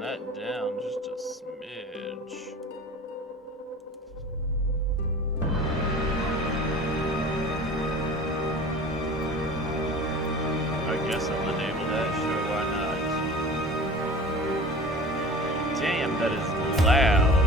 turn that down just a smidge. I guess I'll enable that, sure, why not? Damn, that is loud.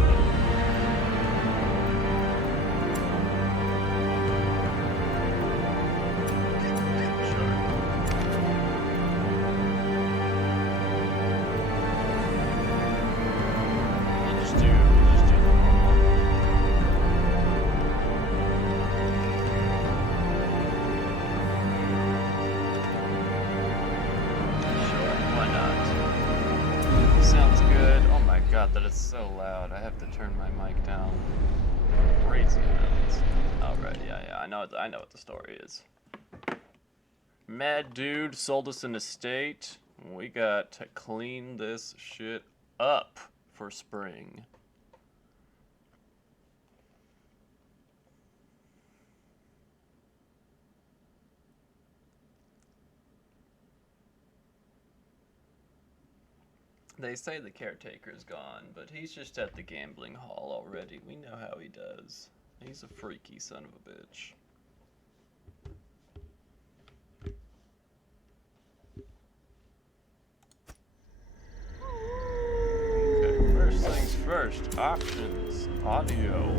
That it's so loud. I have to turn my mic down. Crazy amounts. Alright, yeah, I know what the story is. Mad dude sold us an estate. We got to clean this shit up for spring. They say the caretaker's gone, but he's just at the gambling hall already. We know how he does. He's a freaky son of a bitch. Okay, first things first. Options. Audio.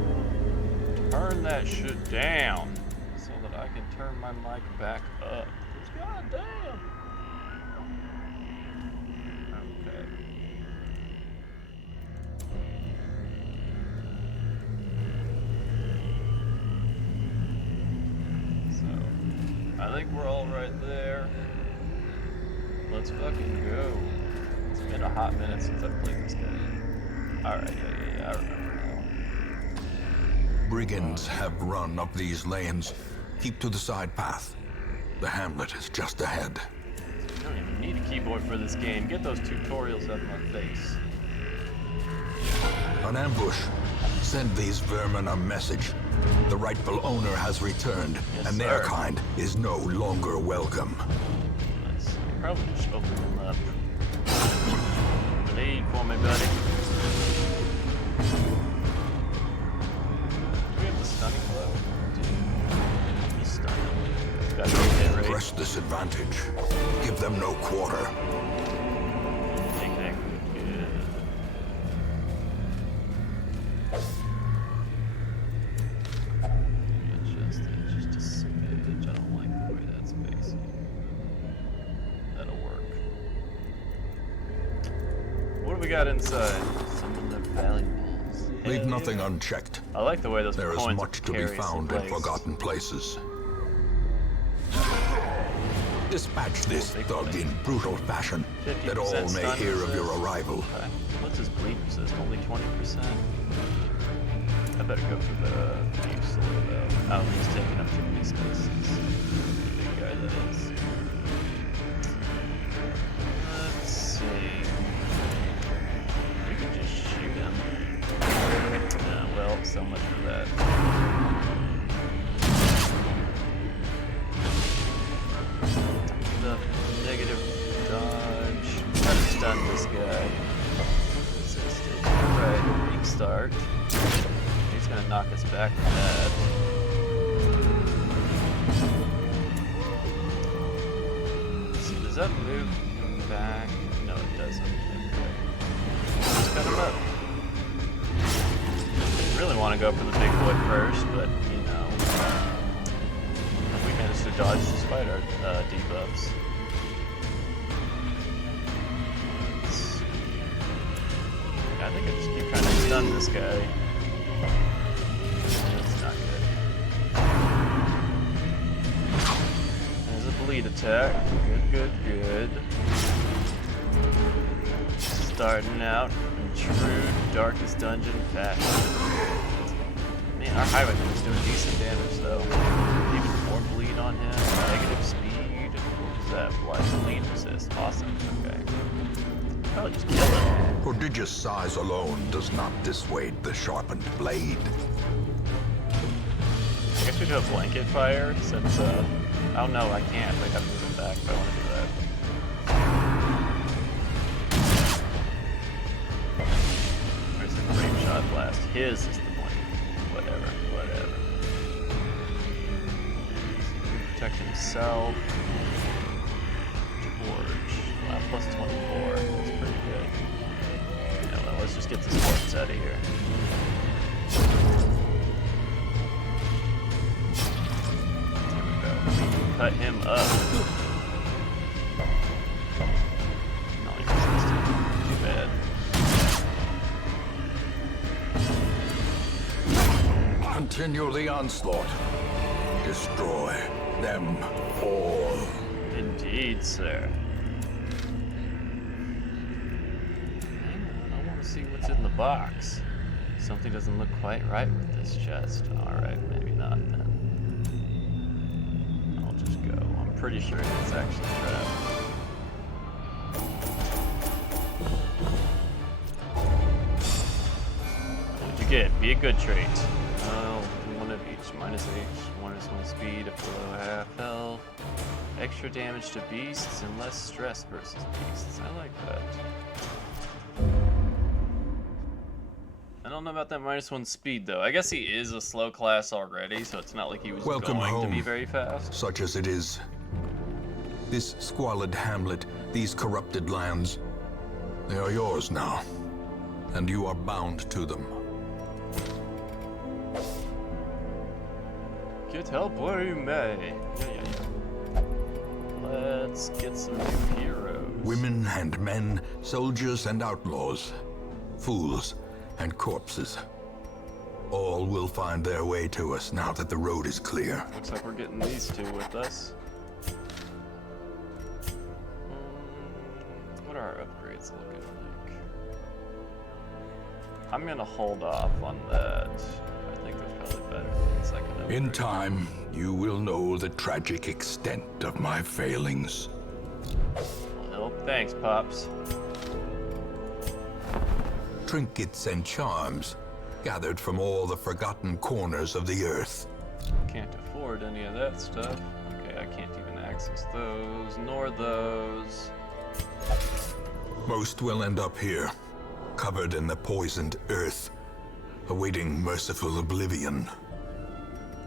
Turn that shit down so that I can turn my mic back up. Because goddamn. I think we're all right there. Let's fucking go. It's been a hot minute since I've played this game. Alright, yeah, I remember now. Brigands have run up these lanes. Keep to the side path. The hamlet is just ahead. You don't even need a keyboard for this game. Get those tutorials out of my face. An ambush. Send these vermin a message. The rightful owner has returned, yes, and their kind is no longer welcome. Let's probably just open them up. Bleed for me, buddy. Do we have the stunning blow? He's stunning. Gotta get hit rate. Press this advantage. Give them no quarter. Take that good. Just a smidge. I don't like the way that's facing. That'll work. What do we got inside? Some of the valuables. Leave nothing unchecked. I like the way those There is coins much to be found in forgotten places. Dispatch this thug in brutal fashion, that all may hear of your arrival. Okay. What's his bleed resist? Only 20%? I better go for the use a little bit. Oh, he's taking up too many spaces. Big guy that is. Let's see. We can just shoot him. Well, so much for that. The negative dodge. Try to stun this guy. Resisted. Alright, weak start. He's gonna knock us back from that. So does that move him back? No, it doesn't. Okay. Let's cut him up. Really want to go for the big boy first, but you know, we managed to dodge despite our debuffs. Let's see. I think I just keep trying to stun this guy. That's not good. There's a bleed attack. Good. Starting out in true darkest dungeon fashion. Man, our highwayman is doing decent damage though. Even more bleed on him. Negative speed. What is that? Why bleed resist? Awesome. Okay. Probably just kill him. Prodigious size alone does not dissuade the sharpened blade. I guess we do a blanket fire since oh no, I can't. I gotta move it back if I want to do that. His is the point. Whatever. Protect himself. Torch. Plus 24. That's pretty good. Yeah, well, let's just get this corpse out of here. There we go. Cut him up. Not even resistant. Too bad. Continue the onslaught. Destroy them all. Indeed, sir. I want to see what's in the box. Something doesn't look quite right with this chest. Alright, maybe not then. I'll just go. I'm pretty sure it's actually trapped. What'd you get? Be a good trait. One of each. Minus H. Minus 1 speed up below half health. Extra damage to beasts and less stress versus beasts. I like that. I don't know about that minus 1 speed though. I guess he is a slow class already, so it's not like he was Welcome going home, to be very fast. such as it is. This squalid hamlet, these corrupted lands, they are yours now, and you are bound to them. Get help where you may. Yeah. Let's get some new heroes. Women and men, soldiers and outlaws, fools and corpses. All will find their way to us now that the road is clear. Looks like we're getting these two with us. What are our upgrades looking like? I'm gonna hold off on that. I think there's probably better things I can upgrade. In time, you will know the tragic extent of my failings. Well, thanks, Pops. Trinkets and charms, gathered from all the forgotten corners of the earth. Can't afford any of that stuff. Okay, I can't even access those, nor those. Most will end up here, covered in the poisoned earth, awaiting merciful oblivion.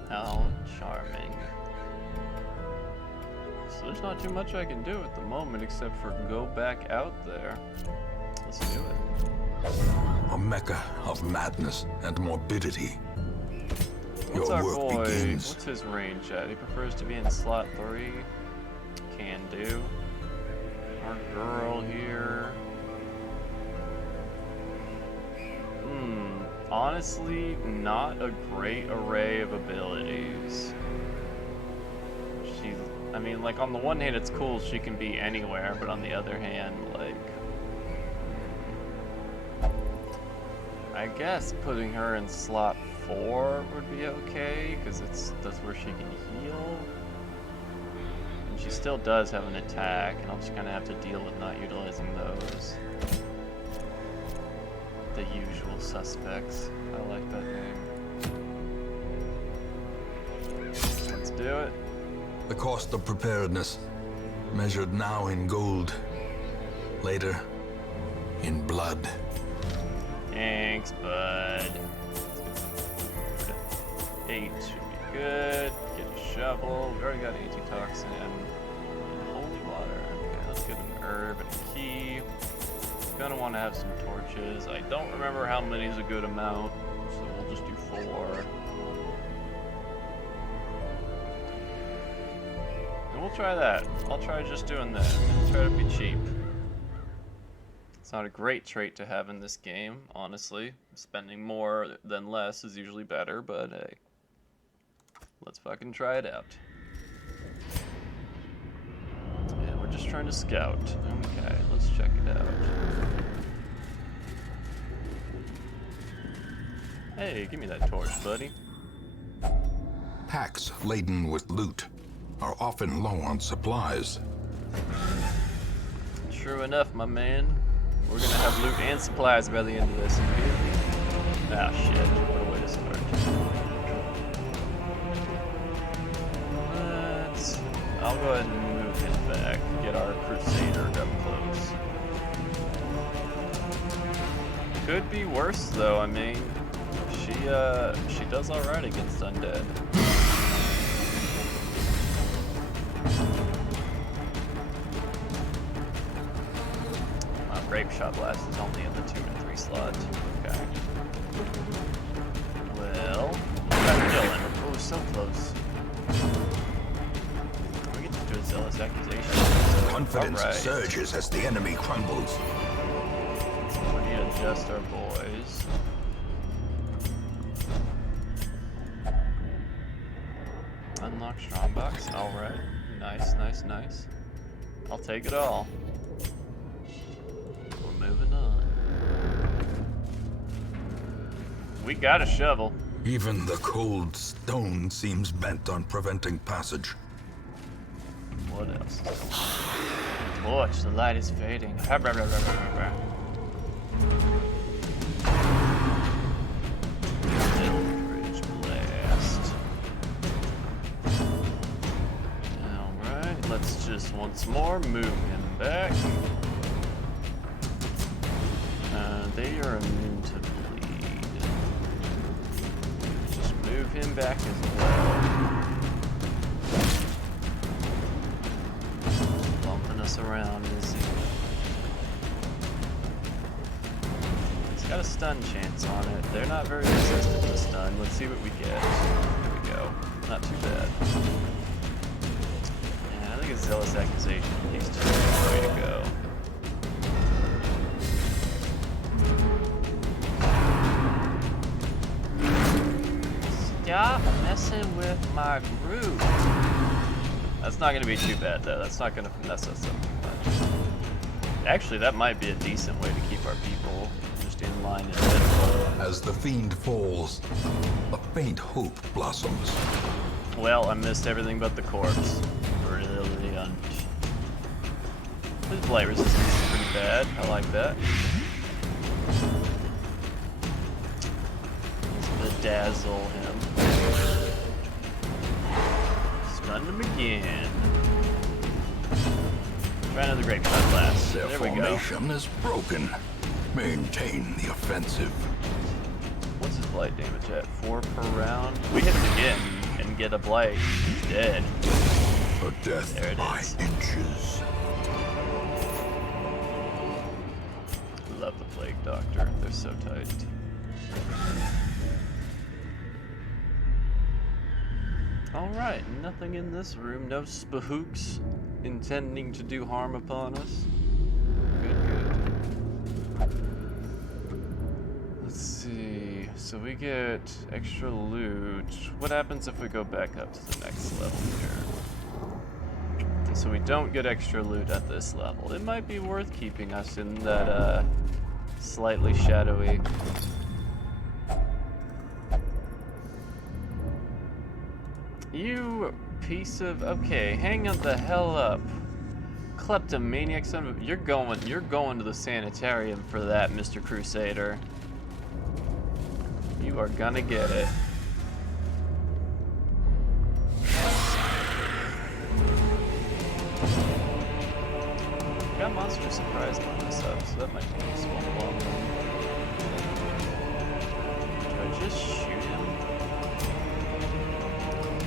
How charming. So there's not too much I can do at the moment except for go back out there. Let's do it. A mecca of madness and morbidity. What's Your our work boy? begins. What's his range at? He prefers to be in slot 3. Can do. Our girl here. Honestly, not a great array of abilities. I mean, like, on the one hand, it's cool she can be anywhere, but on the other hand, like, I guess putting her in slot 4 would be okay, because that's where she can heal. And she still does have an attack, and I'll just kind of have to deal with not utilizing those. The usual suspects. I like that name. Let's do it. The cost of preparedness, measured now in gold, later in blood. Thanks, bud. 8 should be good. Get a shovel. We already got antitoxin and holy water. Okay, let's get an herb and a key. Gonna want to have some torches. I don't remember how many is a good amount, so we'll just do 4. And we'll try that. I'll try just doing that. I'm gonna try to be cheap. It's not a great trait to have in this game, honestly. Spending more than less is usually better, but hey. Let's fucking try it out. Yeah, we're just trying to scout. Okay, let's check it out. Hey, give me that torch, buddy. Packs laden with loot are often low on supplies. True enough, my man. We're gonna have loot and supplies by the end of this. Ah, shit. What a way to start. I'll go ahead and move him back. Get our Crusader up close. Could be worse, though. I mean, she does alright against undead. Grape Shot Blast is only in the 2 and 3 slots. Okay. Well, got killing. Oh, so close. We get to do a zealous accusation. Confidence surges as the enemy crumbles. We need to adjust our boys. Unlock Strongbox. Alright. Nice, nice, nice. I'll take it all. Moving on. We got a shovel. Even the cold stone seems bent on preventing passage. What else? Torch, the light is fading. Eldritch blast. Alright, let's just once more move him back. They are immune to bleed. Just move him back as well. Bumping us around, is he? He's got a stun chance on it. They're not very resistant to stun. Let's see what we get. Here we go. Not too bad. And I think a zealous accusation. He's just the way to go. Stop messing with my groove. That's not going to be too bad, though. That's not going to mess us up too much. Actually, that might be a decent way to keep our people just in line and middle. As the fiend falls, a faint hope blossoms. Well, I missed everything but the corpse. Brilliant. His blight resistance is pretty bad. I like that. Dazzle him. Stun him again. Try another Grape Shot Blast. Their there we go. formation is broken. Maintain the offensive. What's his blight damage at? 4 per round? We hit him again and get a blight. He's dead. A death there it by is. inches. Love the Plague Doctor. They're so tight. Alright, nothing in this room. No spahooks intending to do harm upon us. Good, good. Let's see. So we get extra loot. What happens if we go back up to the next level here? So we don't get extra loot at this level. It might be worth keeping us in that slightly shadowy. You piece of... Okay, hang on the hell up. Kleptomaniac son of... You're going to the sanitarium for that, Mr. Crusader. You are gonna get it. Got monster surprise on this up, so that might be useful. Do I just shoot him?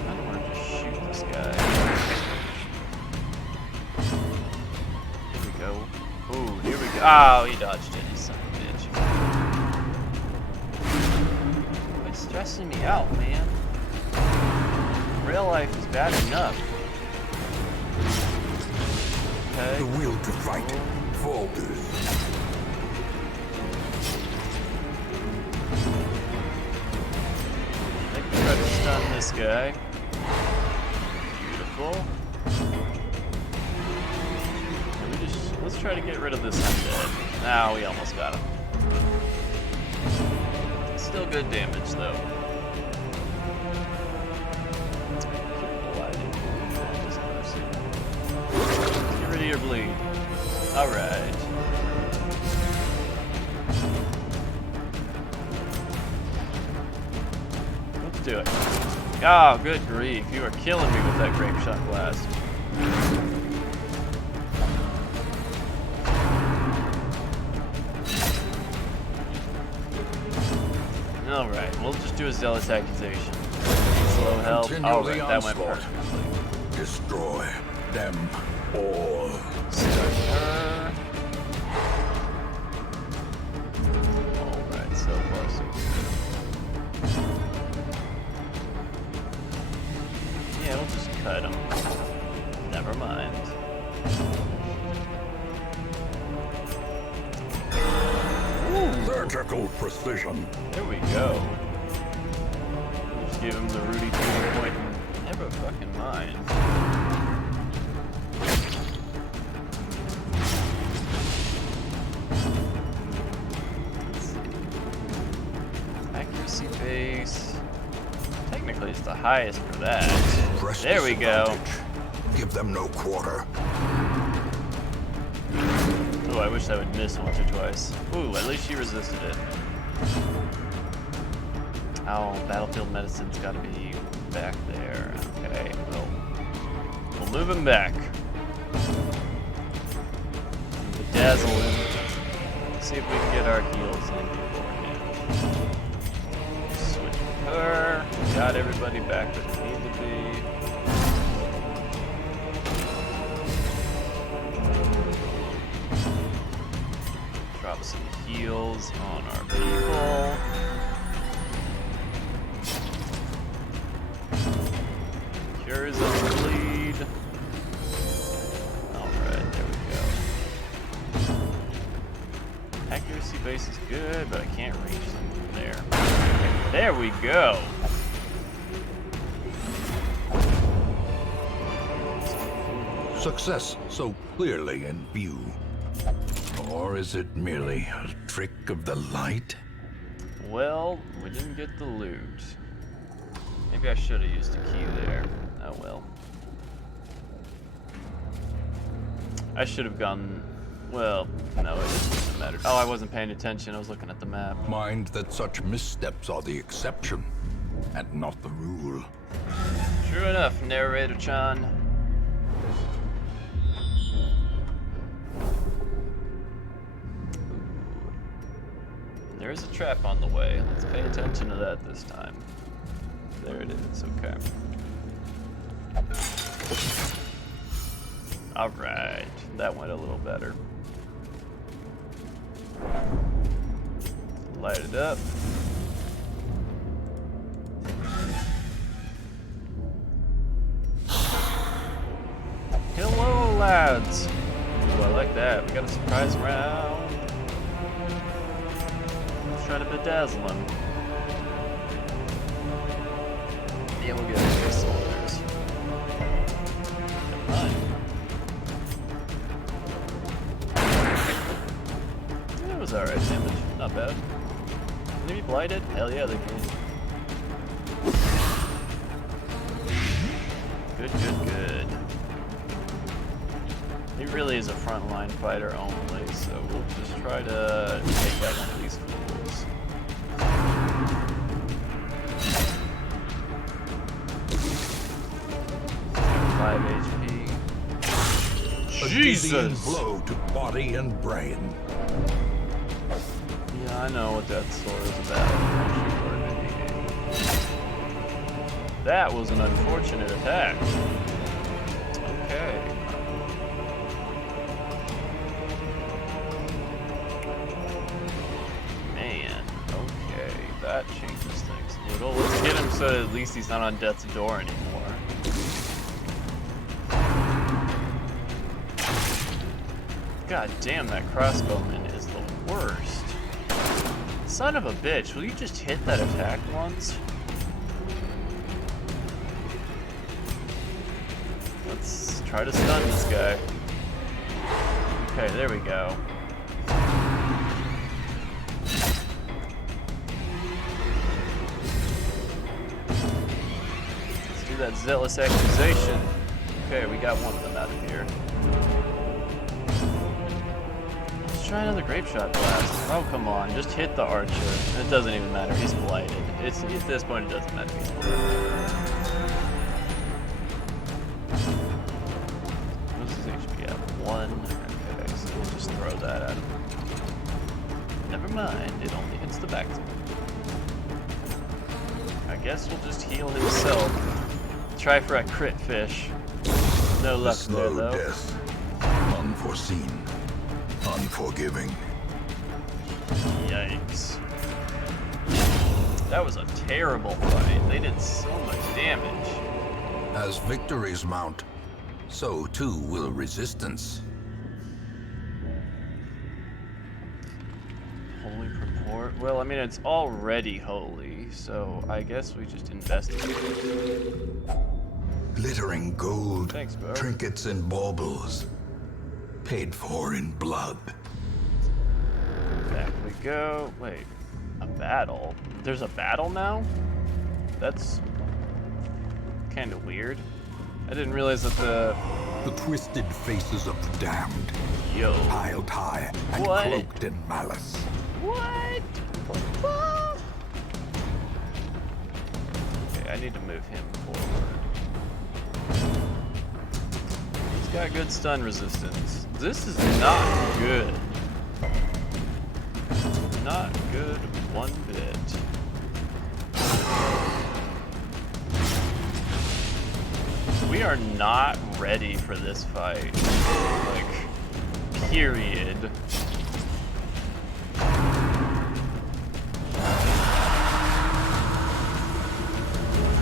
I don't want to just shoot this guy. Here we go. Ooh, here we go. Oh, he dodged it, you son of a bitch. Quit stressing me out, man. Real life is bad enough. Okay. The will to fight falters. I can try to stun this guy. Beautiful. Let's try to get rid of this undead. Now we almost got him. Still good damage though. Get rid of your bleed. Alright. Let's do it. Oh, good grief. You are killing me with that Grape Shot Blast. Alright, we'll just do a zealous accusation. Slow health. Continue Alright, the that went onslaught. perfectly. Destroy them all. Stun her. Alright, so far so good. Yeah, we'll just cut him. Never mind. Surgical precision. There we go. Just give him the Rudy Tooty point and never fucking mind. Let's see. Accuracy base. Technically it's the highest for that. Press There we go. disadvantage. Give them no quarter. Ooh, I wish I would miss once or twice. Ooh, at least she resisted it. Oh, battlefield medicine's gotta be back there. Okay, we'll move him back. Bedazzle him. See if we can get our heals in beforehand. Switch with her. Got everybody back where they need to be. Drop some heals on our people. Cures of bleed. Alright, there we go. Accuracy base is good, but I can't reach them from there. There we go. Success so clearly in view. Or is it merely a trick of the light? Well, we didn't get the loot. Maybe I should have used a key there. Oh well. I should have gone... Well, no, it doesn't matter. Oh, I wasn't paying attention. I was looking at the map. Mind that such missteps are the exception, and not the rule. True enough, narrator-chan. There is a trap on the way. Let's pay attention to that this time. There it is, okay. Alright, that went a little better. Light it up. Hello, lads! Ooh, I like that. We got a surprise round. Let's try to bedazzle him. Yeah, we'll get 3 soldiers. Never mind. That was alright damage. Not bad. Can they be blighted? Hell yeah, they can. Good, good, good. He really is a frontline fighter only, so we'll just try to take out one of these fools. 5 HP. A Jesus! dizzying blow to body and brain. Yeah, I know what that sword is about. That was an unfortunate attack. Okay. Man, okay. That changes things a little. Let's get him so that at least he's not on death's door anymore. God damn, that crossbowman is the worst. Son of a bitch, will you just hit that attack once? Let's try to stun this guy. Okay, there we go. Let's do that zealous accusation. Okay, we got one of them out of here. Let's try another grape shot blast. Oh, come on, just hit the archer. It doesn't even matter, he's blighted. At this point, it doesn't matter, he's blighted. What's his HP at? 1. Okay, so we'll just throw that at him. Never mind, it only hits the back. guess we'll just heal himself. Try for a crit fish. No A luck there, slow though. death. Unforeseen. Unforgiving. Yikes. That was a terrible fight. They did so much damage. As victories mount, so too will resistance. Holy purport. Well, I mean, it's already holy, so I guess we just investigate. Glittering gold, Thanks, bro. trinkets and baubles, paid for in blood. Back we go. Wait, a battle? There's a battle now? That's kind of weird. I didn't realize that the twisted faces of the damned, Yo. piled high and What? cloaked in malice. What? Okay, I need to move him forward. He's got good stun resistance. This is not good. Not good one bit. We are not ready for this fight. Like, period.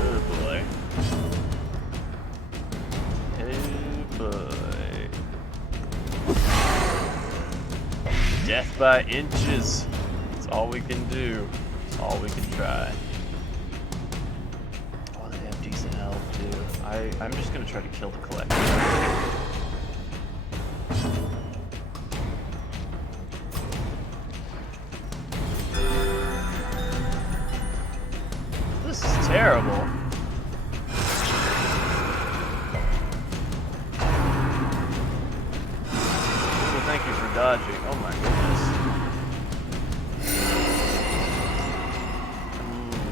Oh boy. Oh boy. Death by inches. That's all we can do. That's all we can try. Oh, they have decent health too. I'm just gonna try to kill the collector. This is terrible. Well, thank you for dodging. Oh my goodness.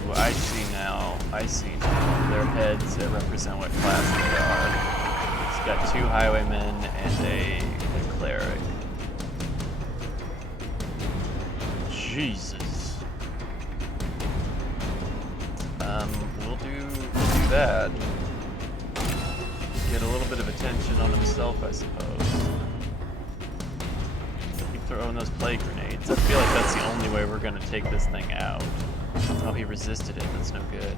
Ooh, I see now. I see now. Their heads that represent what class they are. It's got 2 highwaymen and a cleric. Jesus. We'll do that. Get a little bit of attention on himself, I suppose. Keep throwing those plague grenades. I feel like that's the only way we're gonna take this thing out. Oh, he resisted it. That's no good.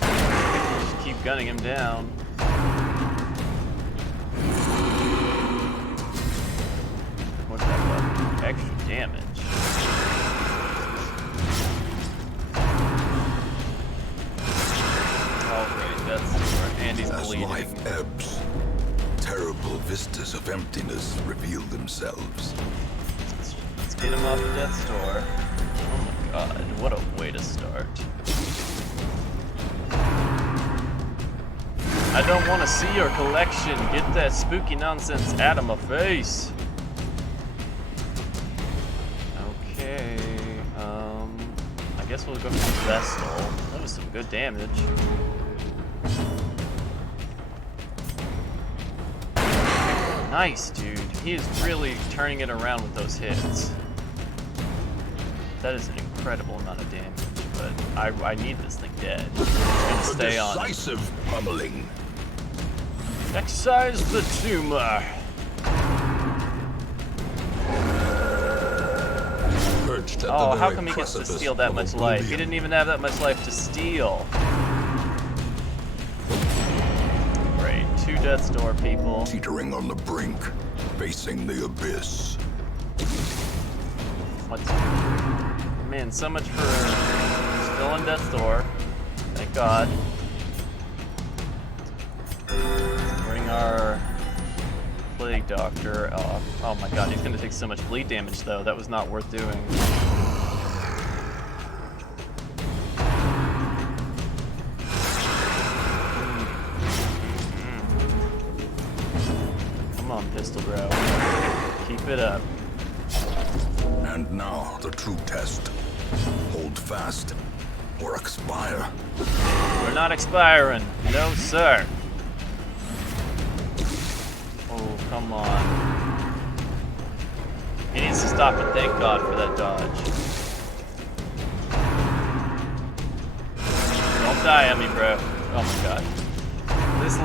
Just keep gunning him down. What's that button? Extra damage. Alright, that's where Andy's As bleeding. life ebbs, terrible vistas of emptiness reveal themselves. Let's get him off the death's door. Oh my god, what a way to start. I don't want to see your collection. Get that spooky nonsense out of my face. Okay, I guess we'll go for the Vestal. That was some good damage. Nice, dude. He is really turning it around with those hits. That is an incredible amount of damage, but I need this thing dead. It's gonna stay on. Decisive pummeling. Excise the tumor. Perched at Oh, the how very come he gets to precipice steal that of much life? He oblivion. didn't even have that much life to steal. Great, 2 death's door people. Teetering on the brink, facing the abyss. What's man? So much for still on death's door. Thank God. Bring our plague doctor. Oh my God, he's gonna take so much bleed damage though. That was not worth doing. Come on, pistol bro. Keep it up. And now the true test. Hold fast or expire. We're not expiring. No, sir. Oh, come on. He needs to stop and thank God for that dodge. die on me, bro. Oh my god. This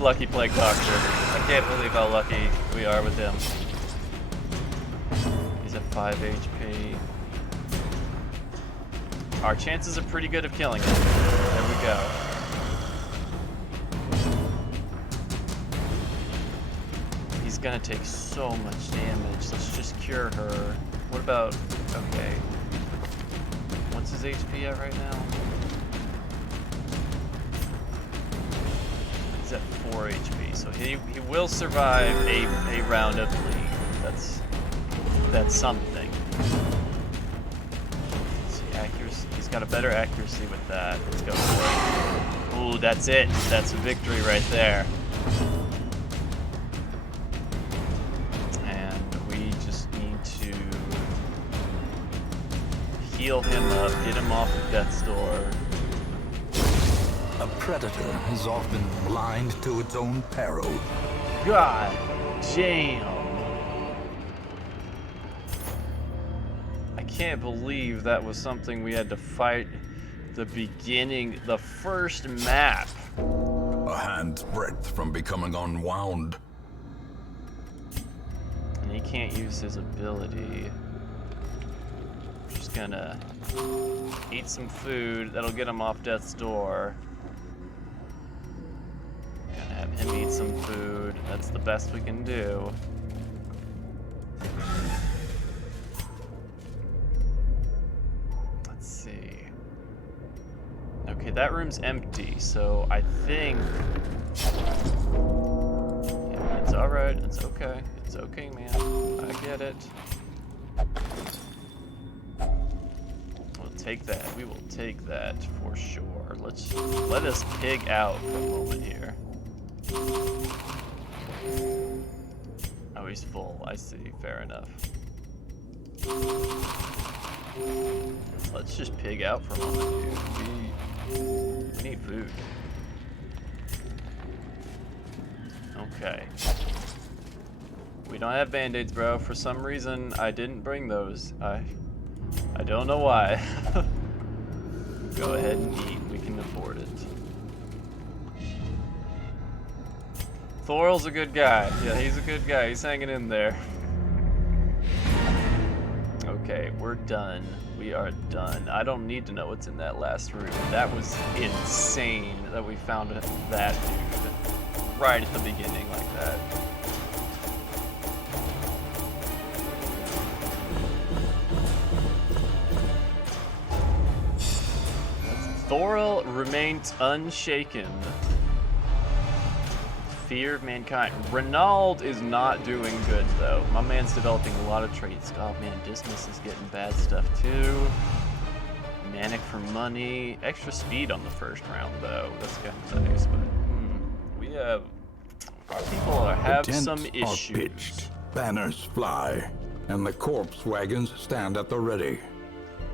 lucky plague doctor. I can't believe how lucky we are with him. He's at 5 HP. Our chances are pretty good of killing him. There we go. He's gonna take so much damage. Let's just cure her. What about... Okay. What's his HP at right now? He's at 4 HP, so he will survive a round of bleed. That's something. Let's see, accuracy. He's got a better accuracy with that. Let's go for it. Ooh, that's it. That's a victory right there. And we just need to heal him up, get him off of death's door. A predator is often blind to its own peril. God damn. I can't believe that was something we had to fight the beginning, the first map. A hand's breadth from becoming unwound. And he can't use his ability. Just gonna eat some food. That'll get him off death's door. Gonna have him eat some food. That's the best we can do. Let's see. Okay, that room's empty, so I think... Yeah, it's alright. It's okay. It's okay, man. I get it. We'll take that. We will take that for sure. Let us pig out for a moment here. Oh, he's full. I see. Fair enough. Let's just pig out for a moment, dude. We need food. Okay. We don't have band-aids, bro. For some reason, I didn't bring those. I don't know why. Go ahead and eat. We can afford it. Thorol's a good guy. Yeah, he's a good guy. He's hanging in there. Okay, we're done. We are done. I don't need to know what's in that last room. That was insane that we found that dude right at the beginning like that. Thorol remains unshaken. Fear of mankind. Renaud is not doing good though. My man's developing a lot of traits. Oh man, Dismas is getting bad stuff too. Manic for money. Extra speed on the first round though. That's kind of nice, but we have... Our people have some issues. Are pitched, banners fly, and the corpse wagons stand at the ready.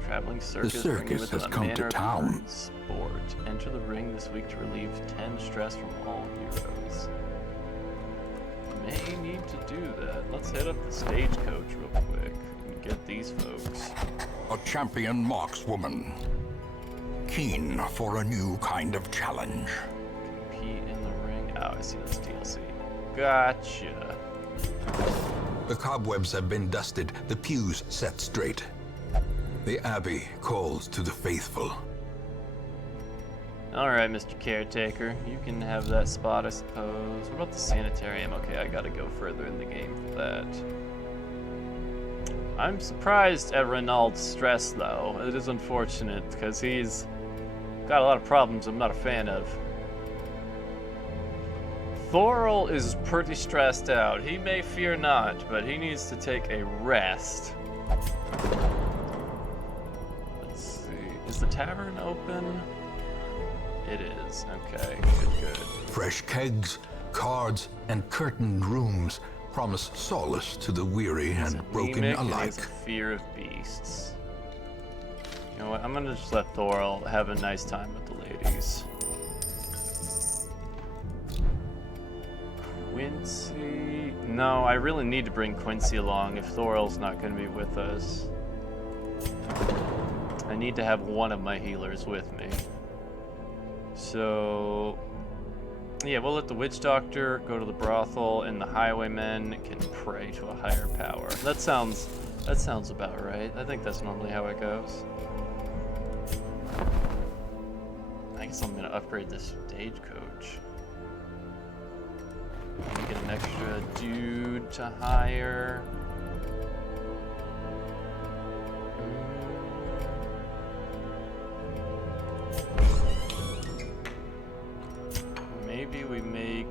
Traveling circus. The circus has come to town. Sport. Enter the ring this week to relieve 10 stress from all heroes. May need to do that. Let's hit up the stagecoach real quick and get these folks. A champion markswoman, keen for a new kind of challenge. Compete in the ring. Oh, I see this DLC. Gotcha. The cobwebs have been dusted, the pews set straight. The Abbey calls to the faithful. Alright, Mr. Caretaker. You can have that spot, I suppose. What about the sanitarium? Okay, I gotta go further in the game for that. I'm surprised at Renaud's stress, though. It is unfortunate, because he's got a lot of problems I'm not a fan of. Thorol is pretty stressed out. He may fear not, but he needs to take a rest. Let's see. Is the tavern open? It is. Okay, good. Fresh kegs, cards, and curtained rooms promise solace to the weary and broken alike. He's a fear of beasts. You know what? I'm gonna just let Thorol have a nice time with the ladies. Quincy... No, I really need to bring Quincy along if Thorol's not gonna be with us. I need to have one of my healers with me. So, yeah, we'll let the witch doctor go to the brothel, and the highwaymen can pray to a higher power. That sounds about right. I think that's normally how it goes. I guess I'm gonna upgrade this stagecoach. Get an extra dude to hire. Maybe we make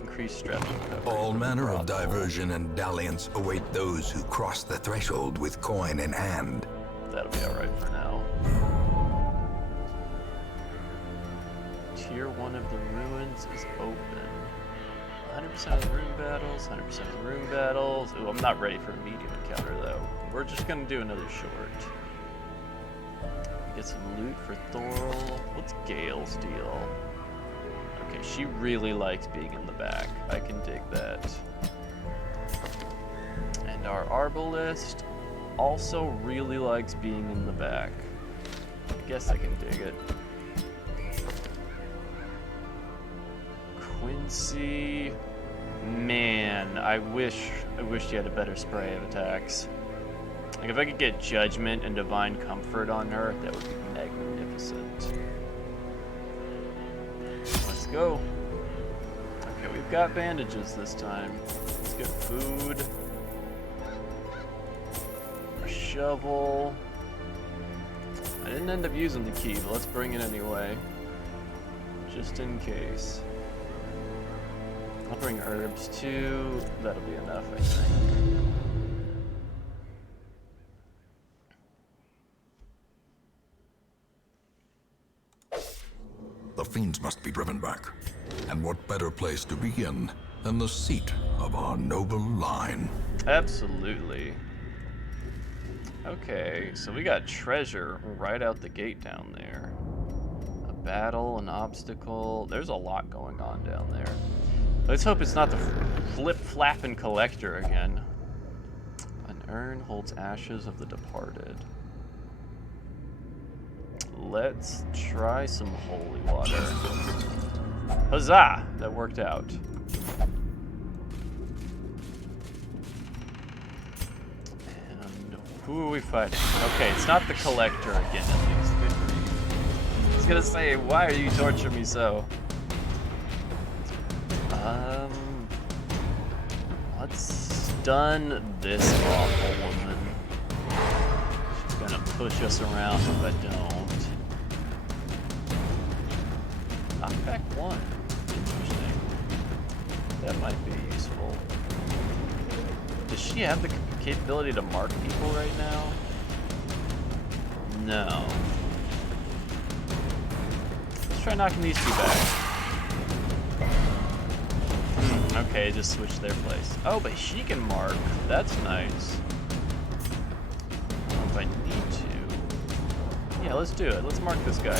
increased strapping coverage. All manner of diversion and dalliance await those who cross the threshold with coin in hand. That'll be alright for now. Tier 1 of the ruins is open. 100% of the room battles, 100% of the room battles. Ooh, I'm not ready for a medium encounter though. We're just gonna do another short. Get some loot for Thorl. What's Gale's deal? Okay, she really likes being in the back. I can dig that. And our Arbalist also really likes being in the back. I guess I can dig it. Quincy, man, I wish she had a better spray of attacks. Like if I could get Judgment and Divine Comfort on her, that would be magnificent. Let's go. Okay, we've got bandages this time. Let's get food. A shovel. I didn't end up using the key, but let's bring it anyway. Just in case. I'll bring herbs too. That'll be enough, I think. The fiends must be driven back. And what better place to begin than the seat of our noble line? Absolutely. Okay, so we got treasure right out the gate down there. A battle, an obstacle. There's a lot going on down there. Let's hope it's not the flip-flapping collector again. An urn holds ashes of the departed. Let's try some holy water. Huzzah! That worked out. And who are we fighting? Okay, it's not the collector again, at least. I was gonna say, why are you torturing me so? Let's stun this awful woman. She's gonna push us around if I don't. Knockback 1. Interesting. That might be useful. Does she have the capability to mark people right now? No. Let's try knocking these two back. Okay, just switch their place. Oh, but she can mark. That's nice. I don't know if I need to. Yeah, let's do it. Let's mark this guy.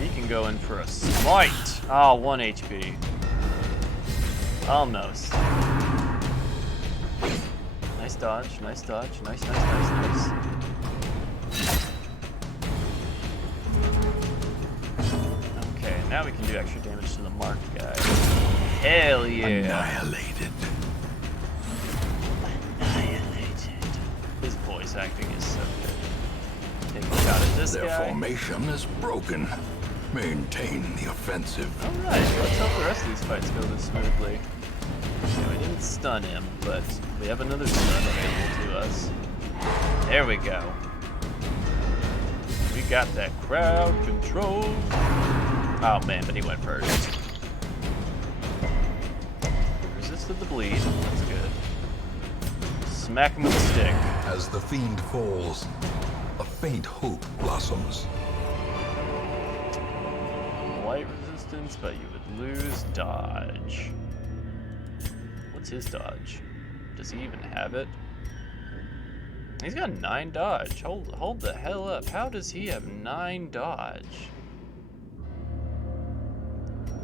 He can go in for a smite. Oh, 1 HP. Almost. Nice dodge, nice dodge. Nice, nice, nice, nice. Now we can do extra damage to the marked guy. Hell yeah. Annihilated. Annihilated. His voice acting is so good. Take a shot at this Their guy. formation is broken. Maintain the offensive. Alright, let's hope the rest of these fights go this smoothly. Yeah, we didn't stun him, but we have another stun available to us. There we go. We got that crowd control. Oh man, but he went first. Resisted the bleed. That's good. Smack him with a stick. As the fiend falls, a faint hope blossoms. Light resistance, but you would lose dodge. What's his dodge? Does he even have it? He's got 9 dodge. Hold the hell up. How does he have 9 dodge?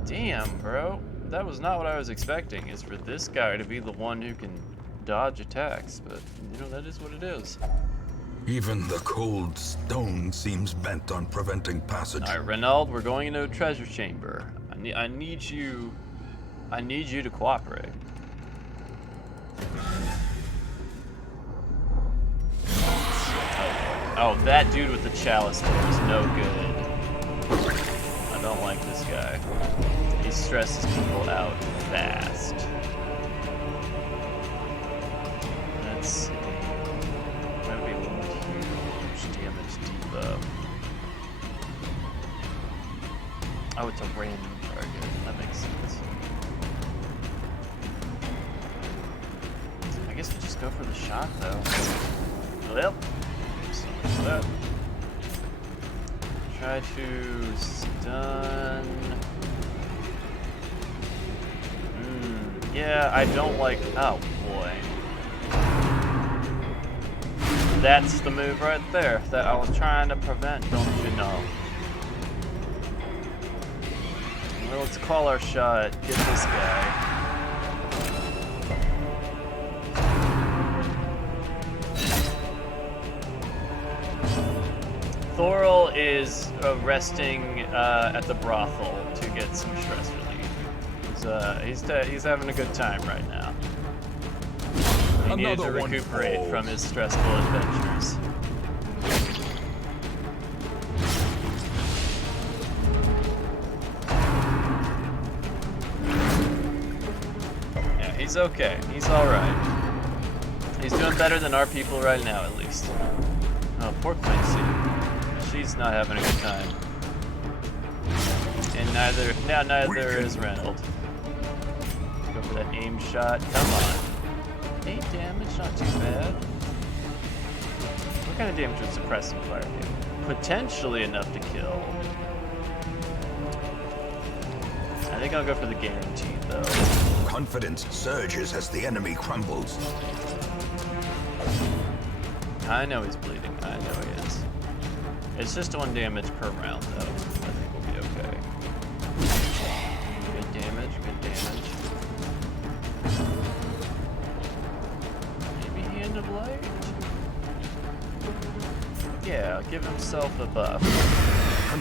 Damn, bro. That was not what I was expecting, is for this guy to be the one who can dodge attacks, but you know, that is what it is. Even the cold stone seems bent on preventing passage. All right, Renaud, we're going into a treasure chamber. I need you to cooperate. Oh, that dude with the chalice there is no good. I don't like this guy. He stresses people out fast. Let's see. Might be a little huge damage debuff. Oh, it's a random target. That makes sense. I guess we just go for the shot, though. Well, so much for that. Try to stun. Yeah, I don't like. Oh boy. That's the move right there that I was trying to prevent, don't you know? Well, let's call our shot. Get this guy. Thorol is resting at the brothel to get some stress relief. He's having a good time right now. He needed to recuperate from his stressful adventures. Yeah, he's okay. He's alright. He's doing better than our people right now, at least. Oh, poor Quincy. She's not having a good time. And neither is Reynolds. Go for that aim shot. Come on. 8 damage, not too bad. What kind of damage would suppressing fire do? Potentially enough to kill. I think I'll go for the guaranteed, though. Confidence surges as the enemy crumbles. I know he's bleeding. I know he is. It's just 1 damage per round, though. I think we'll be okay. Good damage, good damage. Maybe Hand of Light? Yeah, give himself a buff.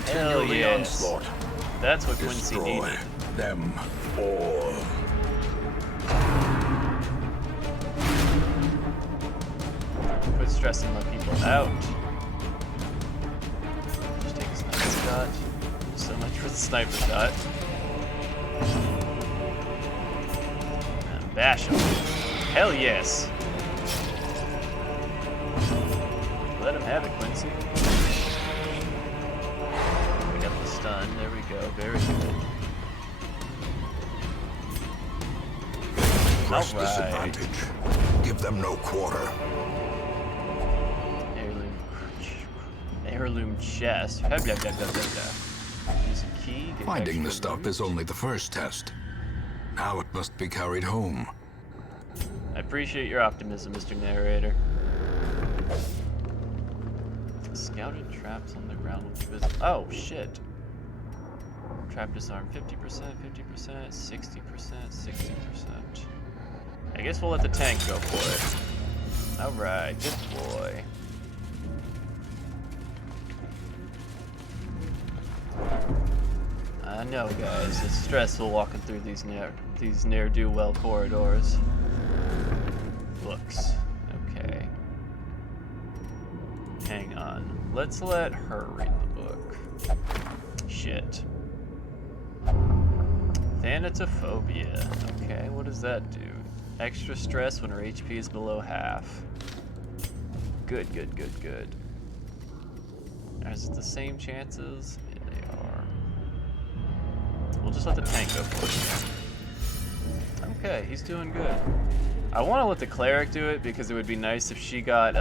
Hell yes. Onslaught. That's what Quincy needed. Them all. Quit stressing my people out. Just take a sniper shot. So much for the sniper shot. And bash him. Hell yes. Let him have it, Quincy. We got the stun. There we go. Very good. Press disadvantage. Give them no quarter. Heirloom chest. Use a key. Finding the stuff is only the first test. Now it must be carried home. I appreciate your optimism, Mr. Narrator. Scouted traps on the ground will be visible. Oh, shit. Trap disarm 50%, 50%, 60%, 60%. I guess we'll let the tank go for it. Alright, good boy. I know, guys, it's stressful walking through these ne'er-do-well corridors. Books. Okay. Hang on. Let's let her read the book. Shit. Thanatophobia. Okay, what does that do? Extra stress when her HP is below half. Good, good, good, good. Is it the same chances? Yeah, they are. We'll just let the tank go for it. Okay, he's doing good. I want to let the cleric do it because it would be nice if she got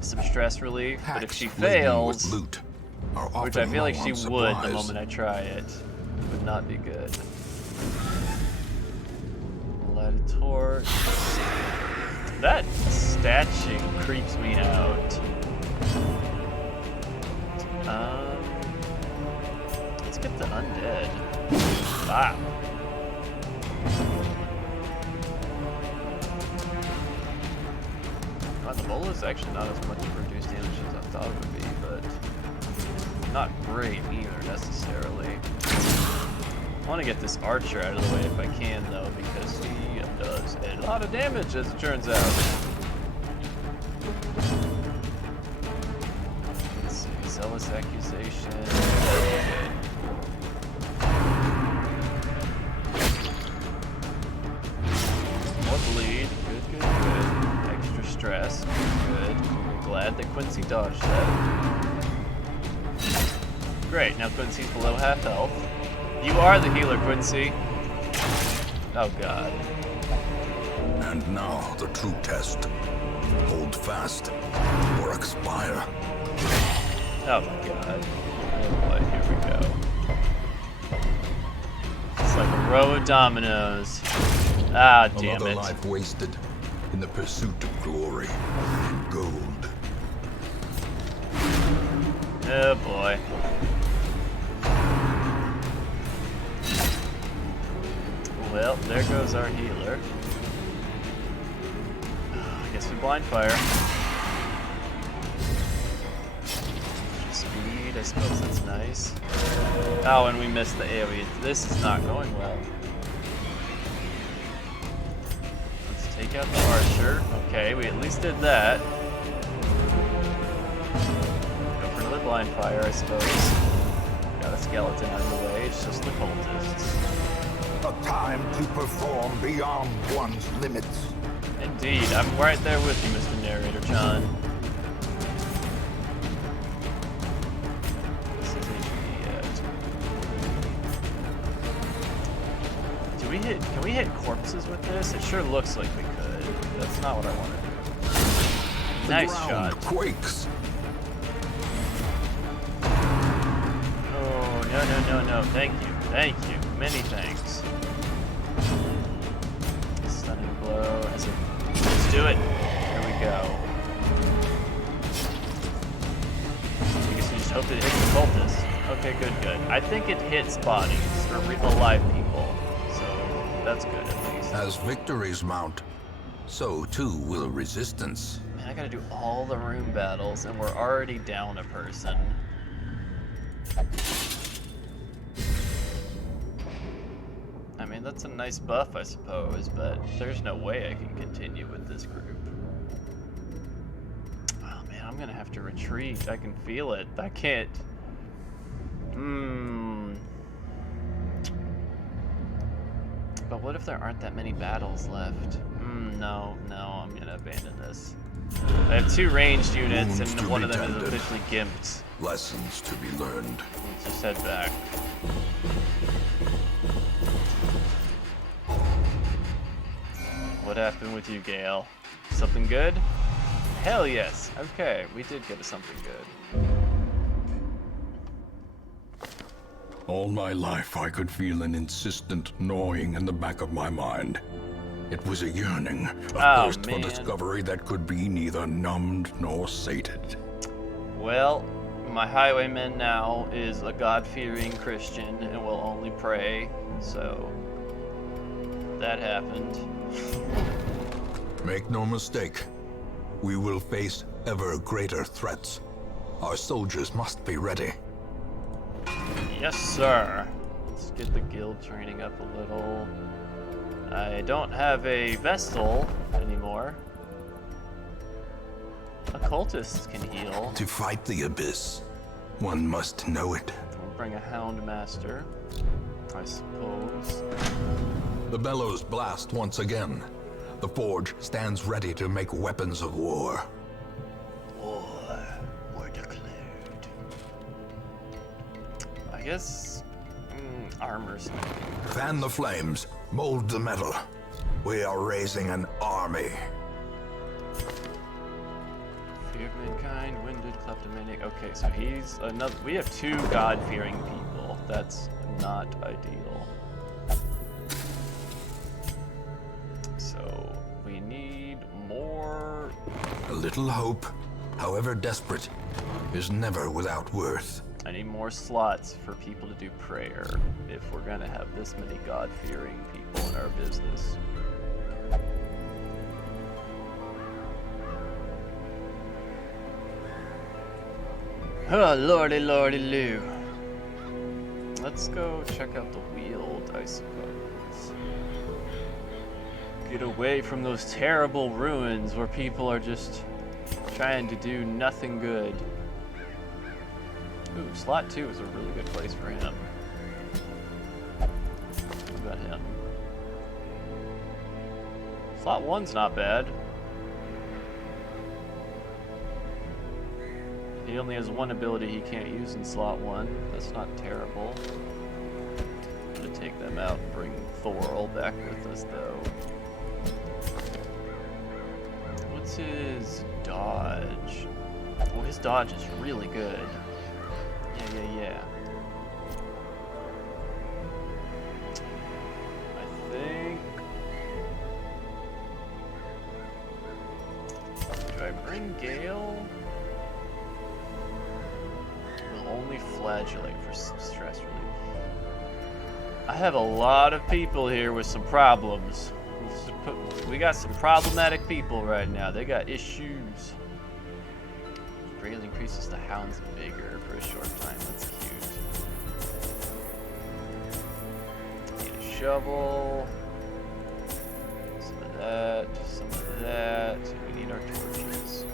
some stress relief. But if she fails, loot which I feel like she would the moment I try it, would not be good. Light a torch. That statue creeps me out. Let's get the undead. Ah. Bola is actually not as much reduced damage as I thought it would be, but not great either necessarily. I want to get this archer out of the way if I can though, because he does a lot of damage as it turns out. Let's see, zealous accusation. Okay. More bleed. Good, good, good. Extra stress. Good. Glad that Quincy dodged that. Great, now Quincy's below half health. You are the healer, Quincy. Oh god. And now the true test. Hold fast or expire. Oh my god. Oh boy, here we go. It's like a row of dominoes. Ah, damn Another it. life wasted in the pursuit of glory and gold. Oh boy. Well, there goes our healer. I guess we blind fire. Speed, I suppose that's nice. Oh, and we missed the AoE. This is not going well. Let's take out the archer. Okay, we at least did that. Go for another blind fire, I suppose. Got a skeleton out of the way. It's just the cultists. A time to perform beyond one's limits. Indeed, I'm right there with you, Mr. Narrator John. This is HP. Can we hit corpses with this? It sure looks like we could. That's not what I wanted. Nice shot. Quakes. Oh, no. Thank you. Thank you. Many thanks. Stunning blow. Let's do it. Here we go. I guess we just hope that it hits the cultists. Okay, good. I think it hits bodies, or alive people. So, that's good at least. As victories mount, so too will resistance. Man, I gotta do all the room battles, and we're already down a person. I mean, that's a nice buff, I suppose, but there's no way I can continue with this group. Oh man, I'm gonna have to retreat. I can feel it. I can't. But what if there aren't that many battles left? No, I'm gonna abandon this. I have 2 ranged units, Wounds and to one be of them is tended. officially gimped. Lessons to be learned. Let's just head back. What happened with you, Gale? Something good? Hell yes. Okay, we did get something good. All my life I could feel an insistent gnawing in the back of my mind. It was a yearning, a thirst for man. discovery that could be neither numbed nor sated. Well, my highwayman now is a God-fearing Christian and will only pray, so that happened. Make no mistake, we will face ever greater threats. Our soldiers must be ready. Yes, sir. Let's get the guild training up a little. I don't have a Vestal anymore. Occultists can heal. To fight the abyss, one must know it. We'll bring a Hound Master, I suppose. The bellows blast once again. The forge stands ready to make weapons of war. War declared. I guess armor smithing. Fan the flames, mold the metal. We are raising an army. Fear of mankind, winded, kleptomaniac. Okay, so he's another. We have 2 God-fearing people. That's not ideal. So we need more. A little hope, however desperate, is never without worth. I need more slots for people to do prayer if we're gonna have this many God-fearing people in our business. Oh, lordy, lordy, loo. Let's go check out the Weald, I suppose. Get away from those terrible ruins where people are just trying to do nothing good. Ooh, slot 2 is a really good place for him. What about him? Slot 1's not bad. He only has one ability he can't use in slot 1. That's not terrible. I'm gonna take them out and bring Thorl back with us, though. What's his dodge? Oh, his dodge is really good. Yeah. I think... Do I bring Gale? Only flagellate for stress relief. I have a lot of people here with some problems. We got some problematic people right now. They got issues. Greatly increases the Hound's vigor for a short time. That's cute. Need a shovel. Some of that. Some of that. We need our torches.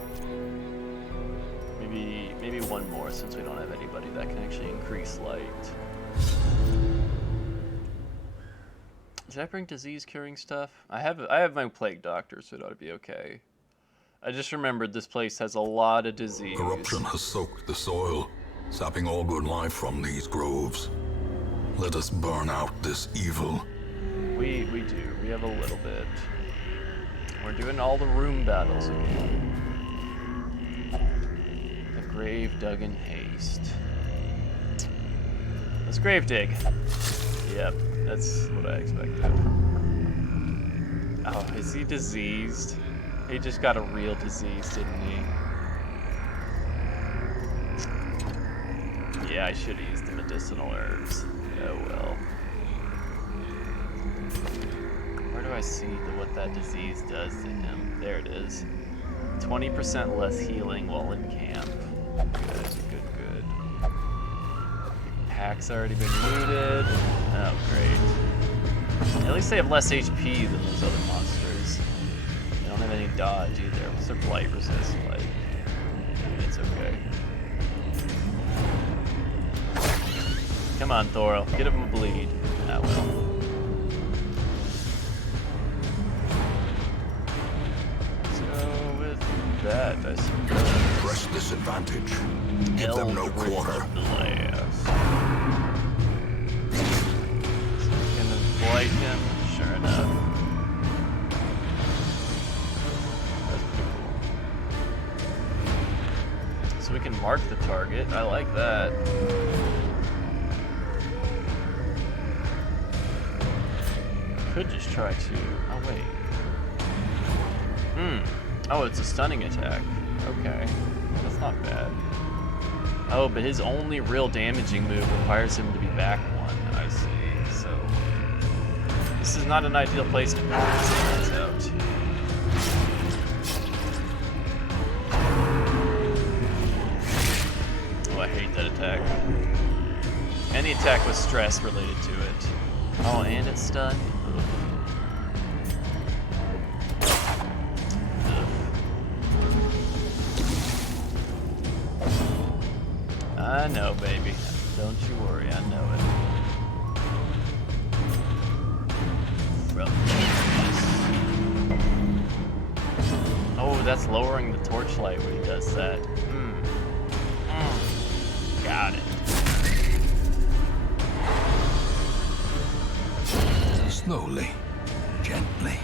Maybe one more, since we don't have anybody that can actually increase light. Did I bring disease curing stuff? I have my plague doctor, so it ought to be okay. I just remembered this place has a lot of disease. Corruption has soaked the soil, sapping all good life from these groves. Let us burn out this evil. We do. We have a little bit. We're doing all the room battles again. Grave dug in haste. Let's grave dig. Yep, that's what I expected. Oh, is he diseased? He just got a real disease, didn't he? Yeah, I should have used the medicinal herbs. Oh well. Where do I see what that disease does to him? There it is. 20% less healing while in camp. Good. Pack's already been looted. Oh, great. At least they have less HP than those other monsters. They don't have any dodge either. What's their blight resist like? It's okay. Come on, Thorl. Get him a bleed. Ah, well. Let's go with that, I suppose. Press this advantage. Give them no quarter. So we're gonna blight him, sure enough. That's pretty cool. So we can mark the target. I like that. Could just try to. Oh wait. Oh, it's a stunning attack. Okay. That's not bad. Oh, but his only real damaging move requires him to be back one. I see. So this is not an ideal place to balance things out. Oh, I hate that attack. Any attack with stress related to it. Oh, and it's stunned. I know, baby. Don't you worry, I know it. Oh, that's lowering the torchlight when he does that. Got it. Slowly, gently.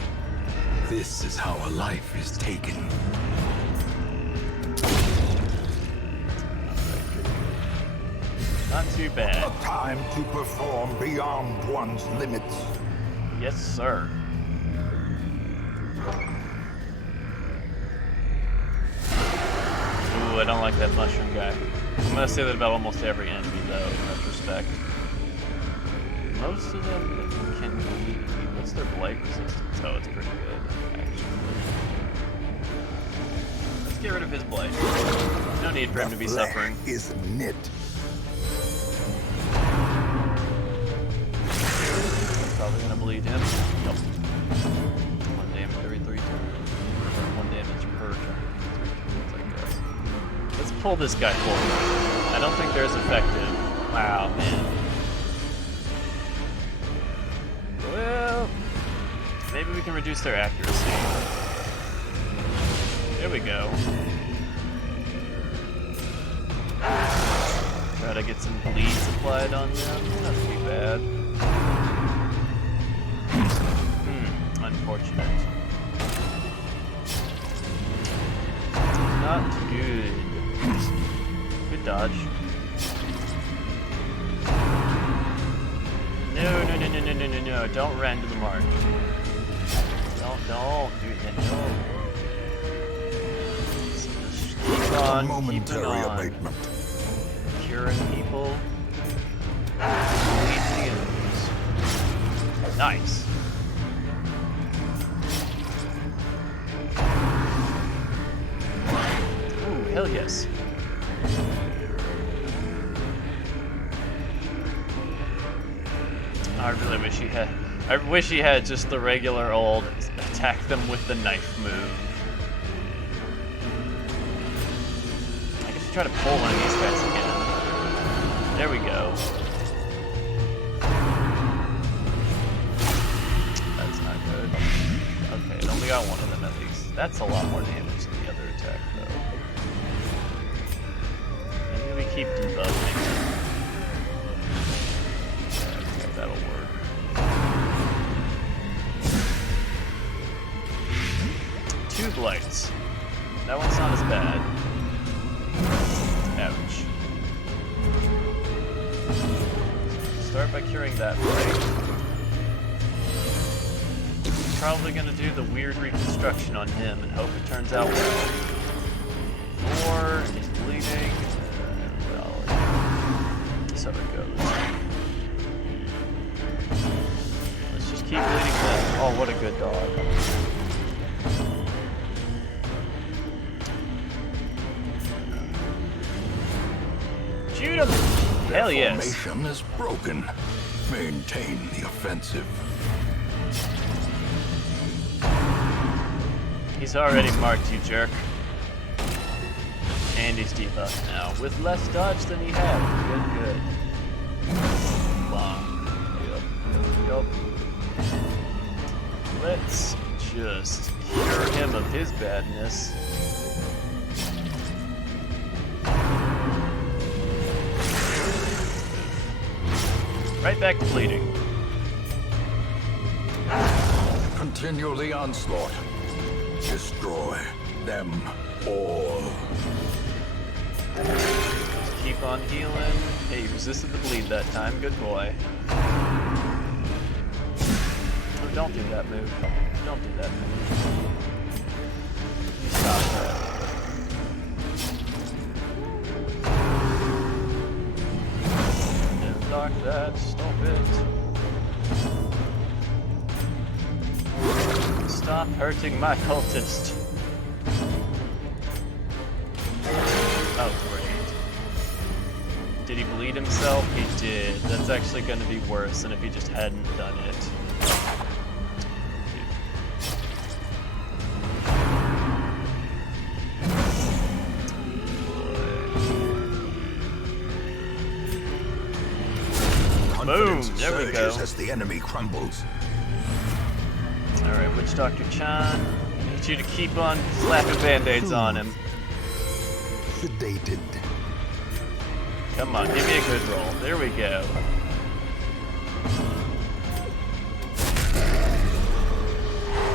This is how a life is taken. Not too bad. A time to perform beyond one's limits. Yes, sir. Ooh, I don't like that mushroom guy. I'm gonna say that about almost every enemy, though, in retrospect. Most of them can bleed. What's their blight resistance? Oh, it's pretty good, actually. Let's get rid of his blight. No need for him to be flesh suffering. is knit. Probably gonna bleed him. Nope. 1 damage every 3 turns. Or 1 damage per turn. 3 turns, I guess. Let's pull this guy forward. I don't think there's effective. Wow, man. Well, maybe we can reduce their accuracy. There we go. Try to get some bleeds applied on them. Not too bad. Unfortunate. Not good. Good dodge. No. Don't run to the mark. Don't do that. No. Keep on, Momentary keeping on. abatement. Curing people. Lead the enemies. Nice. Ooh, hell yes. I really wish he had. I wish he had just the regular old attack them with the knife move. I guess try to pull one of these guys again. There we go. That's not good. Okay, it only got one of them at least. That's a lot more damage than the other attack, though. Maybe we keep debuffing. Okay, that'll work. Two blights. That one's not as bad. Ouch. Start by curing that blight. Probably gonna do the weird reconstruction on him and hope it turns out well. Or he's bleeding. Well, so it goes. Let's just keep bleeding him. Oh, what a good dog. Shoot him! Hell yes. Formation is broken. Maintain the offensive. He's already marked, you jerk. And he's debuffed now, with less dodge than he had. Good. Bonk. Yup. Let's just cure him of his badness. Right back to bleeding. Continue the onslaught. Destroy them all. Keep on healing. Hey, he resisted the bleed that time. Good boy. Oh, don't do that move. Don't do that move. You stop that. Don't block that. Stop it. Stop hurting my cultist. Oh, great. Did he bleed himself? He did. That's actually going to be worse than if he just hadn't done it. Boom! There we go. As the enemy crumbles. Alright, Witch Dr. Chan, I need you to keep on slapping band-aids on him. Sedated. Come on, give me a good roll. There we go.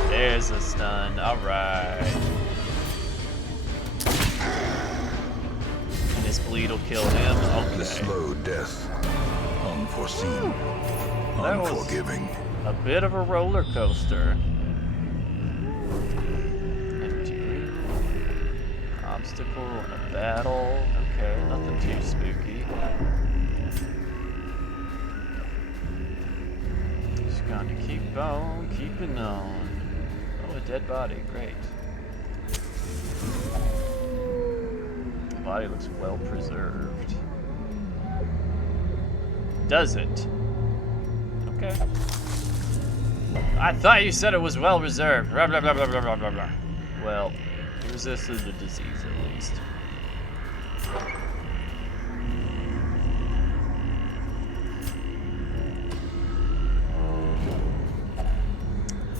There's a stun. Alright. And his bleed will kill him. The Okay. slow death. Unforeseen. That was Unforgiving. a bit of a roller coaster. Empty. Obstacle in a battle. Okay, nothing too spooky. Just gonna keep on keeping on. Oh, a dead body. Great. body looks well preserved. Does it? Okay. I thought you said it was well reserved. Blah, blah, blah, blah, blah, blah, blah. Well, he resisted the disease at least.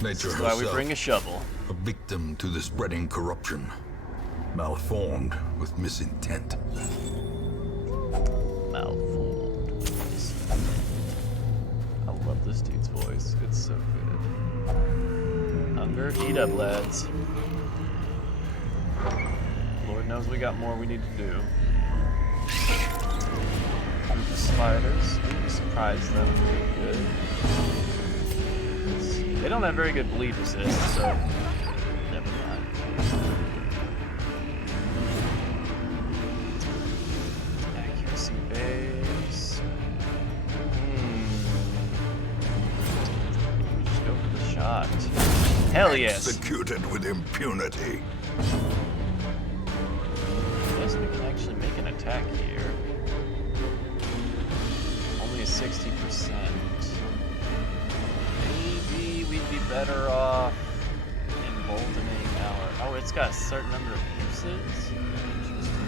Nature That's why we herself, bring a shovel. a victim to the spreading corruption, malformed with misintent. Malformed voice. I love this dude's voice. It's so good. Hunger, eat up, lads. Lord knows we got more we need to do. Group of spiders. Ooh, surprise them. Good. They don't have very good bleed resist, so never mind. Accuracy base. Just go for the shot. Hell yes. Executed with impunity. Yes, we can actually make an attack here. Only a 60%. Maybe we'd be better off emboldening our... Oh, it's got a certain number of uses? Interesting.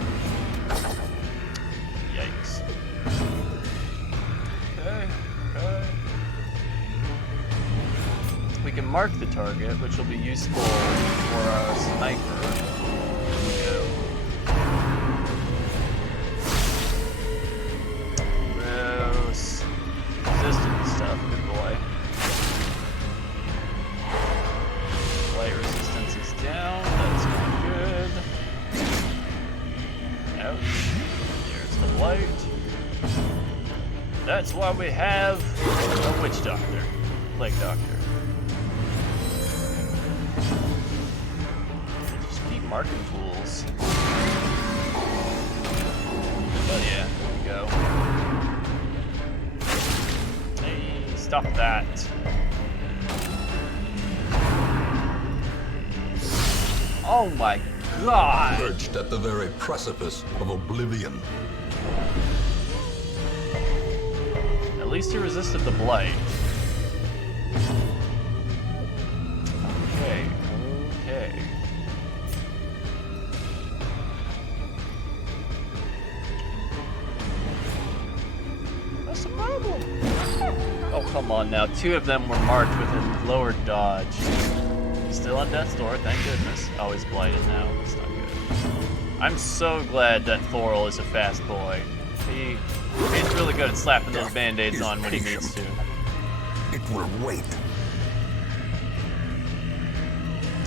Yikes. Okay, okay. We can mark the target, which will be useful for our sniper. Gross. Resistant stuff, good boy. Light resistance is down, that's not good. Ouch. There's the light. That's why we have a witch doctor. Plague doctor. Just keep marking tools. Oh yeah, there we go. Hey, stop that. Oh my god! Perched at the very precipice of oblivion. At least he resisted the blight. Okay, okay. What's the problem? Oh, come on now. Two of them were marked within lower dodge. Still on death's door, thank goodness. Oh, he's blighted now. That's not good. I'm so glad that Thorol is a fast boy. He's really good at slapping those band-aids on when he needs to. It will wait.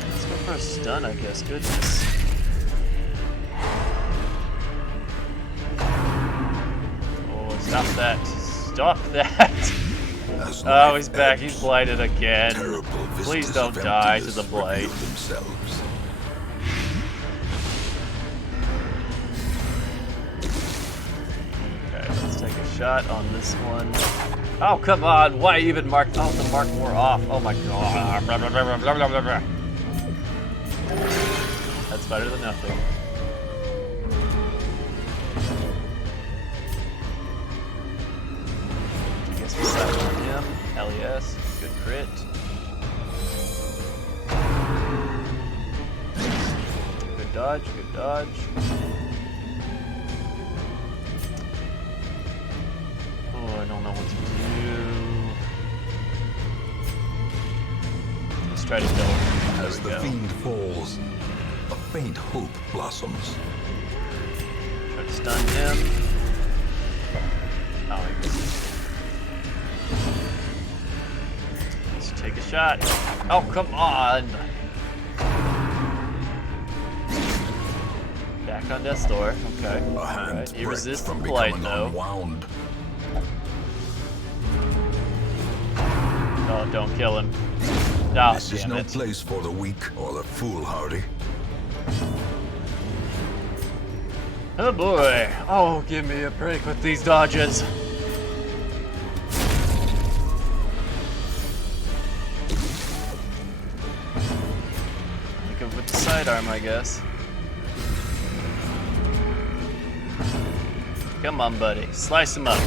Let's go for a stun, I guess. Goodness. Oh, stop that. Stop that. Oh, he's back. He's blighted again. Please don't die to the blight. Themselves. Okay, let's take a shot on this one. Oh, come on. Why even mark? Oh, the mark wore off. Oh my god. Blah, blah, blah, blah, blah, blah, blah. That's better than nothing. I guess we slap on him. Hell yes. Good crit. Good dodge, good dodge. Oh, I don't know what to do. Let's try to kill him. There As we the go. fiend falls, a faint hope blossoms. Try to stun him. Oh, he missed. Let's take a shot. Oh, come on! Back on death's door. Okay. A hand Alright. He breaks resists from the blight, becoming though. unwound. Oh, don't kill him. Oh, This is damn no it. place for the weak or the foolhardy. Oh boy. Oh, give me a break with these dodges. We go with the sidearm, I guess. Come on, buddy. Slice him up.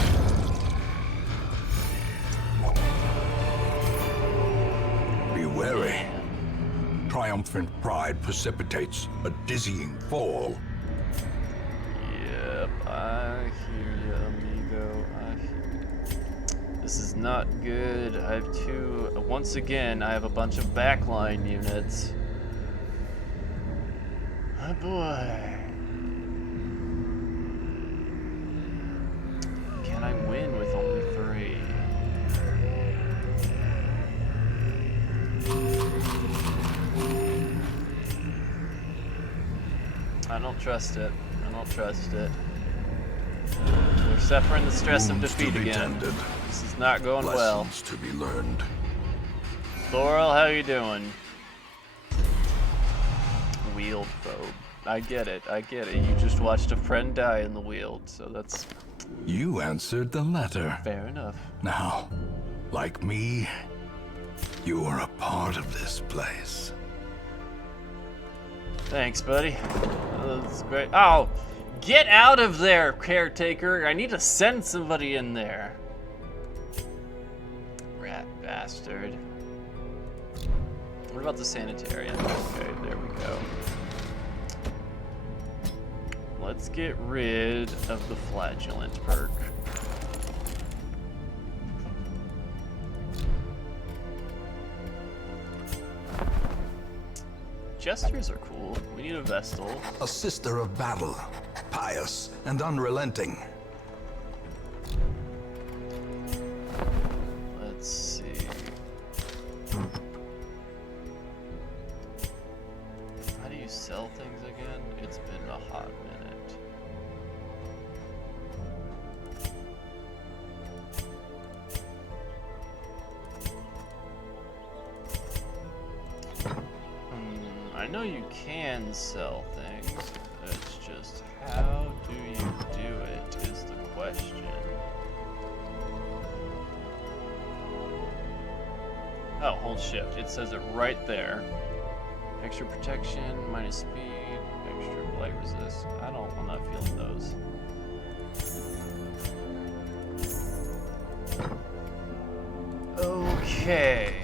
Be wary. Triumphant pride precipitates a dizzying fall. Yep, I hear you, amigo. I hear you. This is not good. I have once again, I have a bunch of backline units. Oh boy. Can I win with only 3? I don't trust it. I don't trust it. We're suffering the stress of Wounds defeat to be again. tended. This is not going well. Lessons to be learned. Thorel, how you doing? Wield probe. I get it. I get it. You just watched a friend die in the wield, so that's You answered the letter. fair enough. Now, like me, you are a part of this place. Thanks, buddy. That's great. Oh, get out of there, caretaker. I need to send somebody in there. Rat bastard. What about the sanitarium? Okay, there we go. Let's get rid of the flagellant perk. Jesters are cool. We need a Vestal. A sister of battle, pious and unrelenting. Let's see. How do you sell things again? It's been a hot minute. I know you can sell things. It's just how do you do it is the question. Oh, hold shift. It says it right there. Extra protection, minus speed, extra blight resist. I'm not feeling those. Okay.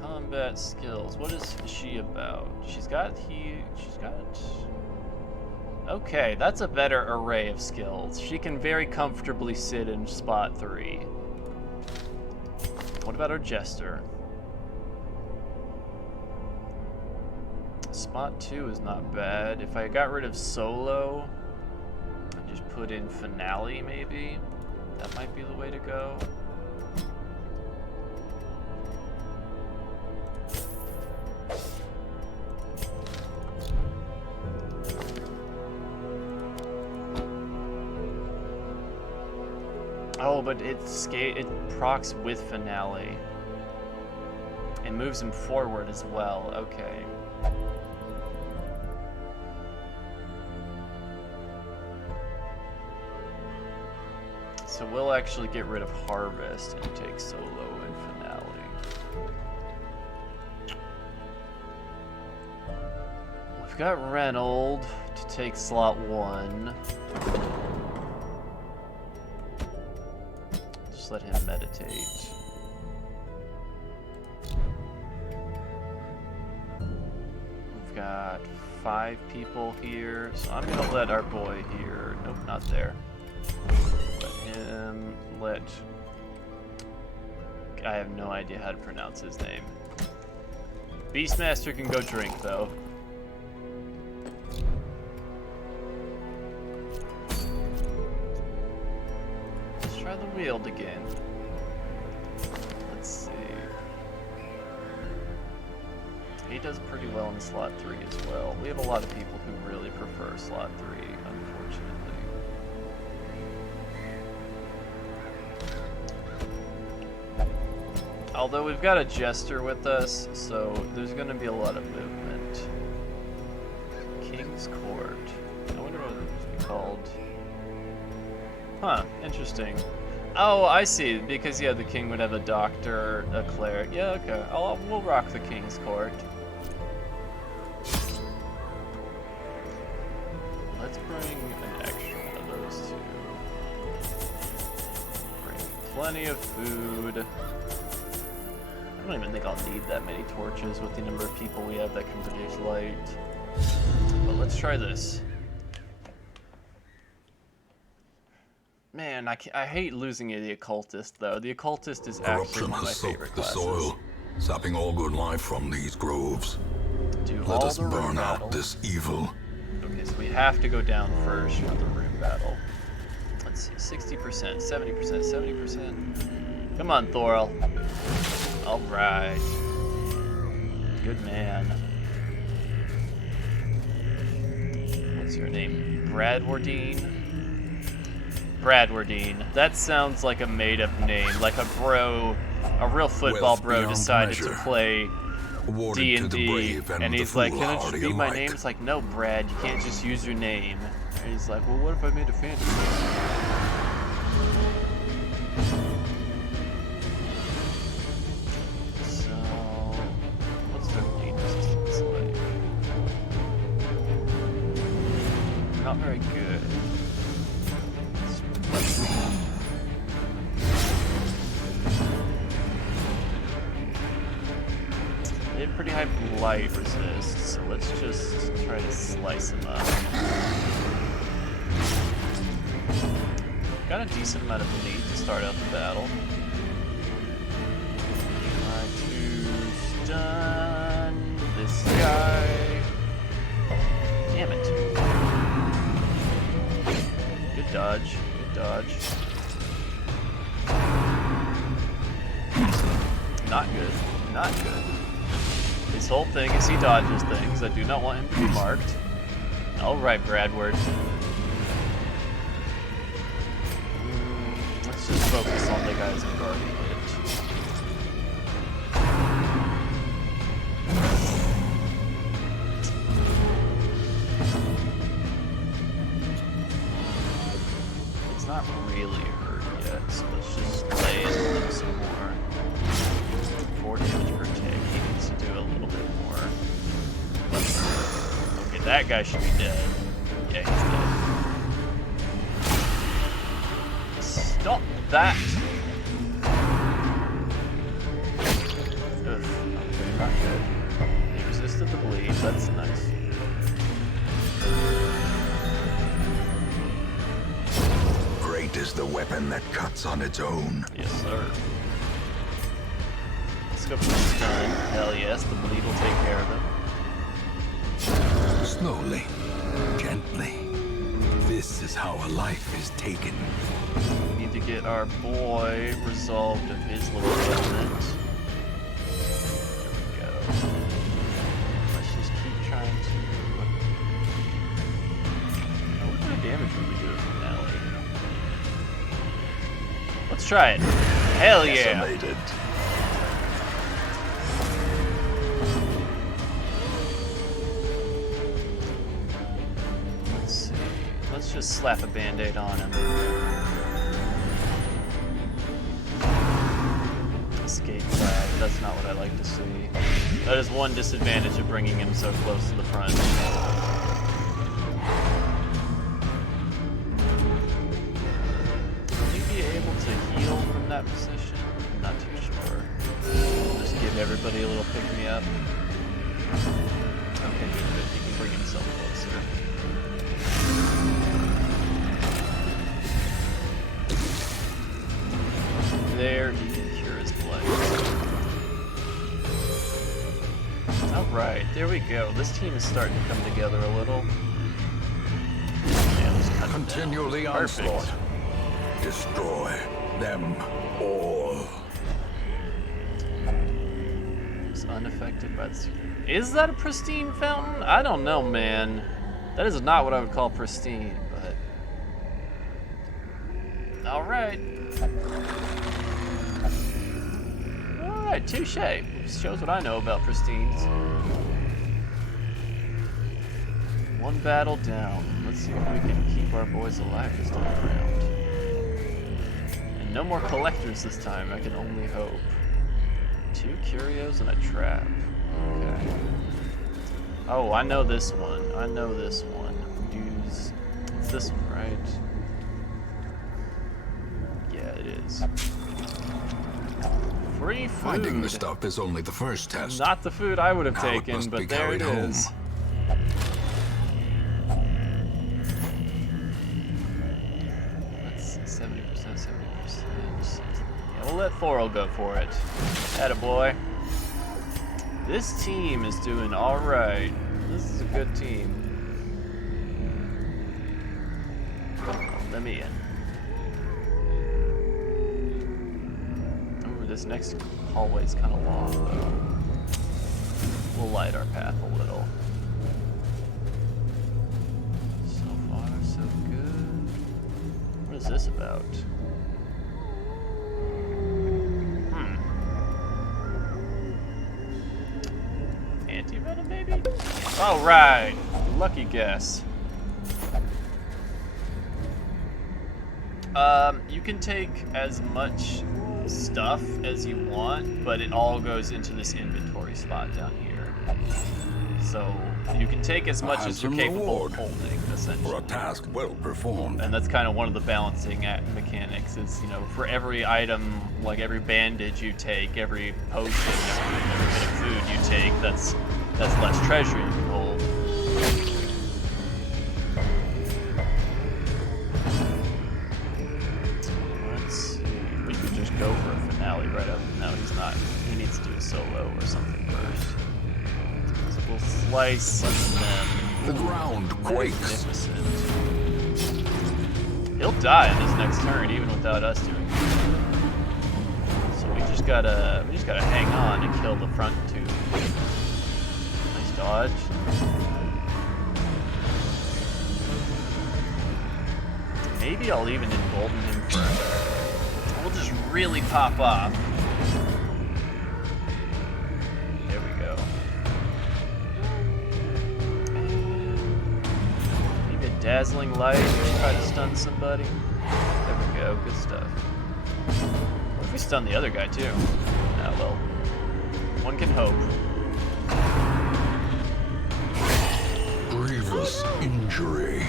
Combat skills. What is she about? She's got. Okay, that's a better array of skills. She can very comfortably sit in spot 3. What about our jester? Spot 2 is not bad. If I got rid of solo and just put in finale, maybe that might be the way to go. Oh, but it procs with finale. It moves him forward as well. Okay. So we'll actually get rid of harvest and take solo and finale. We've got Reynold to take slot 1. Just let him meditate. We've got 5 people here, so I'm gonna let our boy here. Nope, not there. I have no idea how to pronounce his name. Beastmaster can go drink, though. Let's try the wield again. Let's see. He does pretty well in slot 3 as well. We have a lot of people who really prefer slot 3, unfortunately. Although we've got a jester with us, so there's going to be a lot of movement. King's Court. I wonder what it would be called. Huh, interesting. Oh, I see. Because, yeah, the king would have a doctor, a cleric. Yeah, okay. We'll rock the King's Court. Let's bring an extra one of those two. Bring plenty of food. I don't even think I'll need that many torches with the number of people we have that can produce light. But let's try this. Man, I hate losing the occultist though. The occultist is actually Corruption one of my has favorite soaked the classes. soil, sapping all good life from these groves. Do Let all us the room burn out battle. this evil. Okay, so we have to go down first for the room battle. Let's see, 60%, 70%, 70%. Come on, Thorel. All right. Good man. What's your name? Bradwardine? Bradwardine. That sounds like a made-up name, like a bro, a real football Wealth bro beyond decided measure. to play Awarded to the D&D, brave and the he's like, can it just foolhardy be my alike. name? It's like, no, Brad, you can't just use your name. And he's like, well, what if I made a fantasy? So, what's their bleed resistance like? Not very good. They have pretty high blight resist, so let's just try to slice them up. Got a decent amount of bleed to start out the battle. Try to stun this guy. Damn it. Good dodge, good dodge. Not good, not good. His whole thing is he dodges things. I do not want him to be marked. Alright, Bradward. Let's just focus on the guys who've already hit. It's not really hurt yet, so let's just lay into them some more. 4 damage per tick. He needs to do a little bit more. Okay, that guy should be dead. Yeah, he's dead. Stop that! Ugh, okay, not good. He resisted the bleed, that's nice. Great is the weapon that cuts on its own. Yes, sir. Let's go for the stun. Hell yes, the bleed will take care of him. Slowly, gently. This is how a life is taken. We need to get our boy resolved of his little ailment. There we go. Let's just keep trying to... Oh, what kind of damage would we do from Ellie? Let's try it. Hell yeah! Decimated. Let's see. Let's just slap a band-aid on him. Escape flag. That's not what I like to see. That is one disadvantage of bringing him so close to the front. Will he be able to heal from that position? I'm not too sure. Just give everybody a little pick-me-up. Okay, good. He can bring himself closer. There, he can cure his blight. Alright, there we go. This team is starting to come together a little. Yeah, let's cut him Continue down. the Perfect. onslaught. Destroy them all. It's unaffected by the... Is that a pristine fountain? I don't know, man. That is not what I would call pristine, but... Alright. Alright, touche. Shows what I know about pristines. One battle down. Let's see if we can keep our boys alive this time around. And no more collectors this time, I can only hope. 2 curios and a trap. Okay. Oh, I know this one. I know this one. Use... It's this one, right? is. Free food. Finding the stuff is only the first test. Not the food I would have Now it taken, must be but there it carried home. is. Let's see, 70%, 70%. Yeah, we'll let Thorol go for it. Attaboy. This team is doing alright. This is a good team. Let me in. Ooh, this next hallway is kind of long, though. We'll light our path a little. So far, so good. What is this about? Anti-venom, maybe? Alright! Lucky guess. You can take as much stuff as you want, but it all goes into this inventory spot down here. So you can take as much as you're capable of holding, essentially. For a task well performed. And that's kind of one of the balancing mechanics is, you know, for every item, like every bandage you take, every potion, every bit of food you take, that's less treasure you can hold. Go for a finale right up. No, he's not. He needs to do a solo or something first. So we'll slice and then... The ground quakes. Magnificent. He'll die in his next turn, even without us doing it. So we just gotta hang on and kill the front two. Nice dodge. Maybe I'll even embolden him further. We'll just really pop off. There we go. Maybe a dazzling light. Try to stun somebody. There we go. Good stuff. What if we stun the other guy too? Ah, well. One can hope. Grievous injury.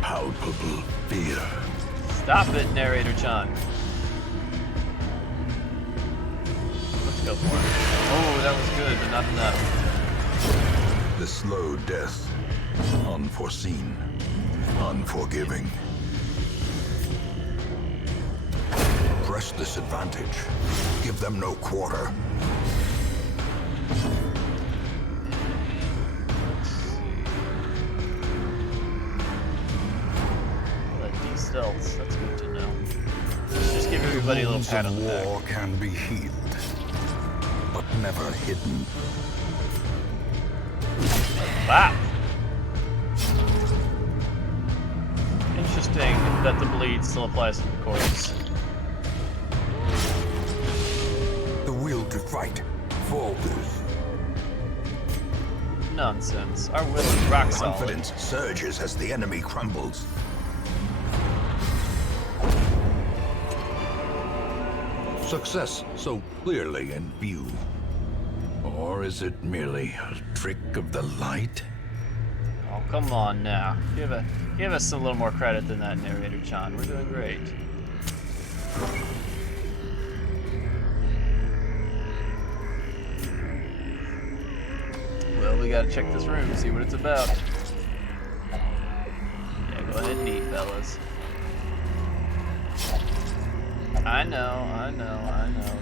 Palpable fear. Stop it, Narrator John. Go for it. Oh, that was good, but not enough. The slow death. Unforeseen. Unforgiving. Press this advantage. Give them no quarter. Stealths, that's good to know. Just give everybody a little pat on the back. War can be healed, but never hidden. Wow. Interesting that the bleed still applies to the corpse. The will to fight falters. Nonsense. Our will is rock solid. Confidence surges as the enemy crumbles. Success so clearly in view. Or is it merely a trick of the light? Oh, come on now. Give us a little more credit than that, Narrator Chan. We're doing great. Well, we gotta check this room, see what it's about. Yeah, go ahead and eat, fellas. I know.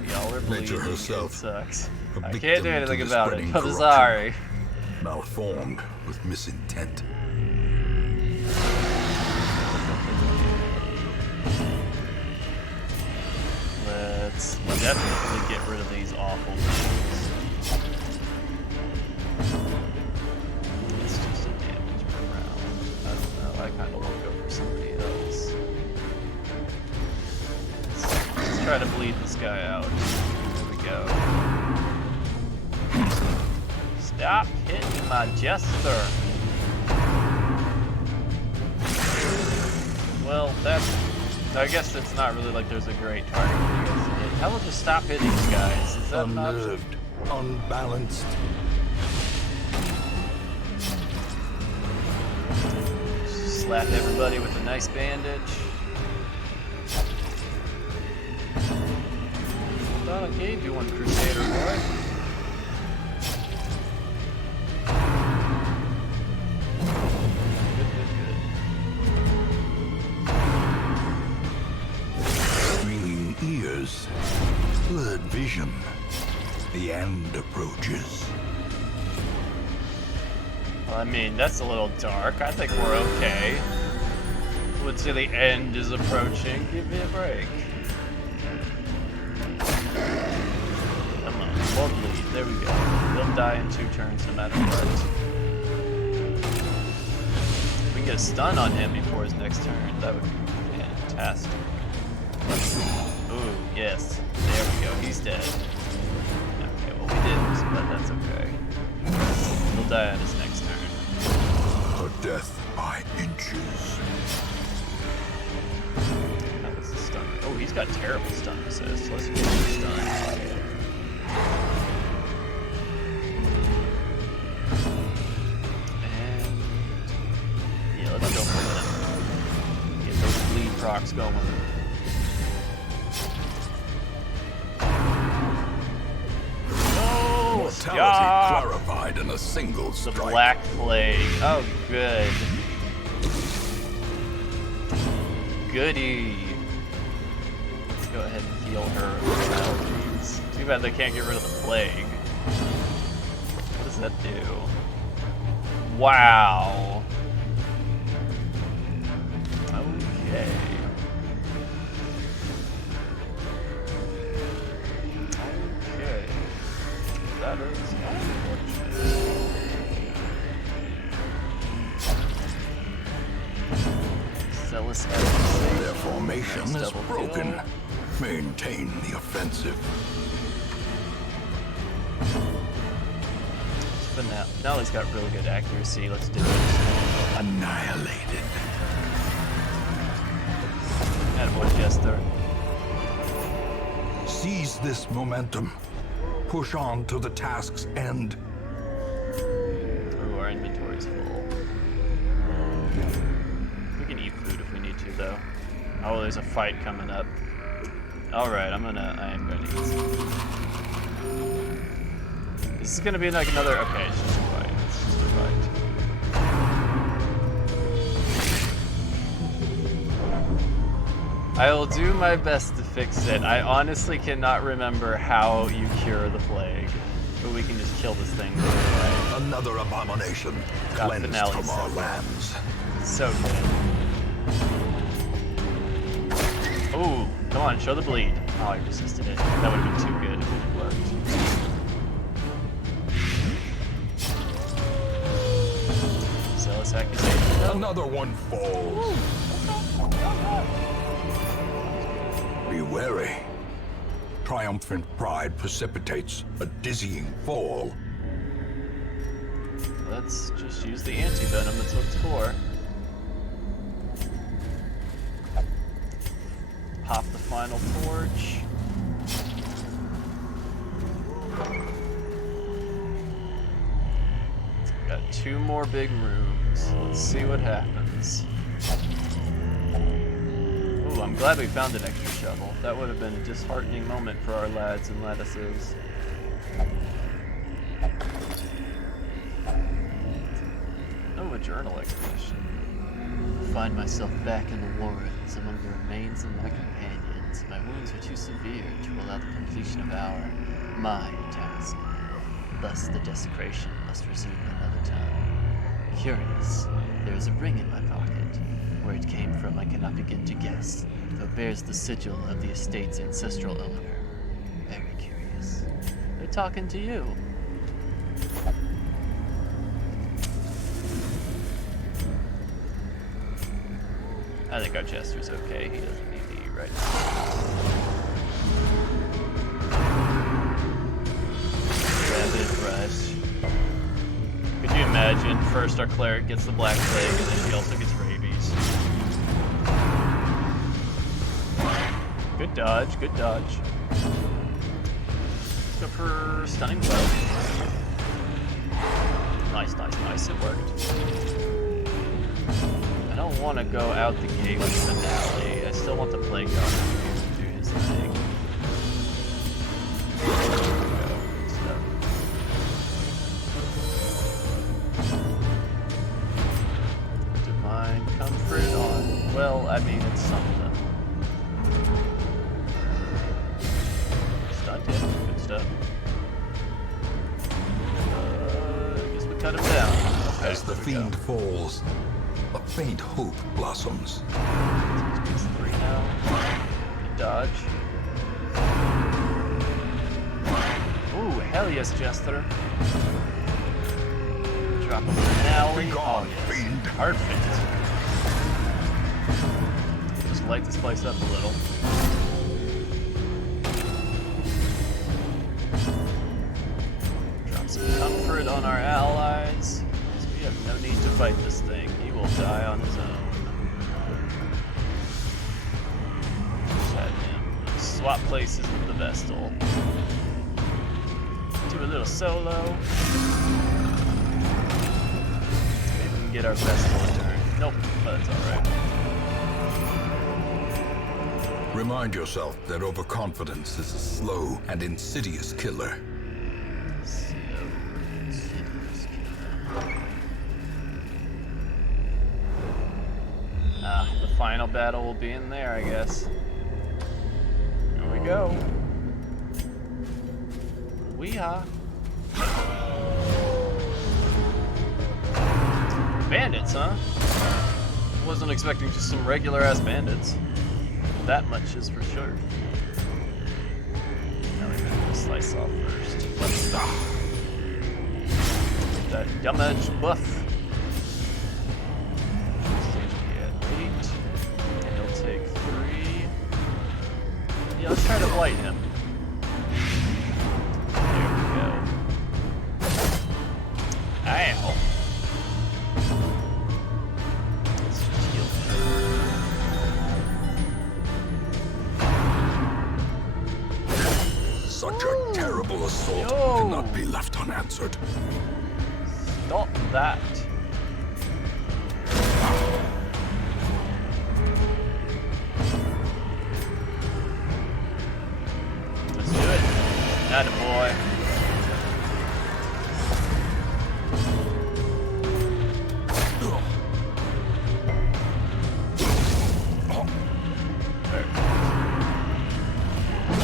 Y'all are bleeding. Nature herself, It sucks. a I can't victim do to anything the about it. spreading I'm corruption. sorry. Malformed with misintent. Let's definitely get rid of these awful things. It's just a damage per round. I don't know. I kind of want to go for somebody else. Let's try to bleed this guy out. There we go. Stop hitting my jester. Well, I guess it's not really like there's a great target for you guys to hit. How about just stop hitting these guys? Is that an option? Unnerved, unbalanced. Slap everybody with a nice bandage. Okay, do one Crusader boy. Ringing ears, blurred vision. The end approaches. Well, I mean, that's a little dark. I think we're okay. Would say the end is approaching. Give me a break. Come on, more bleed. There we go. He'll die in 2 turns no matter what. We can get a stun on him before his next turn. That would be fantastic. Ooh, yes. There we go. He's dead. Okay, well, we didn't, but that's okay. He'll die on his next turn. A death by inches. That was a stun. Oh, he's got terrible stun assist. Let's get him stunned. And yeah, let's go for them. Get those bleed procs going. Mortality clarified in a single The strike. Black Plague. Oh, good. Goody. Let's go ahead and heal her allergies. Too bad they can't get rid of the plague. What does that do? Wow. Okay. Okay. That is unfortunate. Zealous Adversary. Their formation Nice is double broken. kill. Maintain the offensive. Now he's got really good accuracy. Let's do it. Annihilated. Attaboy, Jester. Seize this momentum. Push on to the task's end. Ooh, our inventory's full. We can eat food if we need to, though. Oh, there's a fight coming up. Alright, I am gonna eat some. This is gonna be like another. Okay, it's just a fight. It's just a fight. I will do my best to fix it. I honestly cannot remember how you cure the plague. But we can just kill this thing right away. Another abomination God, cleansed finale from so our good. lands. So good. Ooh, come on, show the bleed. Oh, I resisted it. That would have been too good if it had worked. Zealous accusation. Another one falls. Be wary. Triumphant pride precipitates a dizzying fall. Let's just use the anti-venom, that's what it's for. Pop the final torch. Got 2 more big rooms. Let's see what happens. Ooh, I'm glad we found an extra shovel. That would have been a disheartening moment for our lads and laddises. Oh, a journal expedition. Find myself back in the warrens among the remains of my companions. My wounds are too severe to allow the completion of my task. Thus the desecration must resume another time. Curious, there is a ring in my pocket. Where it came from I cannot begin to guess, though it bears the sigil of the estate's ancestral owner. Very curious. They're talking to you. I think our Jester's okay. He doesn't need to eat right now. Rapid rush. Could you imagine? First our cleric gets the Black Plague, and then she also gets rabies. Good dodge, good dodge. Let's go for stunning blow. Nice, nice, nice. It worked. I don't want to go out the gate with finale. I still want the Plague God to do his thing. I mean, it's something. Stunt him. Good stuff. I guess we cut him down. Okay, As the fiend falls, a faint hope blossoms. He's 3 now. Dodge. Ooh, hell yes, Jester. Drop him now. Oh, yes. Perfect. Just light this place up a little. Drop some comfort on our allies. So we have no need to fight this thing. He will die on his own. Just had him swap places with the Vestal. Do a little solo. Maybe we can get our Vestal in turn. Nope, but that's alright. Remind yourself that overconfidence is a slow and insidious killer. The final battle will be in there, I guess. Here we go. Weehaw. Bandits, huh? Wasn't expecting just some regular ass bandits. That much is for sure. Now we're gonna slice off first. That damage buff. Take 3. Yeah, let's try to blight him. There we go. Ow. Let's just heal him. Such a terrible assault Yo. cannot be left unanswered. Stop that. Attaboy.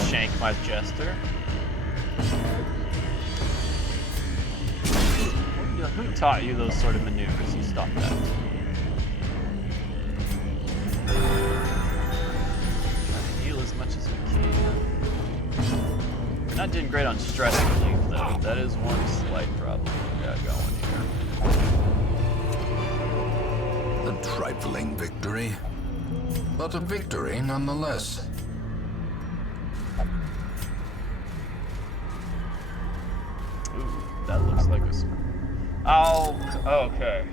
Shank my Jester. Who taught you those sort of maneuvers? You stop that. Try to heal as much as we can. Not doing great on stress relief, though. That is one slight problem we got going here. A trifling victory, but a victory nonetheless. Ooh, that looks like a... Oh, okay.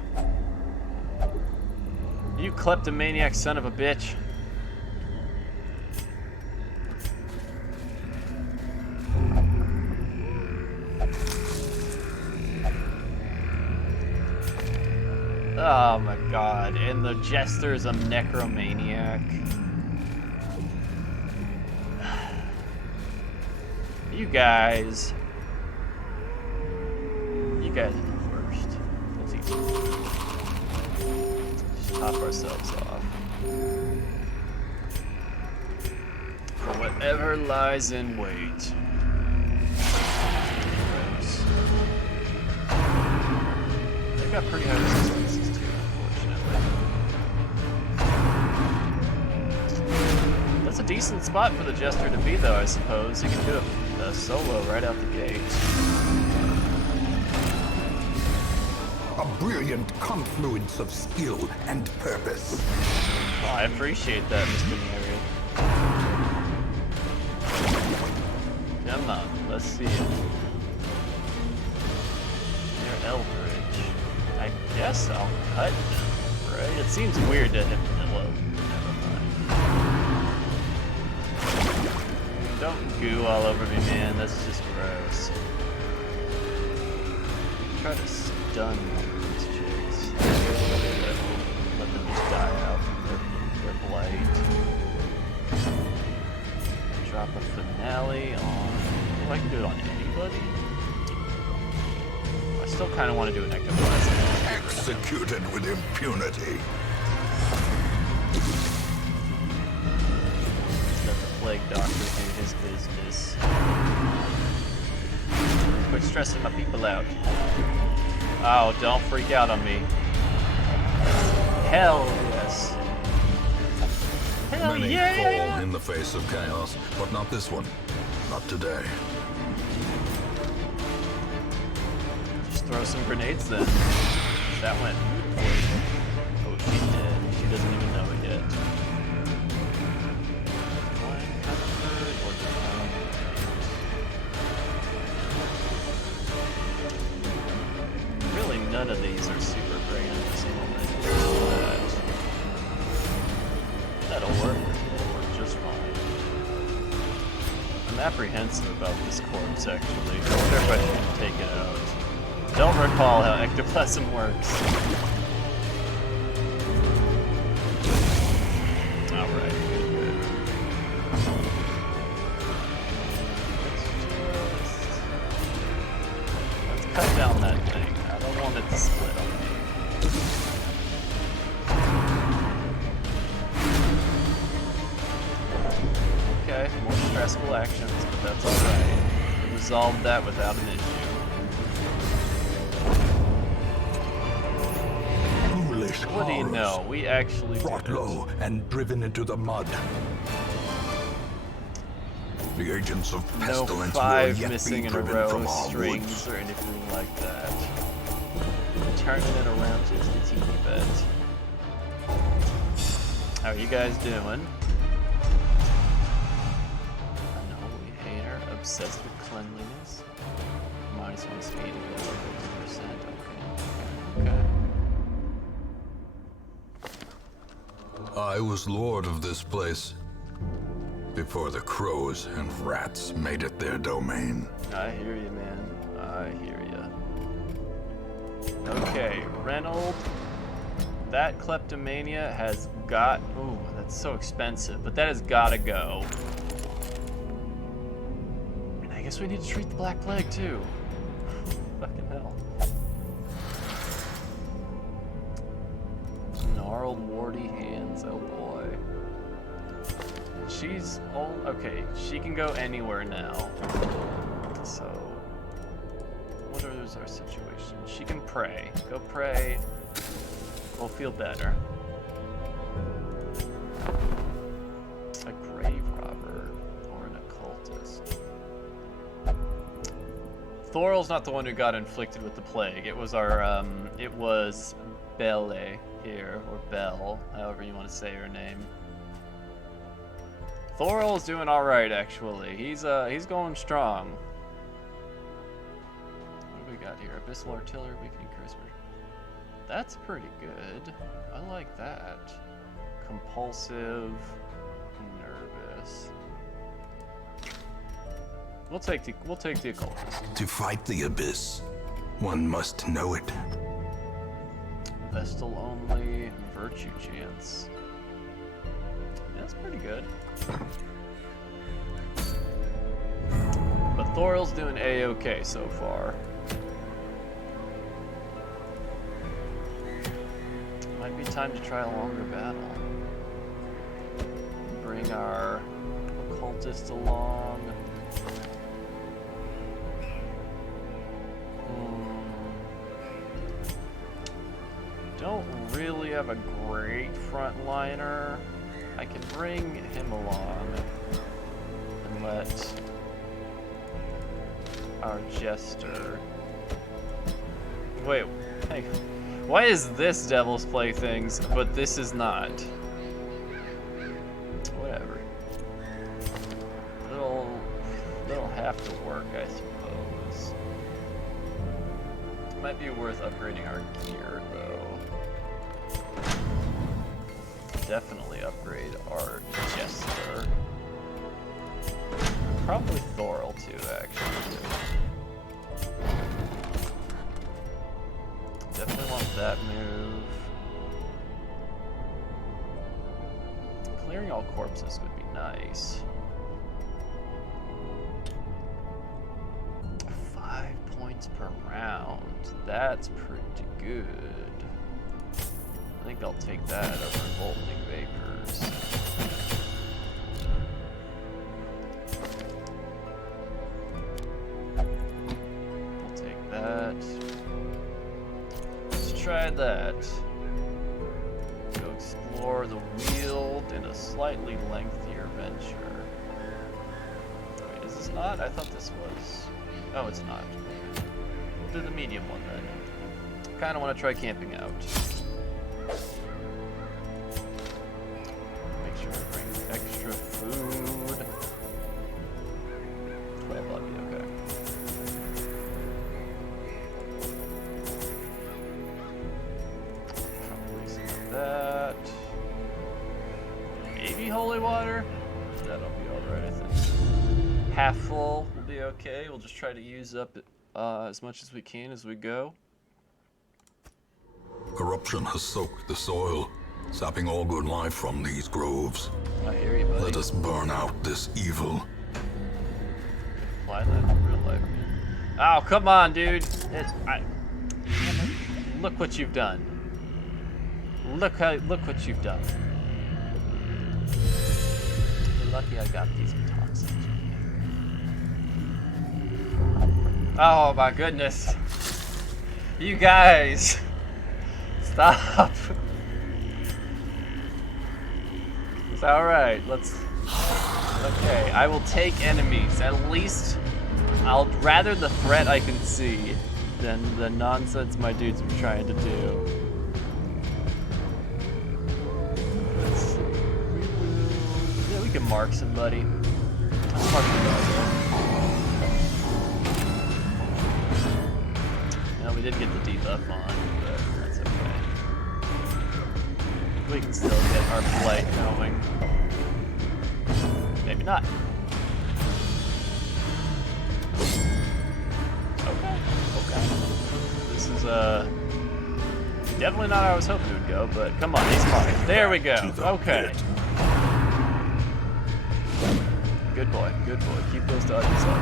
You kleptomaniac son of a bitch. Oh my god, and the Jester's a necromaniac. You guys are the worst. Let's eat some. Just top ourselves off. For whatever lies in wait. They've got pretty high resistances too, unfortunately. That's a decent spot for the Jester to be, though, I suppose. He can do a solo right out the gate. A brilliant confluence of skill and purpose. Oh, I appreciate that, Mr. Mary. Come on, let's see it. They're eldritch. I guess I'll cut them, right? It seems weird to hit Willow. Never mind. Don't goo all over me, man. That's just gross. Try to stun these chicks. Let them just die out from their blight. Drop a finale on... Oh, I can do it on anybody? I still kind of want to do an ectoplasm. Executed with impunity. plague doctor do his business. Quit stressing my people out. Oh, don't freak out on me. Hell yes. Hell Many yeah! fall in the face of chaos, but not this one. Not today. Just throw some grenades then. That went. Oh, she did. She doesn't even know it yet. Really, none of these are super great at this moment. That'll work. It'll work just fine. I'm apprehensive about this corpse, actually. I wonder if I should take it out. Don't recall how ectoplasm works. Alright, good. Let's cut down that thing. I don't want it to split on me. Okay, more stressful actions, but that's alright. We resolved that without an issue. What do you know? We actually brought did it. low and driven into the mud. The agents of No pestilence will 5 yet missing be in a driven row from of our strings woods. or anything like that. Turning it around just a teeny bit. How are you guys doing? Unholy hater, obsessed with cleanliness. -1 speed, over 50%. Okay. I was lord of this place before the crows and rats made it their domain. I hear you, man. I hear you. Okay, Reynold. That kleptomania has got... Ooh, that's so expensive, but that has got to go. And I guess we need to treat the Black Plague, too. Fucking hell. Gnarled, warty hands, oh boy. She's all... Okay, she can go anywhere now. So... What is our situation? She can pray. Go pray. We'll feel better. A grave robber or an occultist. Thorol's not the one who got inflicted with the plague. It was our, it was Belle here, or Belle, however you want to say her name. Thorol's doing alright, actually. He's going strong. What do we got here? Abyssal Artillery, Weakening Charisma. That's pretty good. I like that. Compulsive, nervous. We'll take the occultist. To fight the abyss, one must know it. Vestal only, virtue chance. That's pretty good. But Thorol's doing A-okay so far. Might be time to try a longer battle. Bring our occultist along. Don't really have a great frontliner. I can bring him along and let our jester. Wait, hey, why is this Devil's Playthings, but this is not? Whatever. It'll have to work, I suppose. Might be worth upgrading our gear, though. Definitely upgrade our jester. Probably Thorol too, actually. Definitely want that move. Clearing all corpses would be nice. 5 points per round. That's pretty good. I think I'll take that over Revolting Vapors. try that. Go explore the Weald in a slightly lengthier venture. Wait, is this not? I thought this was. Oh, it's not. We'll do the medium one then. Kind of want to try camping out. Make sure to bring extra food. 12 of you, okay. Probably some of that. Maybe holy water? That'll be alright, I think. Half full will be okay. We'll just try to use up as much as we can as we go. Corruption has soaked the soil, sapping all good life from these groves. I hear you, buddy. Let us burn out this evil. Apply that in real life. Oh, come on, dude. Look what you've done. Look what you've done. You're lucky I got these toxins. Oh my goodness. You guys. Stop. It's alright. Okay, I will take enemies. At least I'll rather the threat I can see than the nonsense my dudes are trying to do. Let's see. Yeah, we can mark somebody. Let's mark somebody. No, we didn't get the debuff on, but that's okay. We can still get our flight going. Maybe not. Okay. This is definitely not how I was hoping it would go, but come on, he's fine. There we go. Okay. Good boy. Keep those dodges up.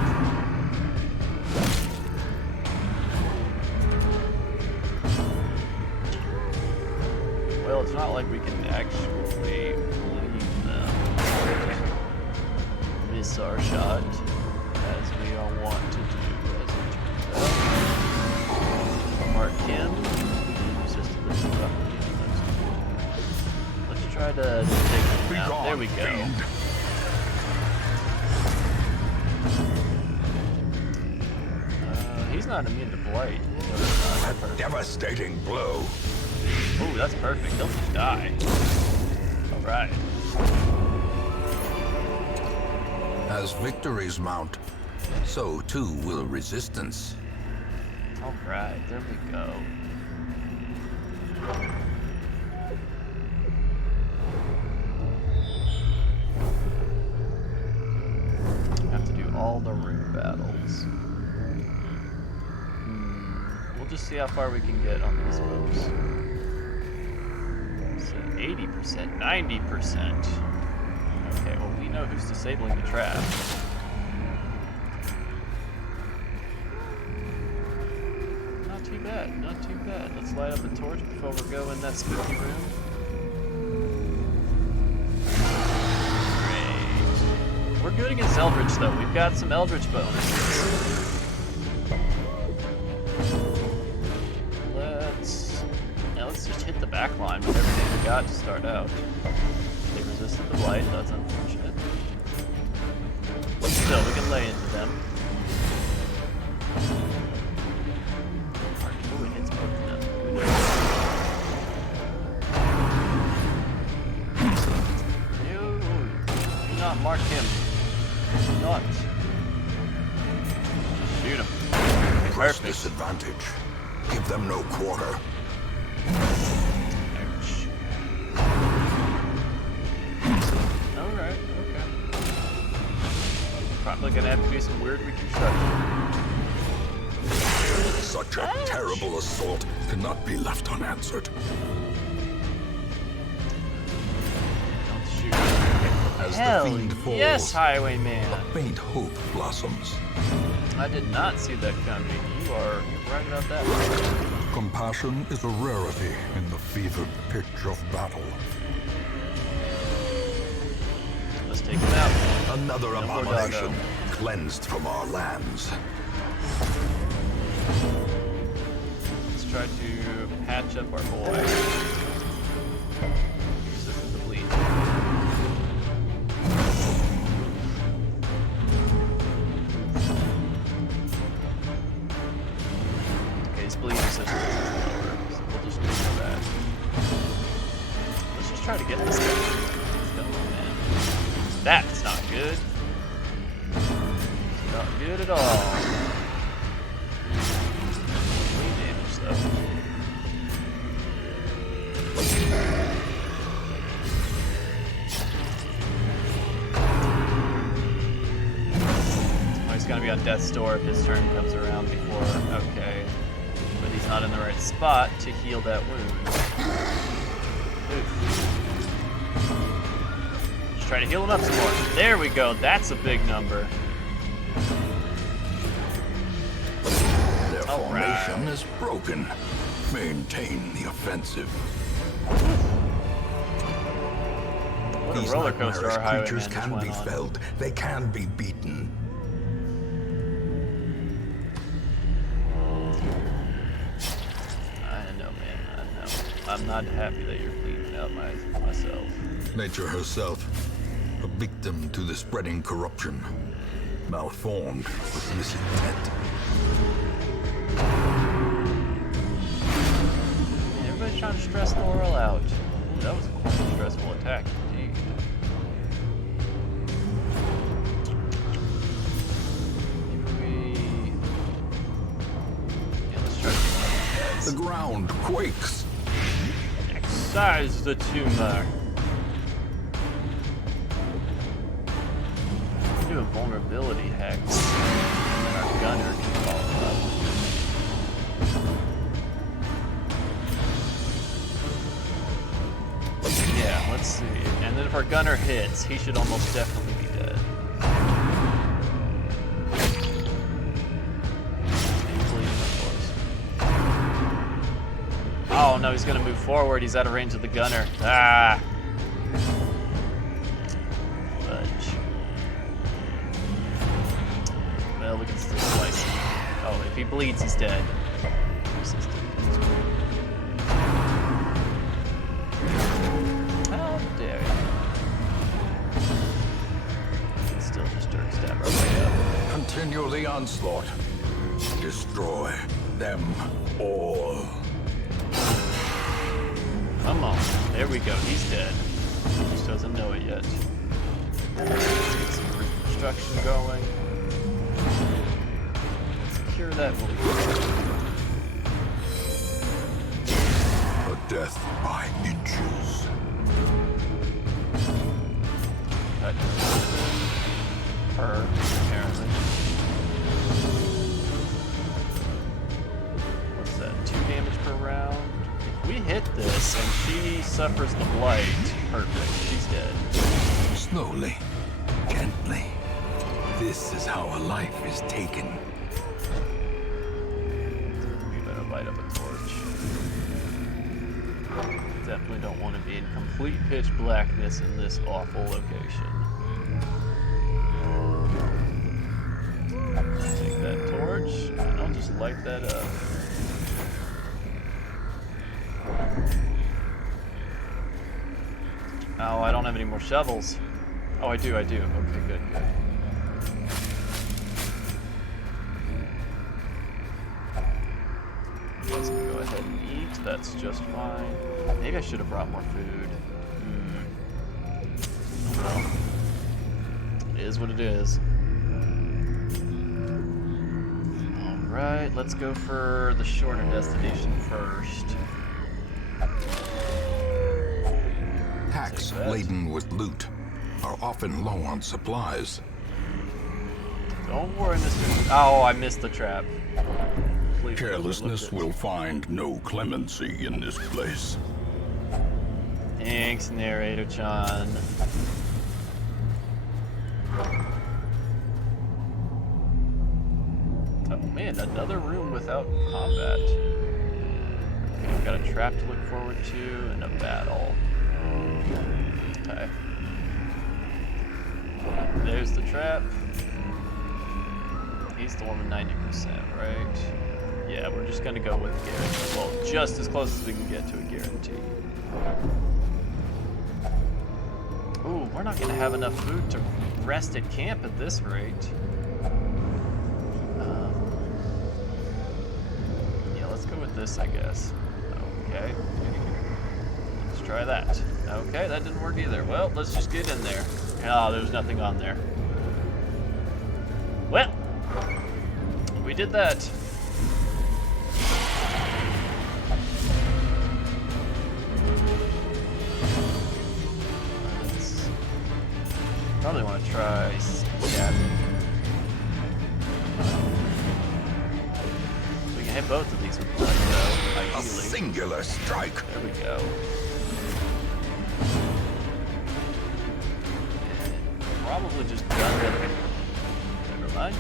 Well, it's not like we can actually leave them. Miss our shot, as we all want to do, as it turns out. Mark him. Resisted the debuff. Let's try to take him out. There we go. He's not immune to blight. A devastating blow. Ooh, that's perfect. He'll just die. Alright. As victories mount, so too will resistance. Alright, there we go. Have to do all the room battles. We'll just see how far we can get on these folks. 80%, 90%. Okay, well, we know who's disabling the trap. Not too bad. Let's light up a torch before we go in that spooky room. Great. We're good against eldritch, though. We've got some eldritch bonuses. Let's just hit the back line with everything we got to start out. They resisted the blight, that's unfortunate. But still, we can lay into them. Ooh, it hits both of them. Do not mark him. Do not. Shoot him. Press Perfect. disadvantage. Give them no quarter. Ouch. Alright, okay. Probably gonna have to do some weird reconstruction. Such a terrible assault cannot be left unanswered. Don't shoot. As Hell, the fiend falls, yes, Highwayman. a faint hope blossoms. I did not see that coming. You're right about that. Compassion is a rarity in the fevered pitch of battle. Let's take him out. Another No more abomination doggo. cleansed from our lands. Let's try to patch up our boy. Resist the bleed. Okay, his bleed resistance is lower, so we'll just go for that. Let's just try to get this guy. Let's go, man. That's not good. Not good at all. Bleed damage though. Oh, he's gonna be on death's door if his turn comes around before. Okay. But he's not in the right spot to heal that wound. Oof. Just try to heal him up some more. There we go. That's a big number. Their All formation right. is broken. Maintain the offensive. What a These roller coaster our nightmarish highwayman creatures just can went be on. felled. They can be beaten. I know, man. I know. I'm not happy that you're bleeding out myself. Nature herself, a victim to the spreading corruption, malformed with misintent. Man, everybody's trying to stress Laurel out. Ooh, that was quite a stressful attack indeed. Yeah, let's try to do one of these guys. The ground quakes. Excise the tumor. We can do a vulnerability hex, and then our gunner can follow up. Yeah, let's see. And then if our gunner hits, he should almost definitely be dead. He's bleeding, of course. Oh no, he's gonna move forward. He's out of range of the gunner. Ah! Fudge. Well, we can still slice him. Oh, if he bleeds, he's dead. Resistant. How dare you? We can still just dirk stab our way up. Continue the onslaught. Destroy them all. Come on. There we go. He's dead. He just doesn't know it yet. Let's get some reconstruction going. Secure that while we A death by inches. cut her, apparently. What's that? 2 damage per round? If we hit this and she suffers the blight, perfect. She's dead. Slowly, gently. This is how a life is taken. We better light up a torch. Definitely don't want to be in complete pitch blackness in this awful location. Take that torch, and I'll just light that up. Oh, I don't have any more shovels. Oh, I do. Okay, good. Guess we go ahead and eat. That's just fine. Maybe I should have brought more food. Well, it is what it is. Alright, let's go for the shorter destination first. Packs laden with loot are often low on supplies. Don't worry, Mr. Oh, I missed the trap. Please Carelessness will find no clemency in this place. Thanks, Narrator John. Oh man, another room without combat. Okay, we've got a trap to look forward to and a battle. Okay. There's the trap. He's the one with 90%, right? Yeah, we're just gonna go with guarantee. Well, just as close as we can get to a guarantee. Ooh, we're not gonna have enough food to rest at camp at this rate. Yeah, let's go with this, I guess. Okay. Let's try that. Okay, that didn't work either. Well, let's just get in there. Oh, there's nothing on there. Well, we did that. Let's probably want to try stabbing. We can hit both of these with blood, though, A ideally. singular strike. There we go. Probably just gun it. Never mind.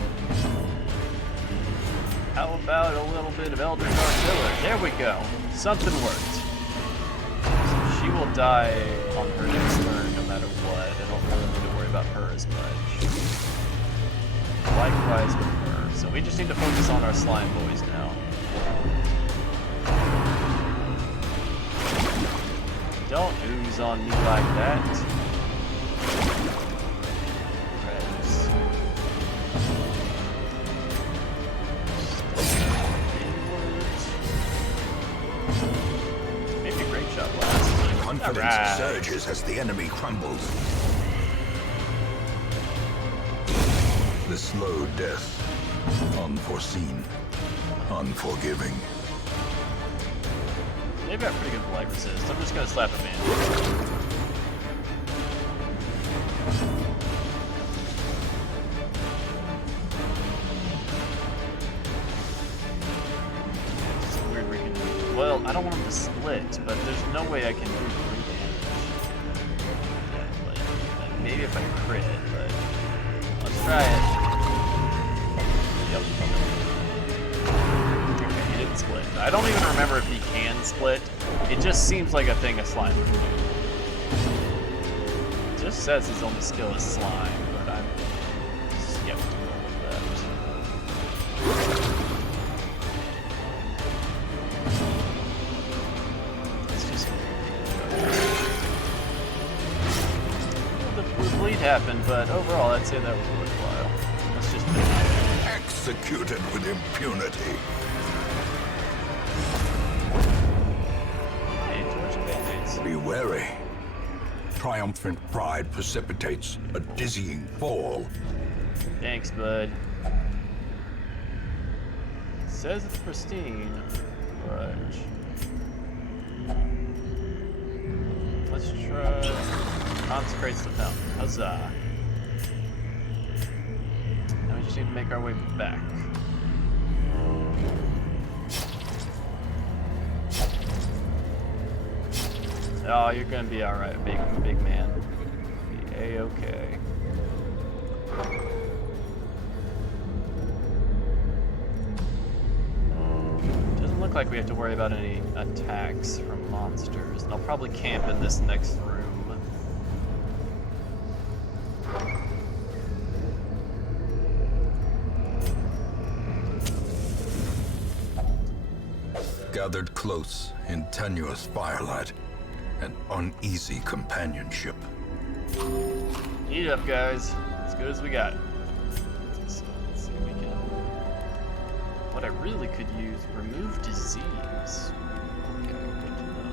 How about a little bit of eldritch artillery? There we go. Something worked. So she will die on her next turn no matter what. I don't really need to worry about her as much. Likewise with her. So we just need to focus on our slime boys now. Don't ooze on me like that. Reds. Maybe a great shot blast. Confidence Alright. surges as the enemy crumbles. The slow death, unforeseen, unforgiving. They've got pretty good blight resist. I'm just gonna slap a bandage. It's weird we can. Well, I don't want them to split, but there's no way I can do 3 damage. Like, maybe if I crit, but let's try it. Yep. Okay, he didn't split. I don't even remember if he can split. It just seems like a thing a slime would do. It just says his only skill is slime, but I'm skeptical of that. It's just the bleed happened, but overall I'd say that was worthwhile. Let's just Executed with impunity. hey, torch and band-aids. Be wary. Triumphant pride precipitates a dizzying fall. Thanks, bud. It says it's pristine, but let's try consecrates the fountain. Huzzah! Now we just need to make our way back. Oh, you're gonna be all right, big man. Be a-okay. Doesn't look like we have to worry about any attacks from monsters. They'll probably camp in this next room. Gathered close in tenuous firelight and uneasy companionship. Eat up, guys. As good as we got. So, let's see if we can. What I really could use, remove disease. Okay, good to know.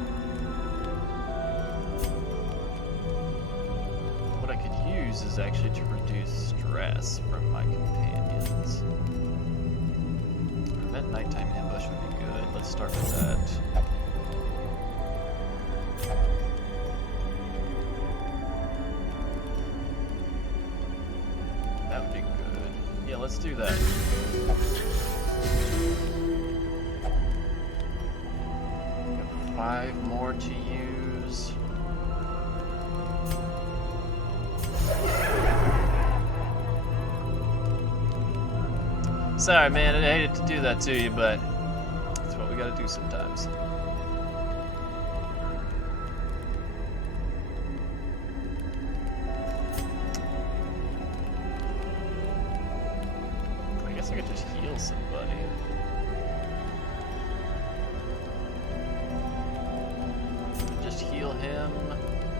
What I could use is actually to reduce stress from my companions. Prevent nighttime ambush would be good. Let's start with that. That would be good. Yeah, let's do that. Got 5 more to use. Sorry, man, I hated to do that to you, but that's what we gotta do sometimes. I guess I could just heal somebody.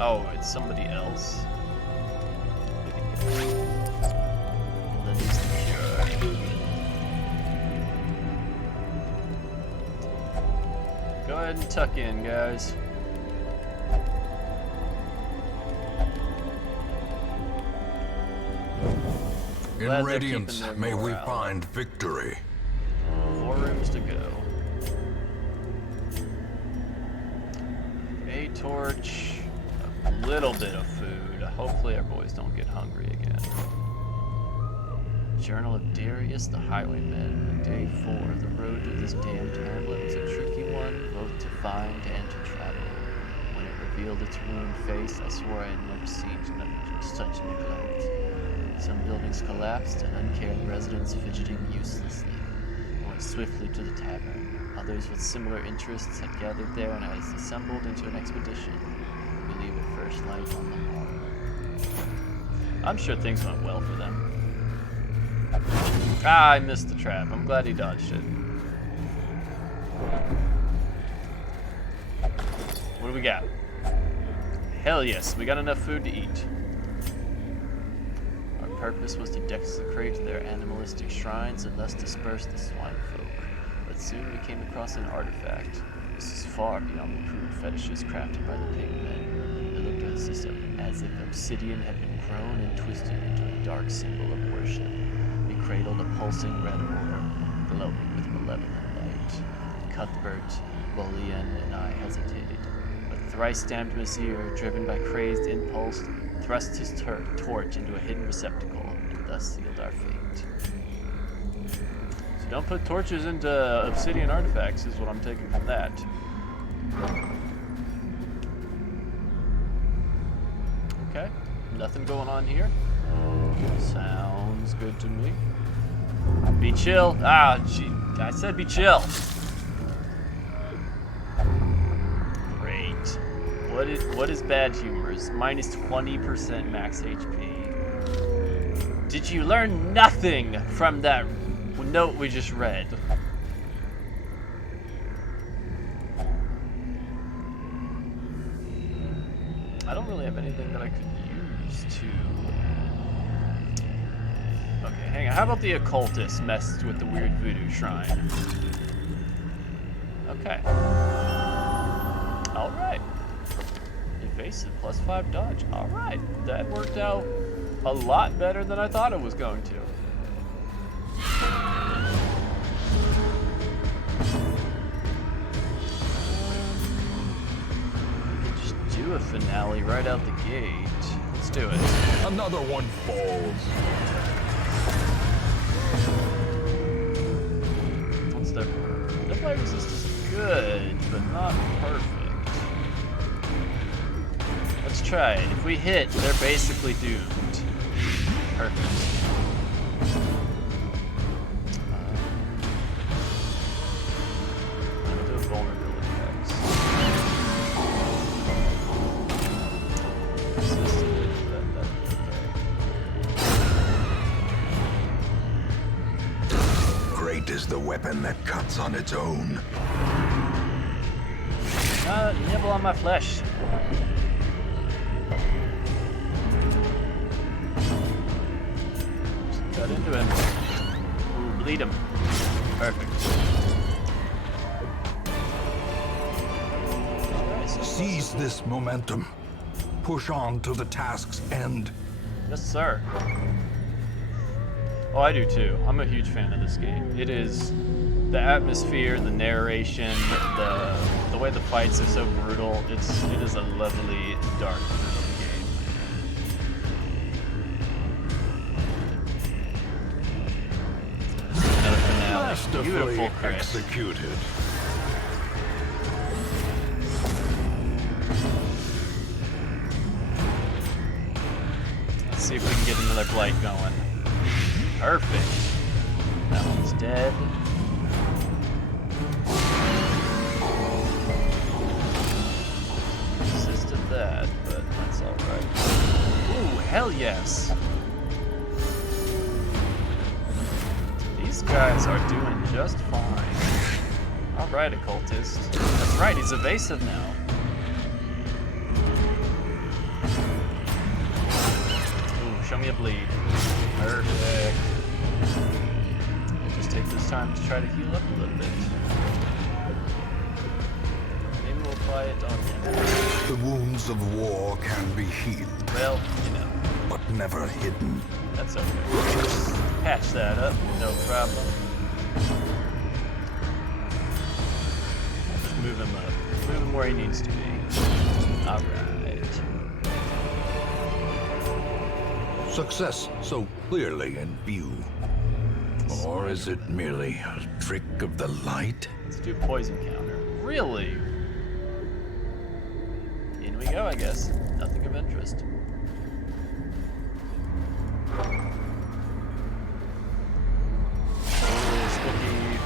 Oh, it's somebody else. Lily's the cure. Go ahead and tuck in, guys. In Glad they're Radiance, keeping their may we morale. find victory. 4 rooms to go. A torch, a little bit of food. Hopefully our boys don't get hungry again. Journal of Darius, the Highwayman. Day 4. The road to this damned hamlet was a tricky one, both to find and to travel. When it revealed its ruined face, I swore I had never seen such neglect. Some buildings collapsed, and uncaring residents fidgeting uselessly. I went swiftly to the tavern. Others with similar interests had gathered there, and I assembled into an expedition. We leave at first light on the morrow. I'm sure things went well for them. Ah, I missed the trap. I'm glad he dodged it. What do we got? Hell yes, we got enough food to eat. Our purpose was to desecrate their animalistic shrines and thus disperse the swine folk. But soon we came across an artifact. This is far beyond the crude fetishes crafted by the pigmen. It looked as if obsidian had been grown and twisted into a dark symbol of worship. We cradled a pulsing red orb, glowing with malevolent light. Cuthbert, Bolian, and I hesitated. But thrice-damned Messire, driven by crazed impulse, thrust his torch into a hidden receptacle and thus sealed our fate. So don't put torches into obsidian artifacts is what I'm taking from that. Okay, nothing going on here. Sounds good to me. Be chill. Ah, gee, I said be chill. Great. What is bad humor? It's minus 20% max HP. Did you learn nothing from that note we just read? I don't really have anything that I could use to... Okay, hang on. How about the occultist messed with the weird voodoo shrine? Okay. Alright. Evasive, +5 dodge. Alright. That worked out a lot better than I thought it was going to. Just do a finale right out the gate. Let's do it. Another one falls. What's their fire resistance? Good, but not perfect. Let's try it. If we hit, they're basically doomed. Perfect. I'm gonna do a vulnerability X. Resisted, that'd be okay. Great is the weapon that cuts on its own. Nibble on my flesh. Just cut into him. Ooh, bleed him. Perfect. Alright, so Seize this momentum. Push on to the task's end. yes, sir. Oh, I do too. I'm a huge fan of this game. It is the atmosphere, the narration, the way the fights are so brutal. It is a lovely, dark, brutal game. Another finale. Masterfully Beautiful crit. executed. Let's see if we can get another blight going. Perfect. That one's dead. Resisted that, but that's alright. Ooh, hell yes. These guys are doing just fine. Alright, occultist. That's right, he's evasive now. Show me a bleed. Perfect. Just take this time to try to heal up a little bit. Maybe we'll apply it on him. The wounds of war can be healed, Well, you know. but never hidden. That's okay. Just patch that up, no problem. Just move him up. Move him where he needs to be. Alright. Success so clearly in view. Or is it merely a trick of the light? Let's do poison counter. Really? In we go, I guess. Nothing of interest. Spooky.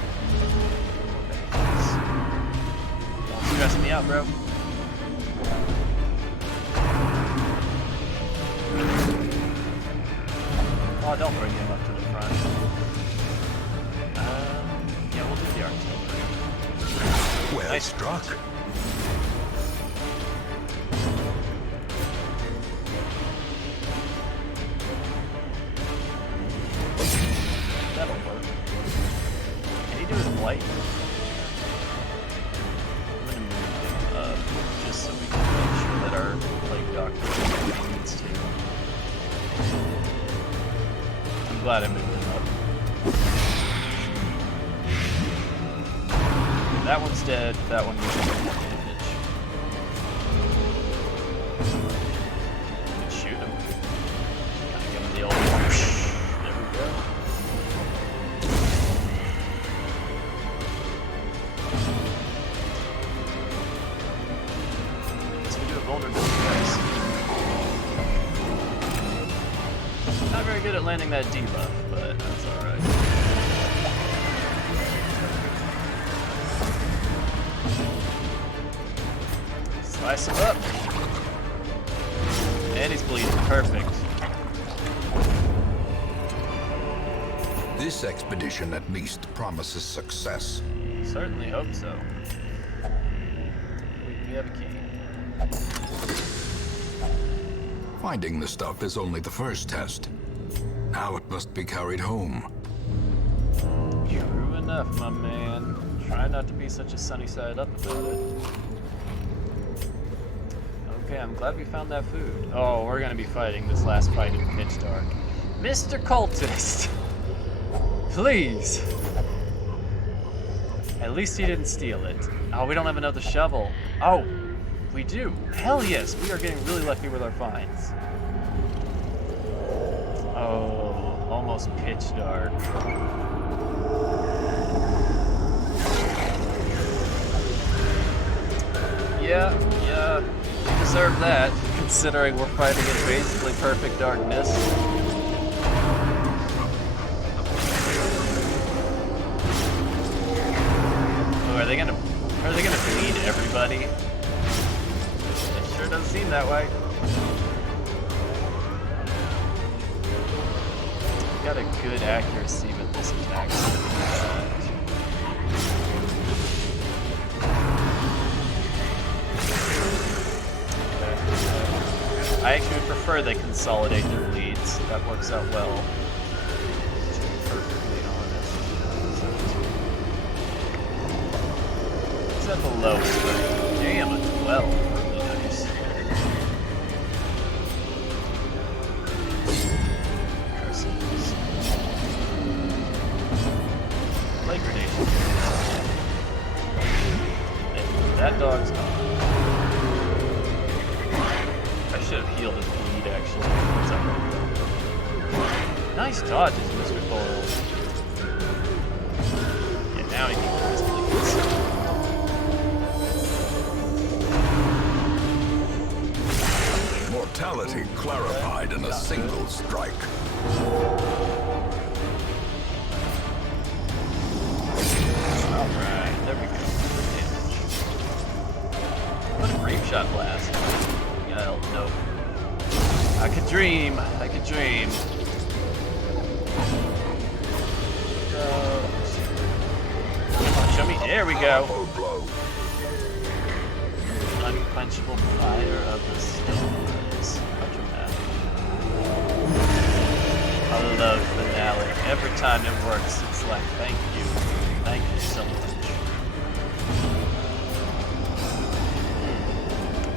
Don't stress me out, bro. Oh, don't bring him up to the front. Yeah, we'll do the artillery. Well Nice. struck. That'll work. Can he do his blight? I'm gonna move him up just so we can make sure that our plague doctor needs to. I'm glad I moved him up. That one's dead. That one needs more damage. Shoot him. Kind of give him the old. There we go. Guess we do a vulnerability, guys. Not very good at landing that debuff, but that's alright. Slice him up. And he's bleeding. Perfect. This expedition at least promises success. Certainly hope so. We have a key. Finding the stuff is only the first test. Now it must be carried home. True enough, my man. Try not to be such a sunny side up about it. Okay, I'm glad we found that food. Oh, we're gonna be fighting this last fight in pitch dark. Mr. Cultist! Please! At least he didn't steal it. Oh, we don't have another shovel. Oh, we do. Hell yes, we are getting really lucky with our finds. Oh, almost pitch dark. Yeah, we deserve that, considering we're fighting in basically perfect darkness. Oh, are they gonna bleed everybody? It sure doesn't seem that way. Got a good accuracy with this attack. I actually would prefer they consolidate their leads. That works out well. To be perfectly honest. It's at the lowest right? Damn, a 12. Really nice. Curses. Play grenade. That dog's gone. I should have healed his bleed, actually. It's alright. Nice dodges, Mr. Thor. Yeah, now he can heal his bleeds. Mortality clarified in a single strike. Alright, there we go. Damage. What a grape shot blast. Oh, no. I could dream. I could dream. Come on, show me. There we go. Unquenchable fire of the stars. How dramatic. love finale. Every time it works, it's like, thank you. Thank you so much.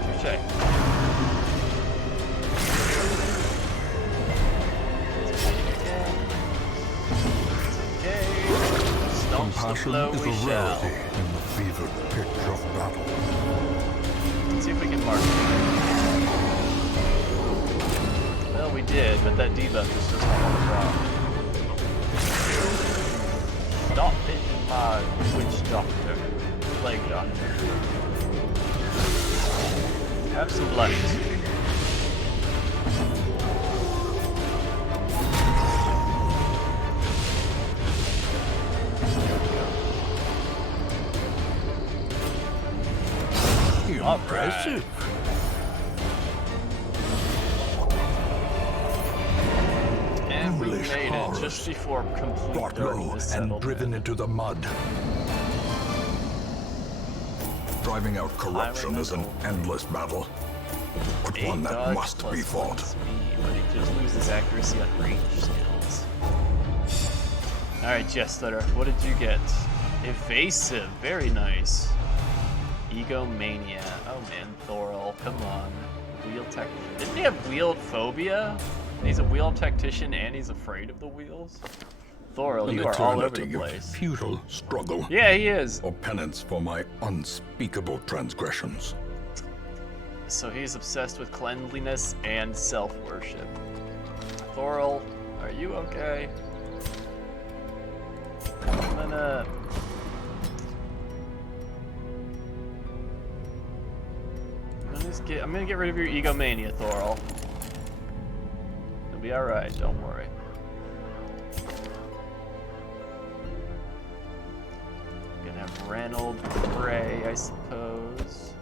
Touché. Compassion is a rarity in the fevered pitch of battle. Let's see if we can mark it. Well, we did, but that debuff just doesn't want to drop. Stop hitting my witch doctor. Plague doctor. Have some light. Impressive. And we Foolish made it horrors. just before complete Brought low darkness and settled driven in. into the mud. Driving out corruption is an endless battle, but 8 one that dodge must plus be 1 fought. speed, but he just loses accuracy on range skills. Alright, Jester, what did you get? Evasive, very nice. Egomania. Oh man, Thorol, come on. Wheel tech. Didn't he have wheeled phobia? He's a wheel tactician and he's afraid of the wheels? Thorol, An you are all over the eternity of place. futile struggle, Yeah, he is. or penance for my unspeakable transgressions. So he's obsessed with cleanliness and self-worship. Thorol, are you okay? I'm gonna get rid of your egomania, Thorol. It'll be alright, don't worry. Gonna have Reynold pray, I suppose.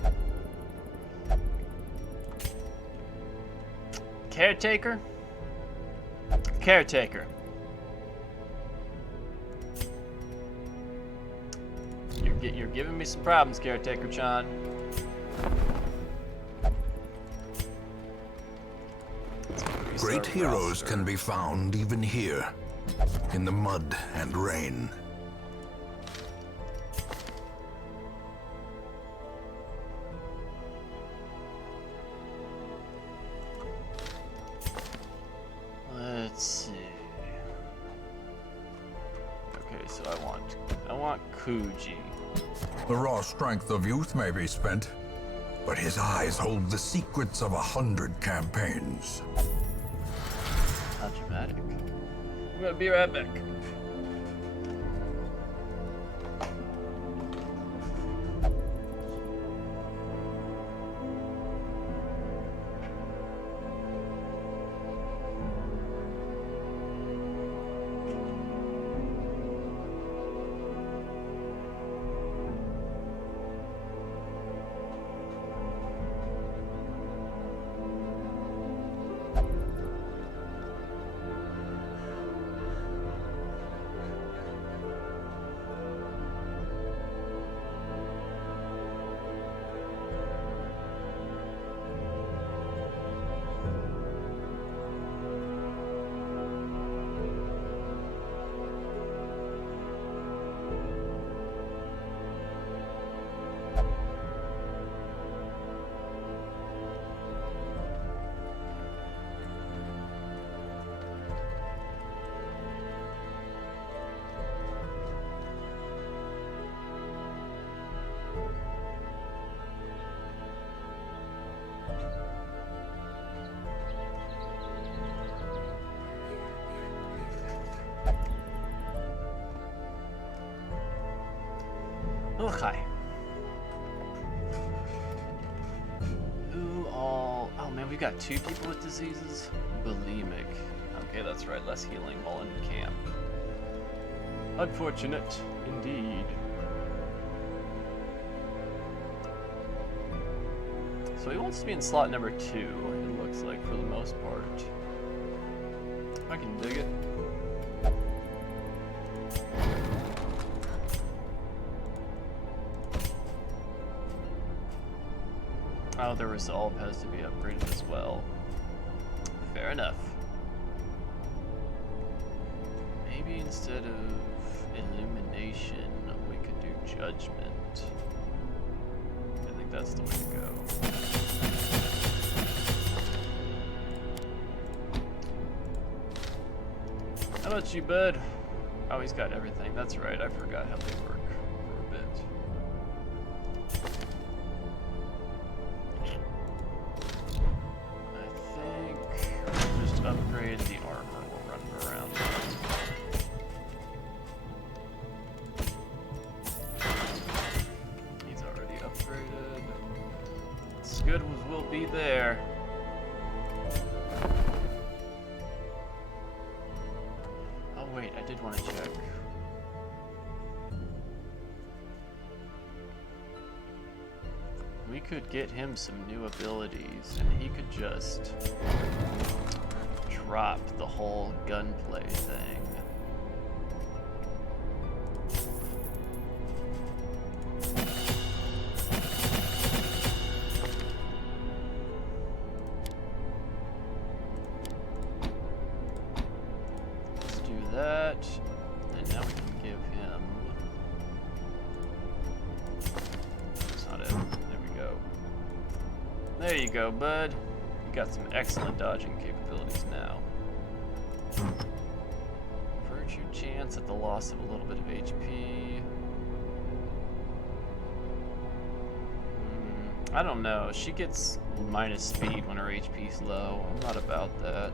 Caretaker? Caretaker. You're giving me some problems, Caretaker-chan. Great heroes can be found even here, in the mud and rain. Let's see. Okay, so I want Kuji. The raw strength of youth may be spent, but his eyes hold the secrets of 100 campaigns. How dramatic. I'm gonna be right back. Okay. Who all... Oh man, we got 2 people with diseases? Bulimic. Okay, that's right, less healing while in camp. Unfortunate, indeed. So he wants to be in slot number 2, it looks like, for the most part. I can dig it. Oh, the resolve has to be upgraded as well. Fair enough. Maybe instead of illumination, we could do judgment. I think that's the way to go. How about you, bud? Oh, he's got everything. That's right. I forgot how they work for a bit. I think we'll just upgrade the armor. We'll run around. He's already upgraded. As good as we'll be there. Oh wait, I did want to check. We could get him some new abilities, and he could just drop the whole gunplay thing. Let's do that, and now we can give him... That's not it. There we go. There you go, bud. You got some excellent dodging capabilities now. Virtue chance at the loss of a little bit of HP. I don't know. She gets minus speed when her HP's low. I'm not about that.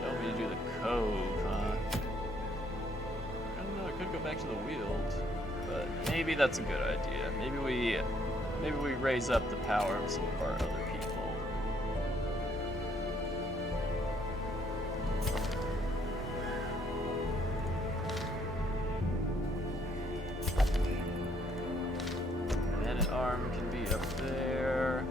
Don't need to do the cove, huh? I don't know. I could go back to the Weald, but maybe that's a good idea. Maybe we raise up the power of some of our other people. Man-at-arm can be up there.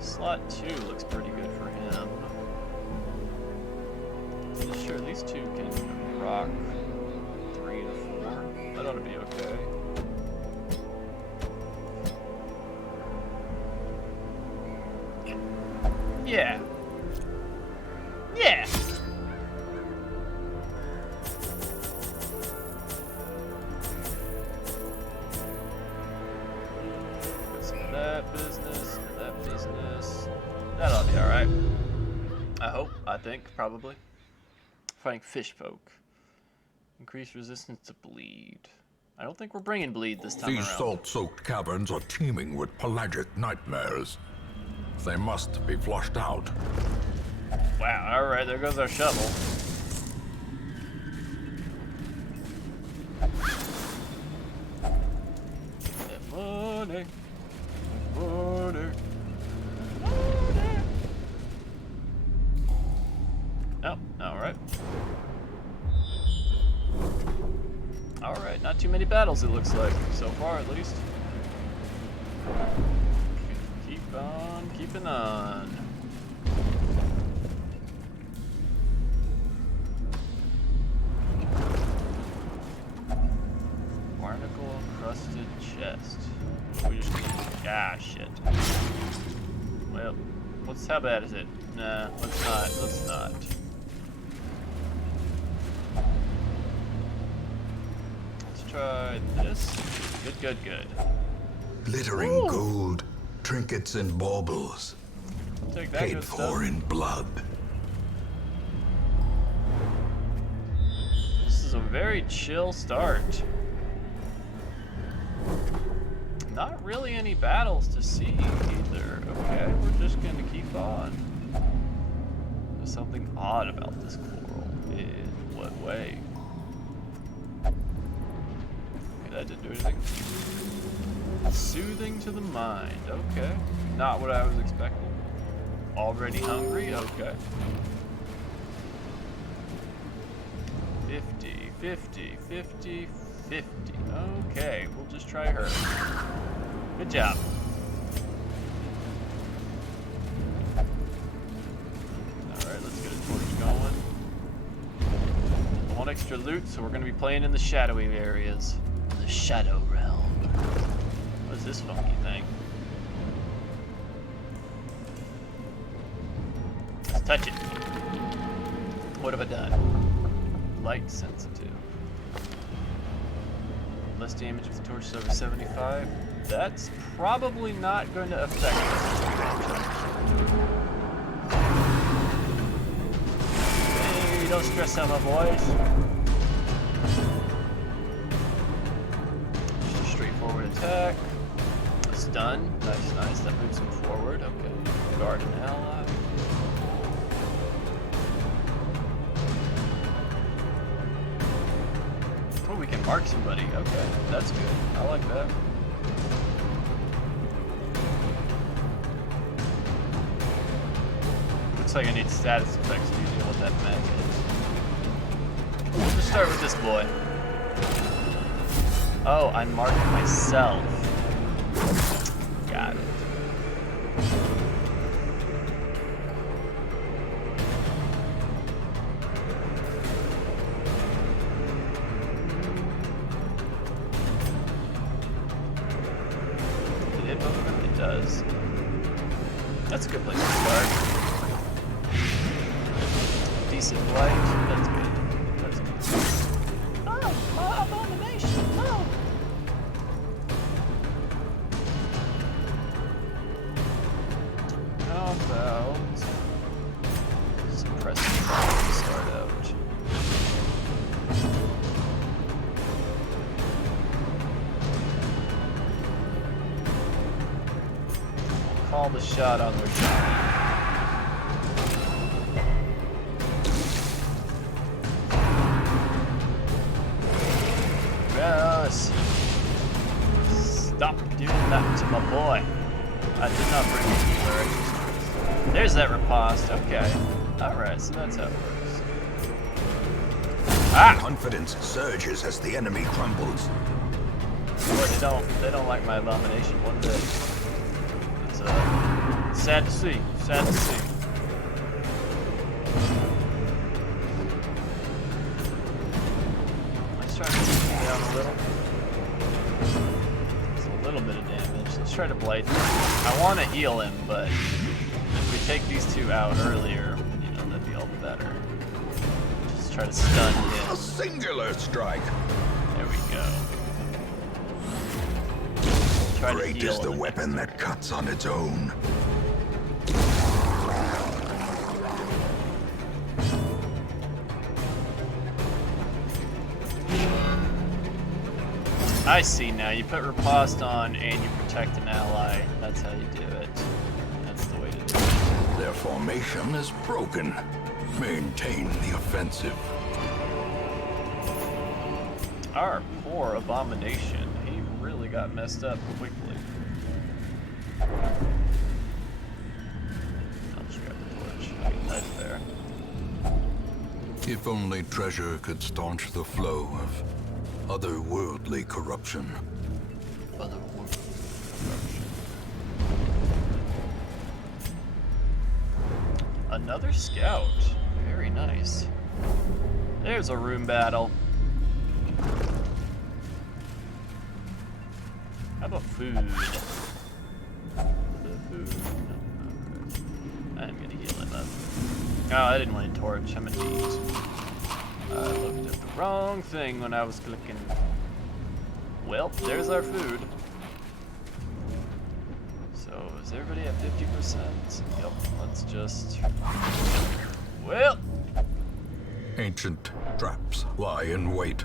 Slot 2 looks pretty good for him. Sure, these two can rock 3 to 4. That ought to be okay. Yeah. Yeah. Got some of that business and that business. That ought to be alright. I hope. I think. Probably. Fighting fish folk. Increased resistance to bleed. I don't think we're bringing bleed this time These around. salt-soaked caverns are teeming with pelagic nightmares. They must be flushed out. Wow, alright, there goes our shovel. That money. Money. Money. Oh, alright. Alright, not too many battles it looks like, so far at least. Keep on keeping on. Barnacle encrusted chest. We just shit. Well, how bad is it? Nah, let's not. Let's try this. Good. Glittering Ooh. gold, trinkets and baubles, Take that paid good for stuff. in blood. This is a very chill start. Not really any battles to see either. Okay, we're just gonna keep on. There's something odd about this coral. In what way? Okay, that didn't do anything. Soothing to the mind. Okay. Not what I was expecting. Already hungry? Okay. 50, 50, 50, 50. Okay, we'll just try her. Good job. Alright, let's get a torch going. Onyx extra loot, so we're gonna be playing in the shadowy areas. In the Shadow Realm. What is this funky thing? Let's touch it. What have I done? Light sensitive. Less damage with the torch is over 75. That's probably not going to affect us. Hey, don't stress out my boys. Just a straightforward attack. A stun. Nice, nice. That moves him forward. Okay. Guard an ally. Oh, we can mark somebody. Okay, that's good. I like that. Looks like I need status effects to deal with that mech. Let's start with this boy. Oh, I marked myself. Got it. It does. That's a good place to start. Decent light. That's good. That's good. Oh, my abomination! No! How about suppressing to start out? Call the shot on their shot. Yes. Stop doing that to my boy. I did not bring any lyrics. There's that riposte. Okay. Alright, so that's how it works. Ah! Confidence surges as the enemy crumbles. Boy, they don't like my abomination one bit. Sad to see. Sad to see. Let's try to take him down a little. It's a little bit of damage. Let's try to blight him. I want to heal him, but if we take these two out earlier, you know, that'd be all the better. Just try to stun him. A singular strike. There we go. Try to Great heal is the him. weapon that cuts on its own. I see now. You put riposte on and you protect an ally. That's how you do it. That's the way to do it. Their formation is broken. Maintain the offensive. Our poor abomination. He really got messed up quickly. I'll just grab the torch. I can knife there. If only treasure could staunch the flow of otherworldly corruption. Otherworldly corruption. Another scout. Very nice. There's a room battle. How about food? The food. No, okay. I'm gonna heal him up. Oh, I didn't want a torch. I'm gonna eat. I looked at the wrong thing when I was clicking. Well, there's our food. So, is everybody at 50%? Yep, let's just... Well! Ancient traps lie in wait,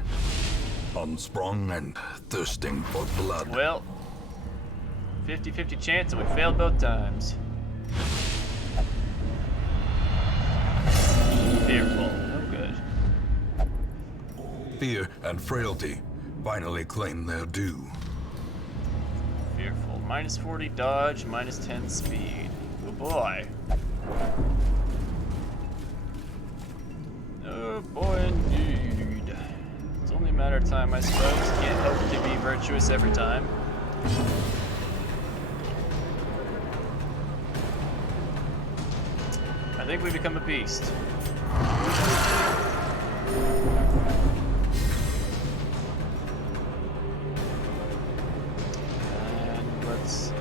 unsprung and thirsting for blood. Well, 50-50 chance and we failed both times. Fearful. No good. Fear and frailty finally claim their due. Fearful. Minus 40 dodge, minus 10 speed. Oh boy. Oh boy indeed. It's only a matter of time, I suppose. Can't hope to be virtuous every time. I think we become a beast. And let's see.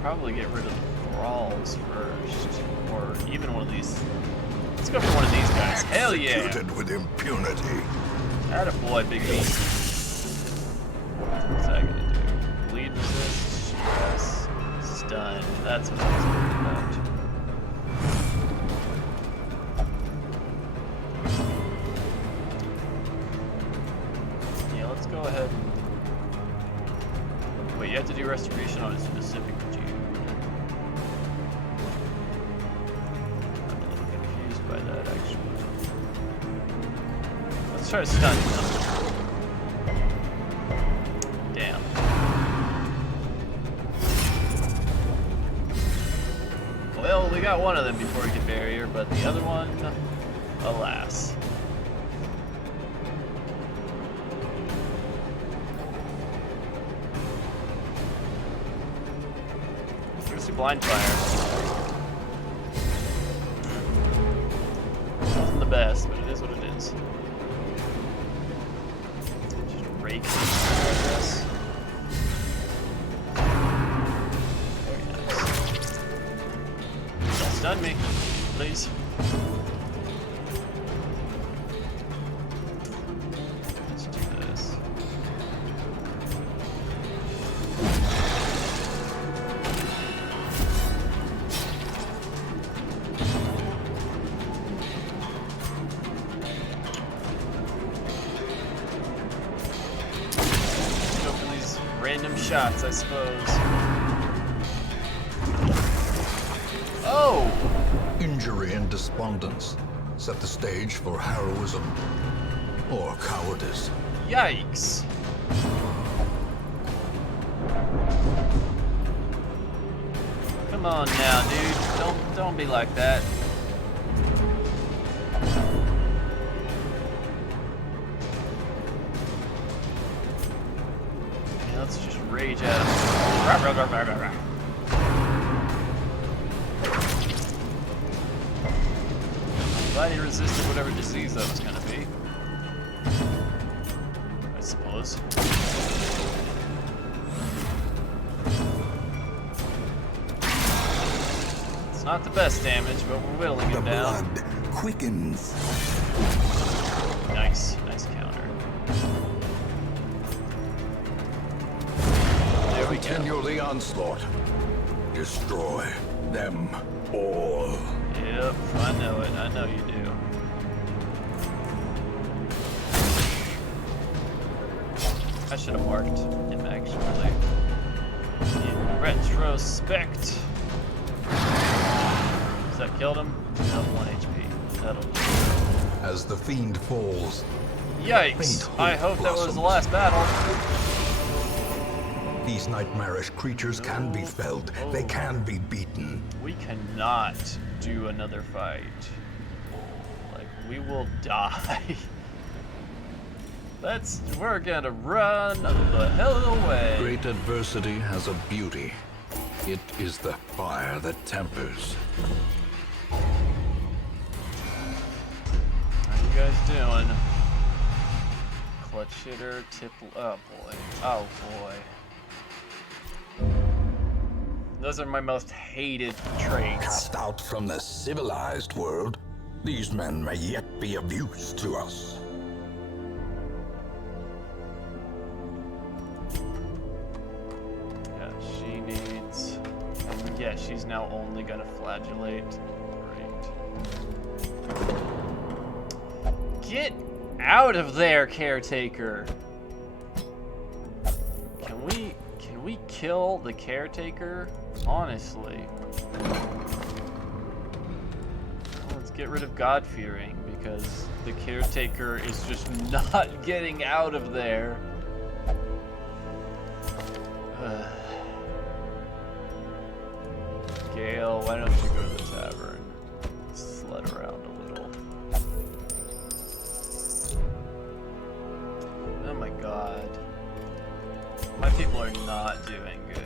Probably get rid of the thralls first, or even one of these. Let's go for one of these guys. Hell yeah! Executed with impunity. Attaboy, big beast. What's that gonna do? Bleed resist, stress, stun. That's what I was worried about. Yeah, let's go ahead and... Wait, you have to do restoration on a specific dude. I'm a little confused by that, actually. Let's try to stun him. Damn. Well, we got one of them before we get barrier, but the other one, alas. Let's do blind fire. Wasn't the best, but it is what it is. Just rake it, I guess. Very nice. Don't stun me, please. Let's do this. Go for these random shots, I suppose. Oh! Injury and despondence set the stage for heroism or cowardice. Yikes. Come on now, dude. Don't be like that. Okay, let's just rage at him. Rah, rah, rah, rah, rah, rah. Glad he resisted whatever disease that was gonna be. I suppose. It's not the best damage, but we're whittling The him down. blood quickens. Nice, nice counter. There we go. Continue the onslaught. Destroy them all. Yep, I know it. I know you do. I should have marked him actually. In retrospect. Has that killed him? No, 1 HP. That'll do. As the fiend falls, Yikes! Faint I hope hope that was the blossoms. last battle. these nightmarish creatures can be felled. They can be beaten. We cannot do another fight. Like, we will die. We're gonna run the hell away. Great adversity has a beauty. It is the fire that tempers. How you guys doing? Clutch hitter, tip. Oh boy. Oh boy. Those are my most hated traits. Cast out from the civilized world, these men may yet be of use to us. Yeah, she needs. Yeah, she's now only gonna flagellate. Great. Get out of there, caretaker! Can we kill the caretaker? Honestly. Let's get rid of God-fearing, because the caretaker is just not getting out of there. Gale, why don't you go to the tavern? Sled around a little. Oh my god. My people are not doing good.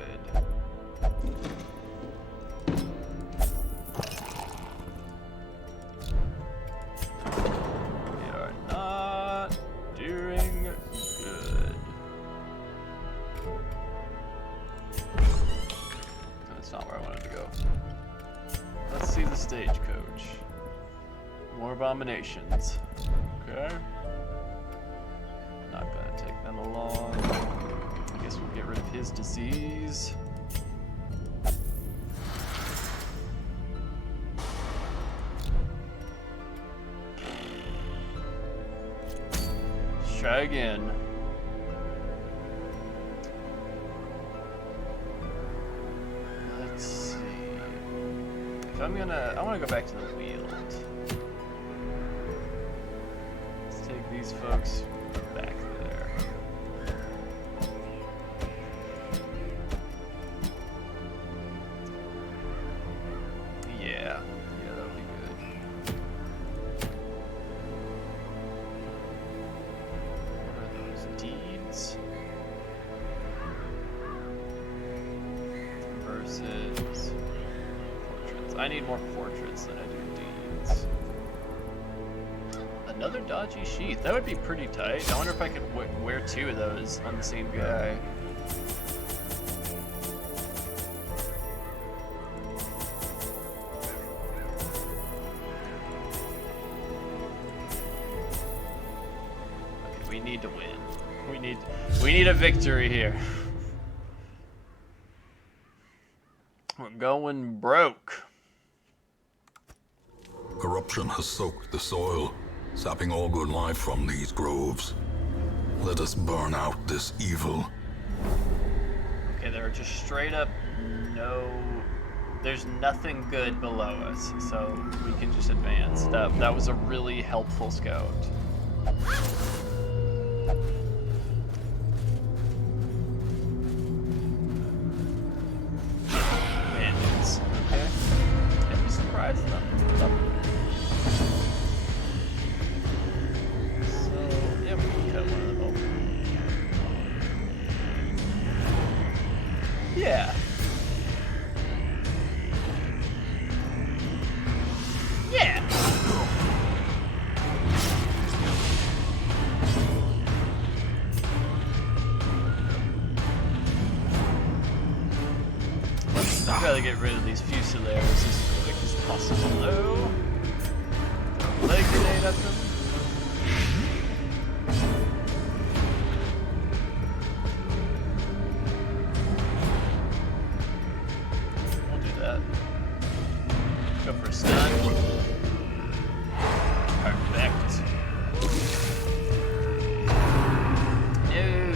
abominations. Okay. Not gonna take them along. I guess we'll get rid of his disease. Let's try again. Let's see. If I want to go back to the Weald. Let's take these folks back there. Yeah, that'll be good. What are those deeds? Versus portraits. I need more portraits than I do deeds. Another dodgy sheath. That would be pretty tight. I wonder if I could wear two of those on the same guy. Okay, we need to win. We need a victory here. We're going broke. Corruption has soaked the soil, sapping all good life from these groves. Let us burn out this evil. Okay, there are just straight up there's nothing good below us, so we can just advance. That was a really helpful scout. Bandits, okay. Can we surprise them? So, yeah, we can cut one of them open. Yeah. Yeah. I'd rather get rid of these Fusilaires as quick as possible, though. Throw a leg grenade at them. We'll do that. Go for a stun. Perfect.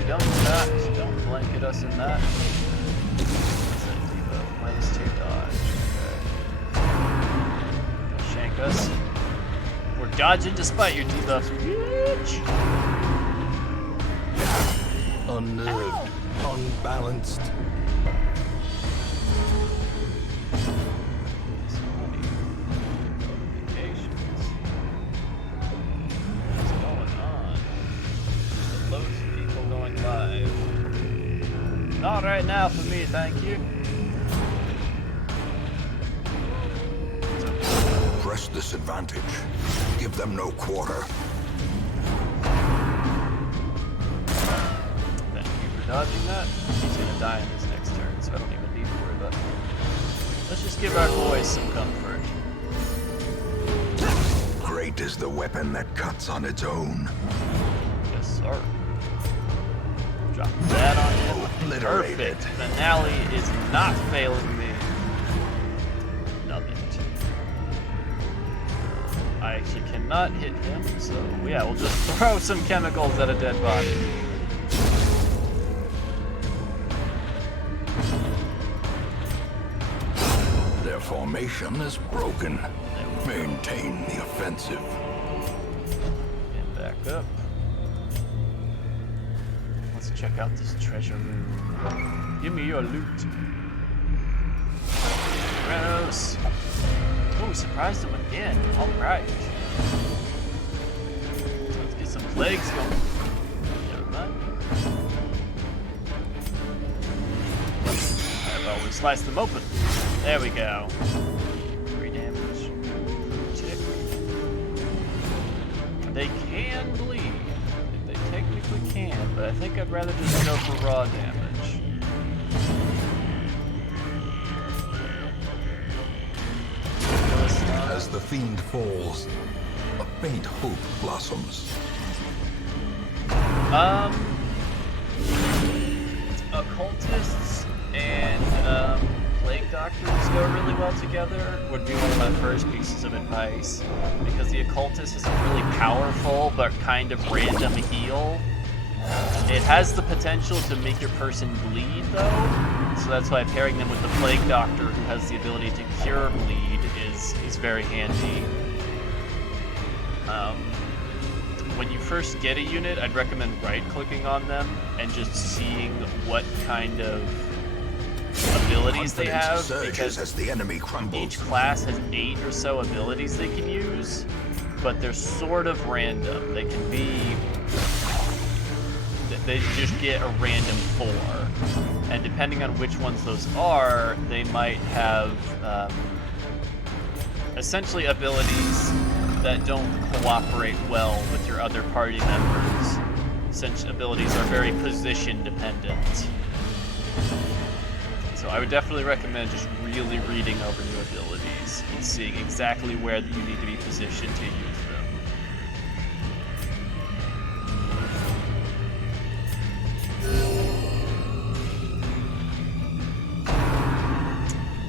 No, don't blanket us in that. Minus 2 dodge. Okay. Shank us. We're dodging despite your debuffs. Bitch. Unnerved, unbalanced. Notifications. What's going on? Just loads of people going live. Not right now for me, thank you. Press this advantage. Give them no quarter. Thank you for dodging that. He's gonna die in his next turn, so I don't even need to worry about it. Let's just give our boys some comfort. Great is the weapon that cuts on its own. Yes, sir. Drop that on him. Obliterated. Perfect. Finale is not failing me. Love it. I actually cannot hit him, so yeah, we'll just throw some chemicals at a dead body. Their formation is broken. Maintain the offensive. And back up. Let's check out this treasure room. Give me your loot. Gross. Oh, we surprised him again. Alright. Let's get some plagues going. Never mind. Alright, well, we sliced them open. There we go. 3 damage. Tick. They can bleed. They technically can, but I think I'd rather just go for raw damage. As the fiend falls, a faint hope blossoms. Occultists and plague doctors go really well together would be one of my first pieces of advice, because the occultist is a really powerful but kind of random heal. It has the potential to make your person bleed though, so that's why pairing them with the plague doctor, who has the ability to cure bleed, is very handy. When you first get a unit, I'd recommend right-clicking on them and just seeing what kind of abilities they have, because as the enemy crumbles. each class has 8 or so abilities they can use, but they're sort of random. They can be... they just get a random 4, and depending on which ones those are, they might have essentially abilities that don't cooperate well with your other party members, since abilities are very position dependent. So I would definitely recommend just really reading over your abilities and seeing exactly where you need to be positioned to use them.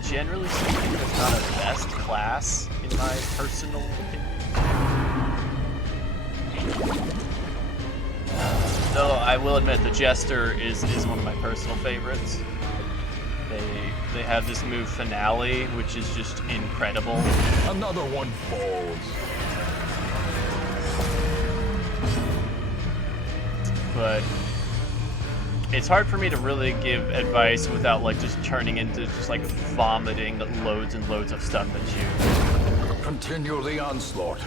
Generally speaking, it's not a best class, in my personal opinion. Though I will admit, the Jester is one of my personal favorites. They have this move Finale, which is just incredible. Another one falls. But it's hard for me to really give advice without like just turning into just like vomiting loads and loads of stuff at you. Continue the onslaught.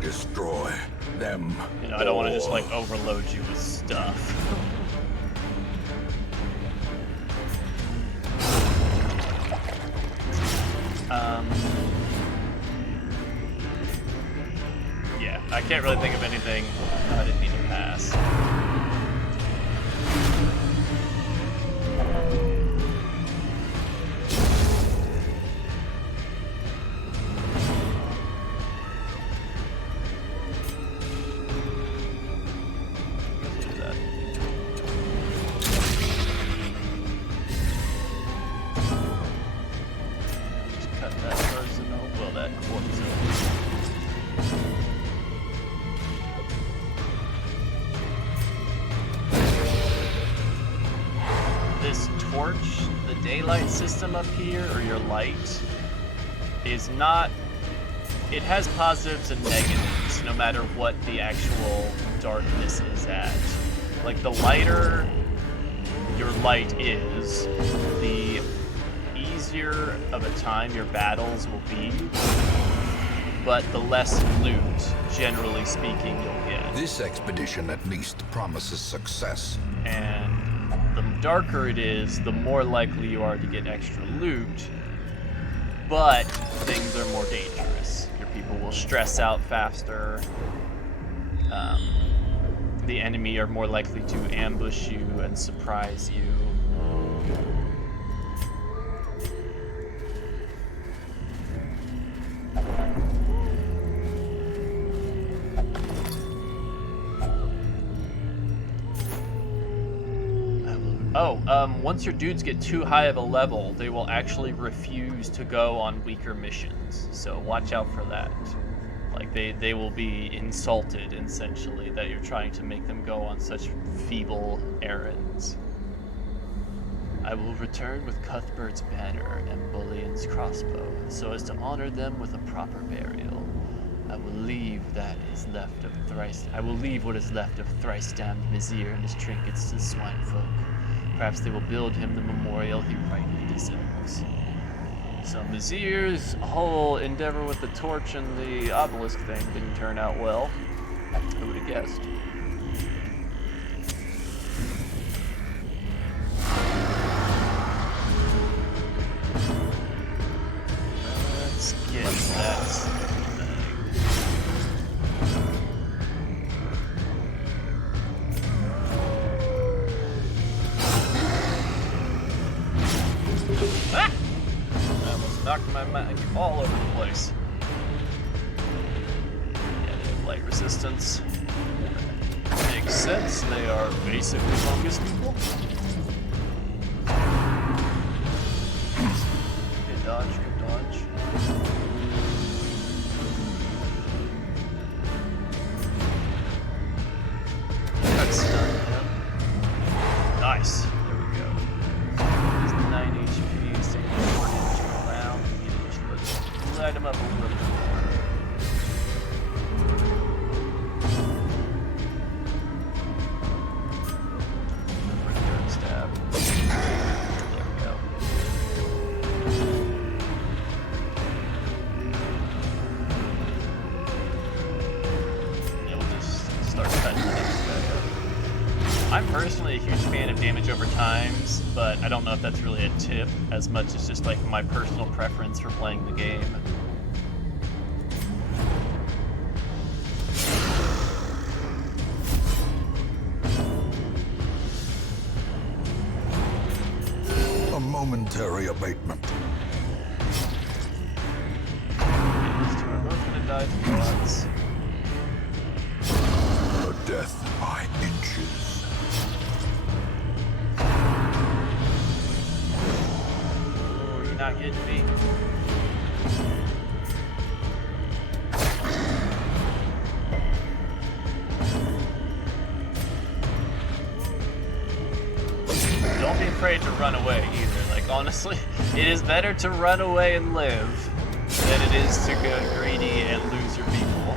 Destroy them. You know, I don't want to just like overload you with stuff. Yeah, I can't really think of anything I didn't need to pass. System up here, or your light, is not... it has positives and negatives, no matter what the actual darkness is at. Like, the lighter your light is, the easier of a time your battles will be, but the less loot, generally speaking, you'll get. This expedition at least promises success. And the darker it is, the more likely you are to get extra loot, but things are more dangerous. Your people will stress out faster. The enemy are more likely to ambush you and surprise you. Once your dudes get too high of a level, they will actually refuse to go on weaker missions. So watch out for that. Like, they will be insulted, essentially, that you're trying to make them go on such feeble errands. I will return with Cuthbert's banner and Bullion's crossbow, so as to honor them with a proper burial. I will leave what is left of thrice-damned Mizir and his trinkets to the swine folk. Perhaps they will build him the memorial he rightly deserves. So Mizir's whole endeavor with the torch and the obelisk thing didn't turn out well. Who would have guessed? Let's get that thing. Ah! I almost knocked my mic all over the place. resistance. Makes sense, they are basically fungus people. Good dodge, good dodge. Got stunned him. Nice. There we go. He's 9 HP, staying 4 damage per round. We need to just light him up a little bit more. I'm personally a huge fan of damage over times, but I don't know if that's really a tip as much as just like my personal preference for playing the game. A momentary abatement. These two are both gonna die from bloods. A death by inches. Not getting me. Don't be afraid to run away either. Like honestly, it is better to run away and live than it is to go greedy and lose your people.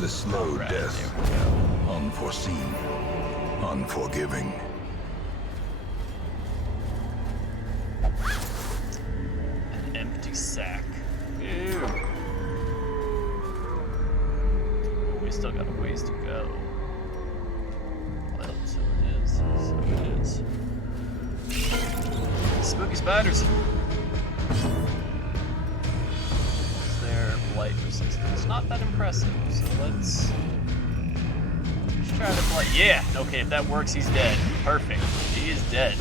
The slow Right, death. there we go. Unforeseen. Unforgiving. An empty sack. Ew. We still got a ways to go. Well, so it is. So it is. Spooky spiders. Their blight resistance. Not that impressive, so let's try to blight. Yeah! Okay, if that works, he's dead. Perfect. He is dead.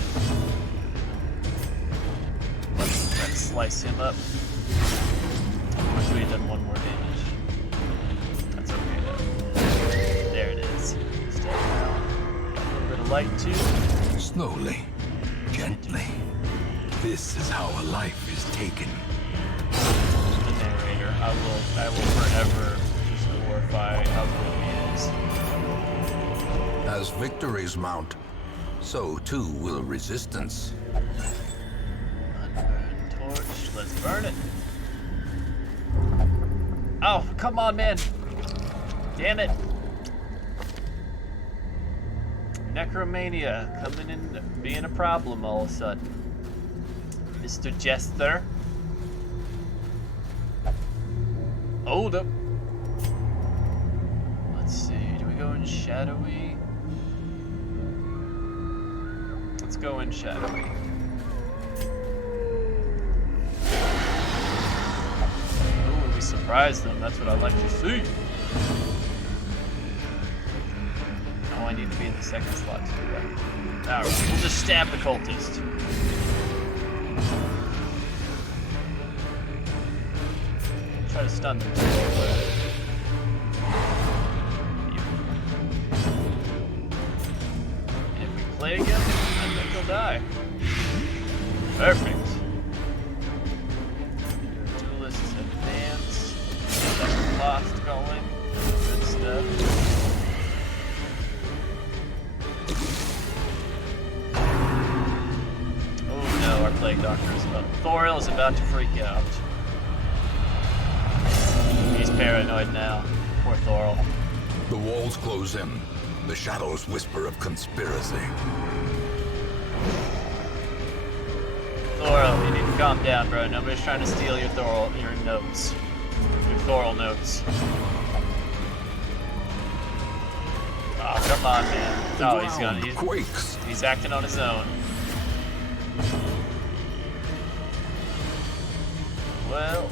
Let's try to slice him up. I wish we had done one more damage. That's okay though. There it is. He's dead now. Got a little bit of light too. Slowly. Gently. This is how a life is taken. The narrator. I will forever just glorify how good he is. As victories mount, so too will resistance. Unburned torch. Let's burn it. Oh, come on, man. Damn it. Necromania coming in, being a problem all of a sudden. Mr. Jester. Hold up. Let's see. Do we go in shadowy? Let's go in shadowy. Ooh, we surprised them. That's what I like to see. Oh, I need to be in the second slot to do that. Alright, we'll just stab the cultist. Try to stun them. If we plague him, I think he'll die. Perfect. Duelists advance. Second lost going. Good stuff. Oh no, our plague doctor is about. Thoril is about to freak out. He's paranoid now. Poor Thoril. The walls close in. The shadows whisper of conspiracy. Thoril, you need to calm down, bro. Nobody's trying to steal your notes. Your Thoril notes. Oh, come on, man. The Oh, ground quakes. he's acting on his own. Well.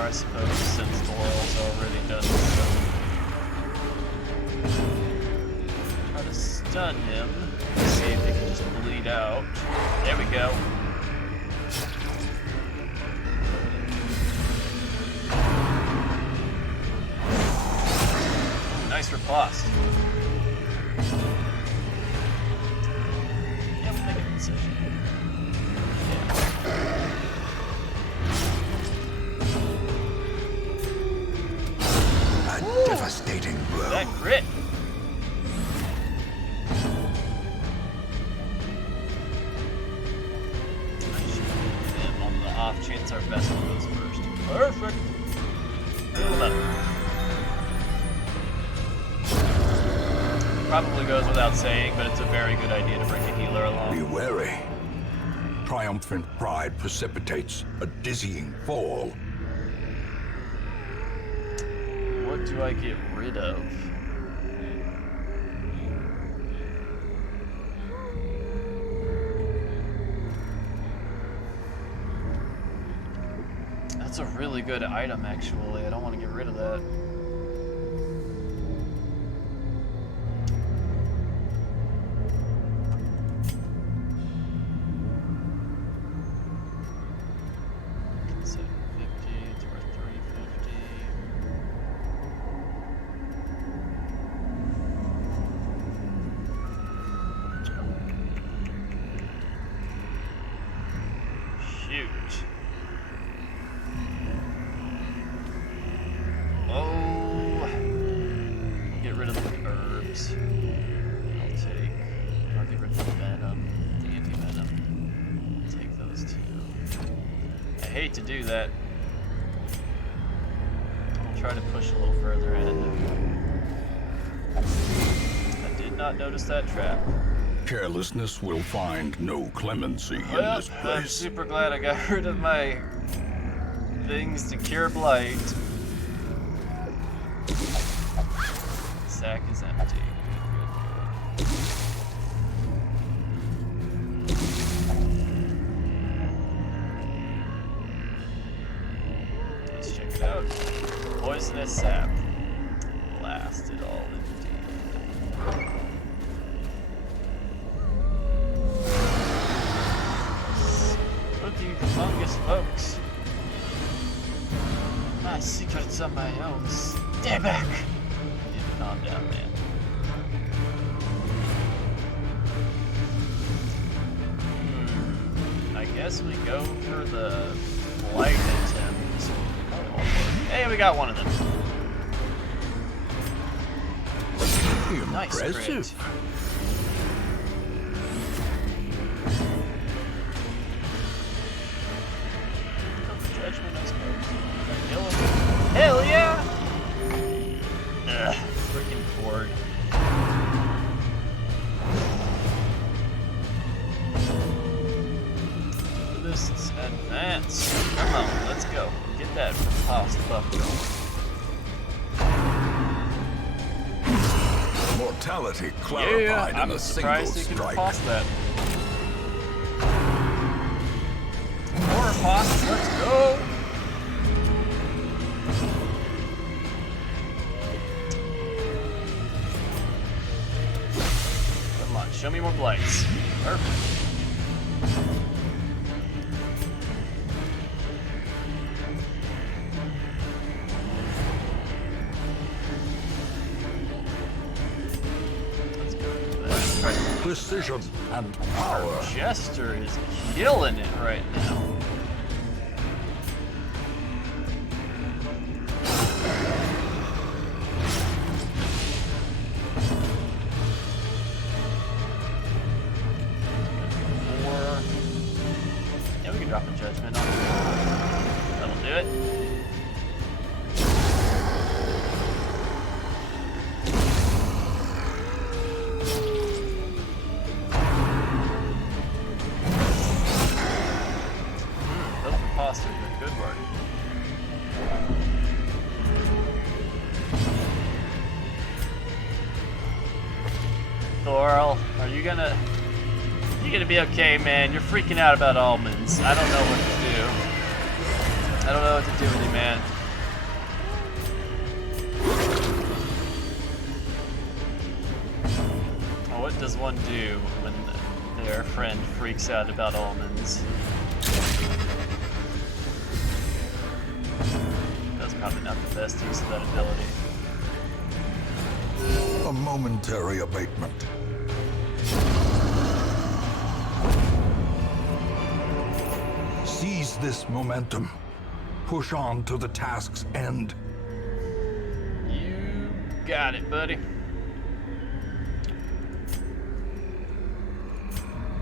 I suppose, since Thoril's already done stun him. See if he can just bleed out. There we go. Nice riposte. Yeah, we'll make a decision. A devastating blow. That crit. On the off chance our best one goes first. Perfect. Probably goes without saying, but it's a very good idea to bring a healer Be along. wary. Triumphant pride precipitates a dizzying fall. What do I get rid of? That's a really good item, actually. I don't want to get rid of that. I'll get rid of the venom, the anti-venom. Take those two. I hate to do that. I'll try to push a little further in. I did not notice that trap. Carelessness will find no clemency in Well, this I'm place. super glad I got rid of my things to cure blight. Sack is empty. Let's check it out. Poisonous sap. Blast it all indeed. What do you fungus folks? My secrets are my own. Stay back! You need to calm down, man. I guess we go for the blight attempt. Hey, we got one of them. Nice Impressive. crit. Judgment, I suppose. Kill him. Hell yeah! Ugh, freaking cord. Lists advance. Come on, let's go. Get that riposte buff going. Mortality clarified Yeah, in I'm a single surprised he can strike. riposte that. More riposte, let's go! Come on, show me more blights. Perfect. Let's go for that. Precision and power. Jester is killing it right now. Yeah, we can drop a judgment on it. That'll do it. Those reposters are good work. Thorl, are you gonna be okay, man? You're freaking out about almonds. I don't know what to do. I don't know what to do with you, man. Oh, What does one do when their friend freaks out about almonds? That's probably not the best use of that ability. A momentary abatement. Seize this momentum. Push on to the task's end. You got it, buddy.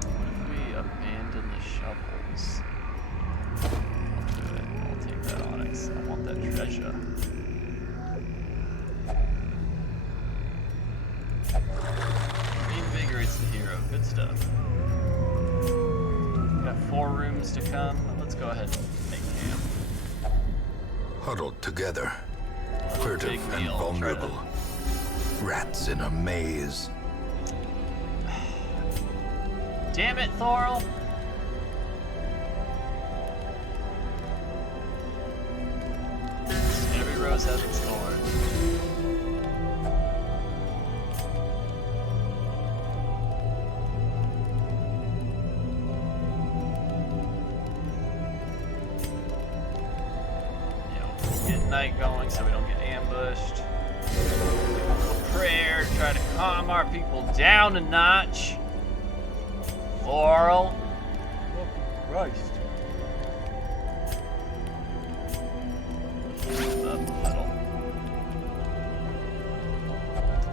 What if we abandon the shovels? Good. I'll take that onyx. I want that treasure. Reinvigorates the hero. Good stuff. Got 4 rooms to come. Let's go ahead and make camp. Huddled together, furtive Big and meal. vulnerable. Rats in a maze. Damn it, Thorl! Every rose has its thorn. Get night going so we don't get ambushed. Prayer to try to calm our people down a notch. Thorl. Oh, Christ.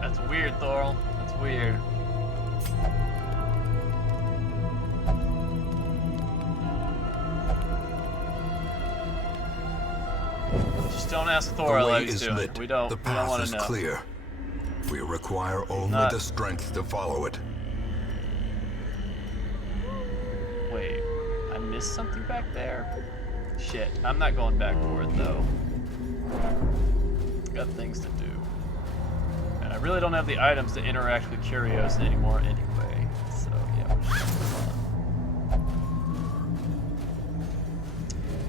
That's weird, Thorl. That's weird. Just don't ask Thorl how he's doing. Lit. We don't The want path to is know. clear. We require only the strength to follow it. Wait, I missed something back there? Shit, I'm not going back for it though. Got things to do. And I really don't have the items to interact with Curios anymore anyway. So yeah, we're just gonna move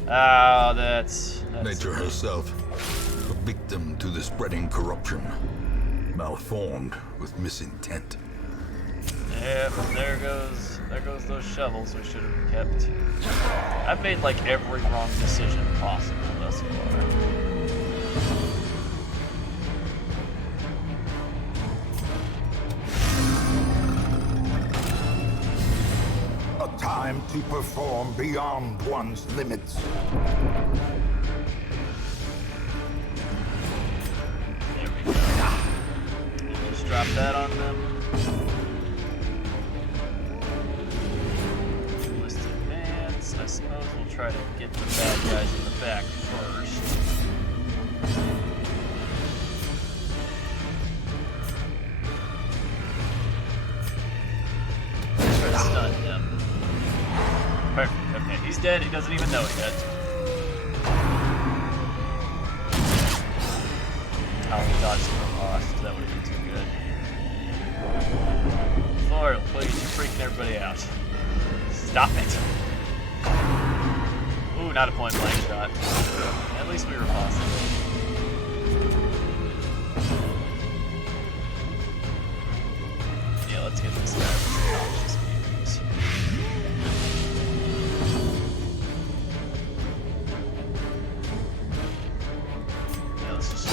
on. Oh, that's Nature herself, a victim to the spreading corruption. Malformed with misintent. Yeah, there goes those shovels we should have kept. I've made like every wrong decision possible thus far. A time to perform beyond one's limits. There we go. Just drop that on them. Enlisted advance. I suppose we'll try to get the bad guys in the back first. Try to stun him. Perfect. Okay, he's dead. He doesn't even know it yet. Oh, dodged the lost. That would have been too good. Thor, please, you're freaking everybody out. Stop it. Ooh, not a point blank shot. At least we were positive. Yeah, let's get this guy with some conscious views. Yeah, let's just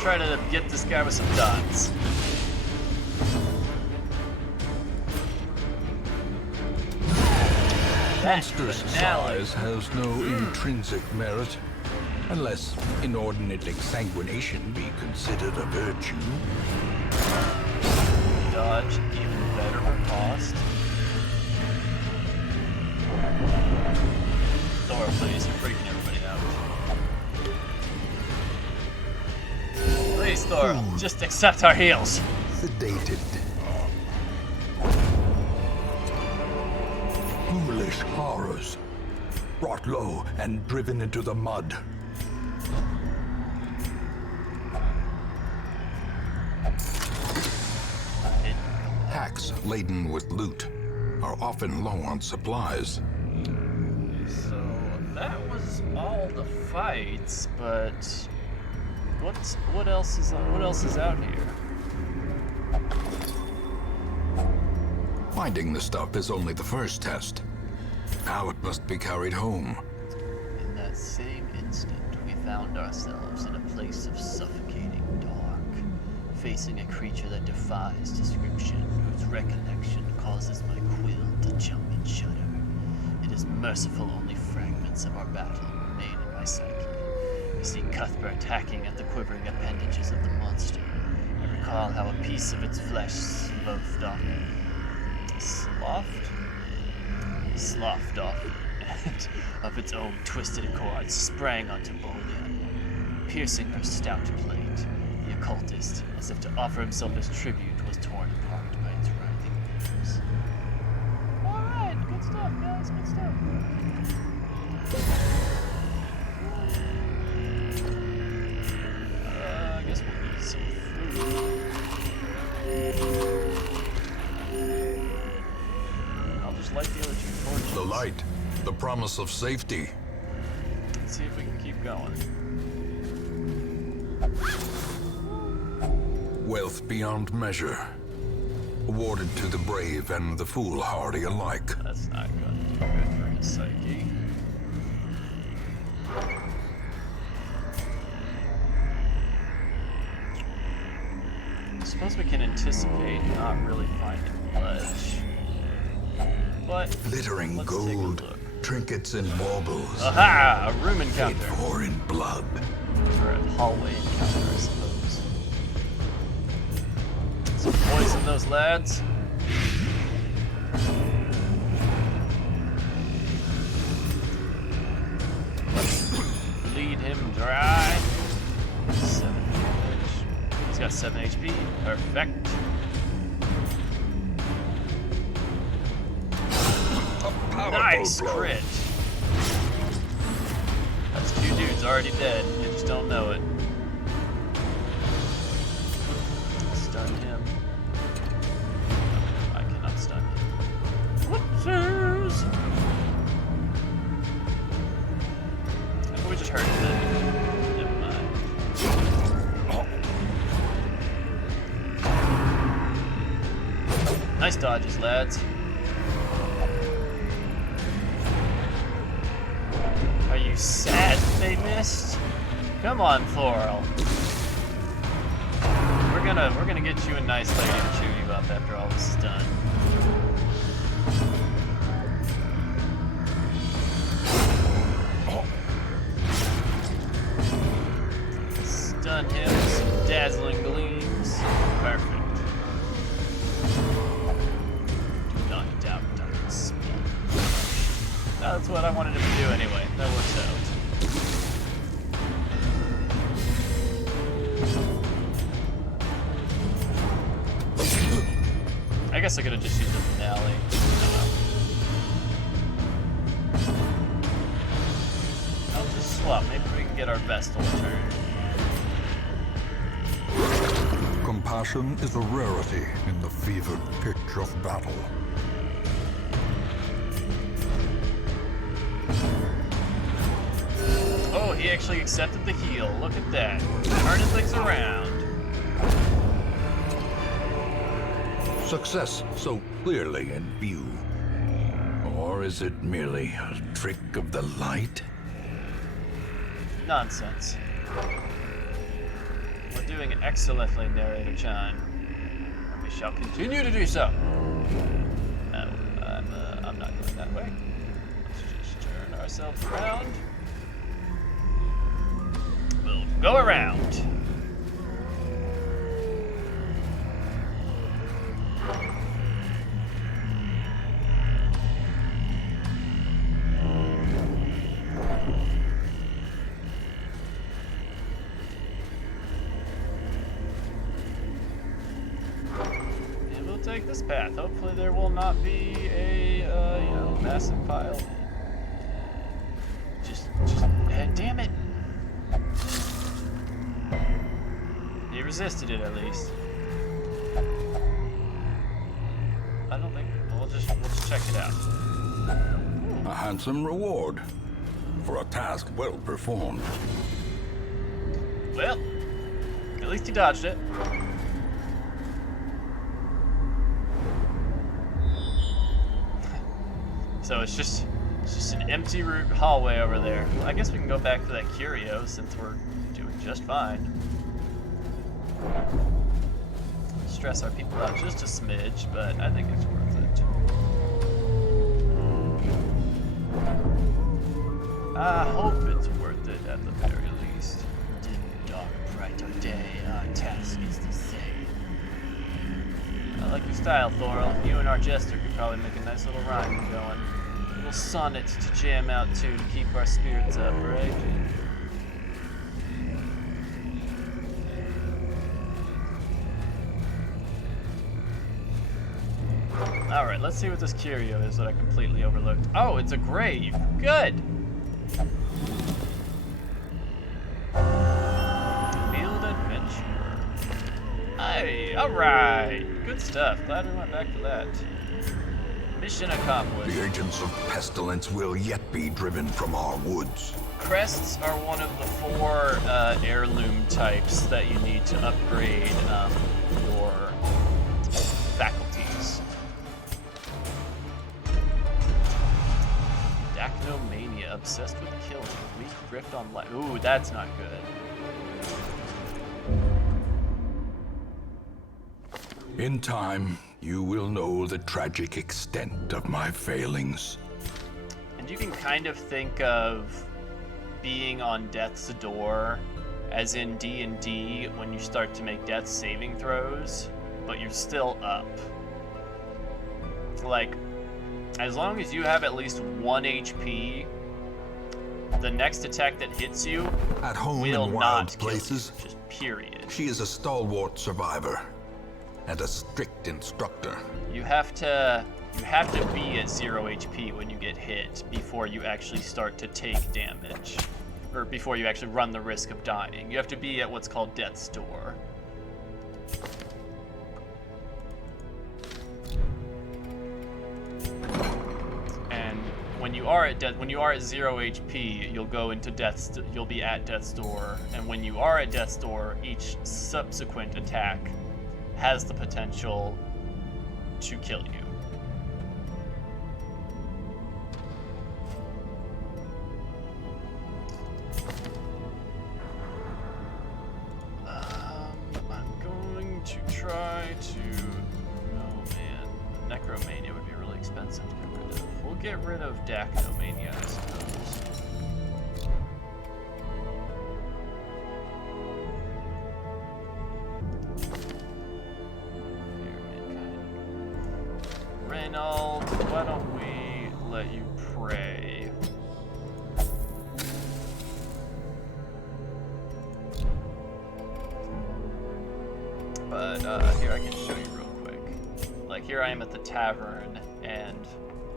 try to get this guy with some dots. Monstrous size has no intrinsic merit, unless inordinate exsanguination be considered a virtue. Dodge, even better riposte. Thor, please, you're freaking everybody out. Please, Thor, just accept our heals. Sedated. Foolish horrors. Brought low and driven into the mud. Hacks laden with loot are often low on supplies. So that was all the fights, but what else is out here? Finding the stuff is only the first test. Now it must be carried home. In that same instant, we found ourselves in a place of suffocating dark, facing a creature that defies description, whose recollection causes my quill to jump and shudder. It is merciful only fragments of our battle remain in my psyche. We see Cuthbert hacking at the quivering appendages of the monster, and recall how a piece of its flesh sloughed off, and of its own twisted accord sprang onto Bolian, piercing her stout plate. The occultist, as if to offer himself as tribute, was torn apart by its writhing limbs. Alright, good stuff, guys, good stuff. I guess we'll need some food. I'll just light the other two torches. The light, the promise of safety. Let's see if we can keep going. Wealth beyond measure. Awarded to the brave and the foolhardy alike. That's not good. Good for his psyche. I suppose we can anticipate not really finding ledge. But Glittering let's take a gold, look. trinkets and baubles. Aha! A room Paid encounter. for in blood. Or a hallway encounter, I suppose. Some poison those lads. Bleed him dry. 7 damage. He's got 7 HP. Perfect. Nice crit. That's 2 dudes already dead. You just don't know it. Stun him. I cannot stun him. Whoopsies! I thought we just heard it. Never mind. Nice dodges, lads. Are you sad that they missed? Come on, Floral. We're gonna get you a nice lady to chew you up after all this is done. Stun him with some dazzling gleams. Perfect. Do not doubt Dark's speed. That's what I wanted him to do anyway. That works out. I guess I could have just used the finale. I don't know. I'll just swap. Maybe we can get our Vestal turn. Compassion is a rarity in the fevered pitch of battle. Oh, he actually accepted the heal. Look at that. Turning things around. Success so clearly in view. Or is it merely a trick of the light? Nonsense. We're doing excellently, Narrator-chan. And we shall continue to do so. No, I'm not going that way. Let's just turn ourselves around. We'll go around. And we'll take this path. Hopefully there will not be a, massive pile. Just, damn it. He resisted it, at least. I don't think we'll just check it out. A handsome reward for a task well performed. Well, at least he dodged it. So it's just an empty root hallway over there. Well, I guess we can go back to that curio since we're doing just fine. Stress our people out just a smidge, but I think it's worth it. I hope it's worth it at the very least. Dim, dark, bright, or day, our task is the same. I like your style, Thorol. You and our jester could probably make a nice little rhyme going. A little sonnet to jam out to keep our spirits up, right? Alright, let's see what this curio is that I completely overlooked. Oh, it's a grave. Good! Field adventure. Hey, alright. Good stuff. Glad we went back to that. Mission accomplished. The agents of pestilence will yet be driven from our woods. Crests are one of the 4 heirloom types that you need to upgrade your faculties. Dacnomania, obsessed with killing. Weak rift on life. Ooh, that's not good. In time, you will know the tragic extent of my failings. And you can kind of think of being on death's door as in D&D when you start to make death saving throws, but you're still up. Like, as long as you have at least 1 HP, the next attack that hits you At home will in not wild kill places, you, just period. she is a stalwart survivor and a strict instructor. You have to be at 0 HP when you get hit before you actually start to take damage, or before you actually run the risk of dying. You have to be at what's called death's door. And when you are at 0 HP, you'll go into you'll be at death's door, and when you are at death's door, each subsequent attack has the potential to kill you. I'm going to try to... Oh man, Necromania would be really expensive to get rid of. We'll get rid of Dacnomania, I suppose. Reynolds, why don't we let you pray? But here I can show you real quick. Like here I am at the tavern, and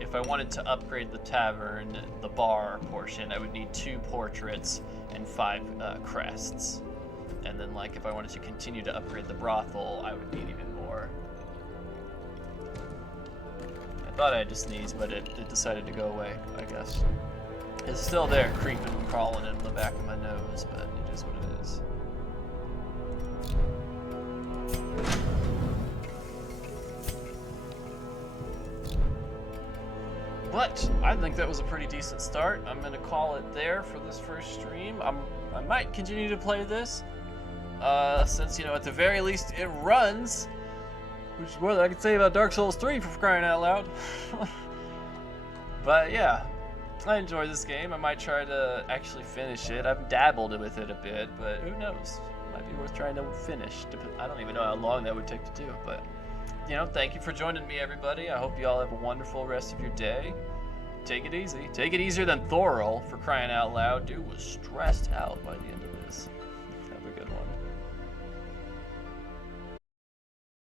if I wanted to upgrade the tavern, the bar portion, I would need 2 portraits and 5 crests. And then like if I wanted to continue to upgrade the brothel, I would need even more. I thought I had to sneeze, but it decided to go away, I guess. It's still there, creeping and crawling in the back of my nose, but it is what it is. But I think that was a pretty decent start. I'm gonna call it there for this first stream. I might continue to play this, since, you know, at the very least it runs. Which is more than I can say about Dark Souls 3 for crying out loud. But yeah, I enjoy this game. I might try to actually finish it. I've dabbled with it a bit, but who knows? It might be worth trying to finish. I don't even know how long that would take to do, but you know, thank you for joining me, everybody. I hope you all have a wonderful rest of your day. Take it easy. Take it easier than Thorol, for crying out loud. Dude was stressed out by the end of this. Have a good one.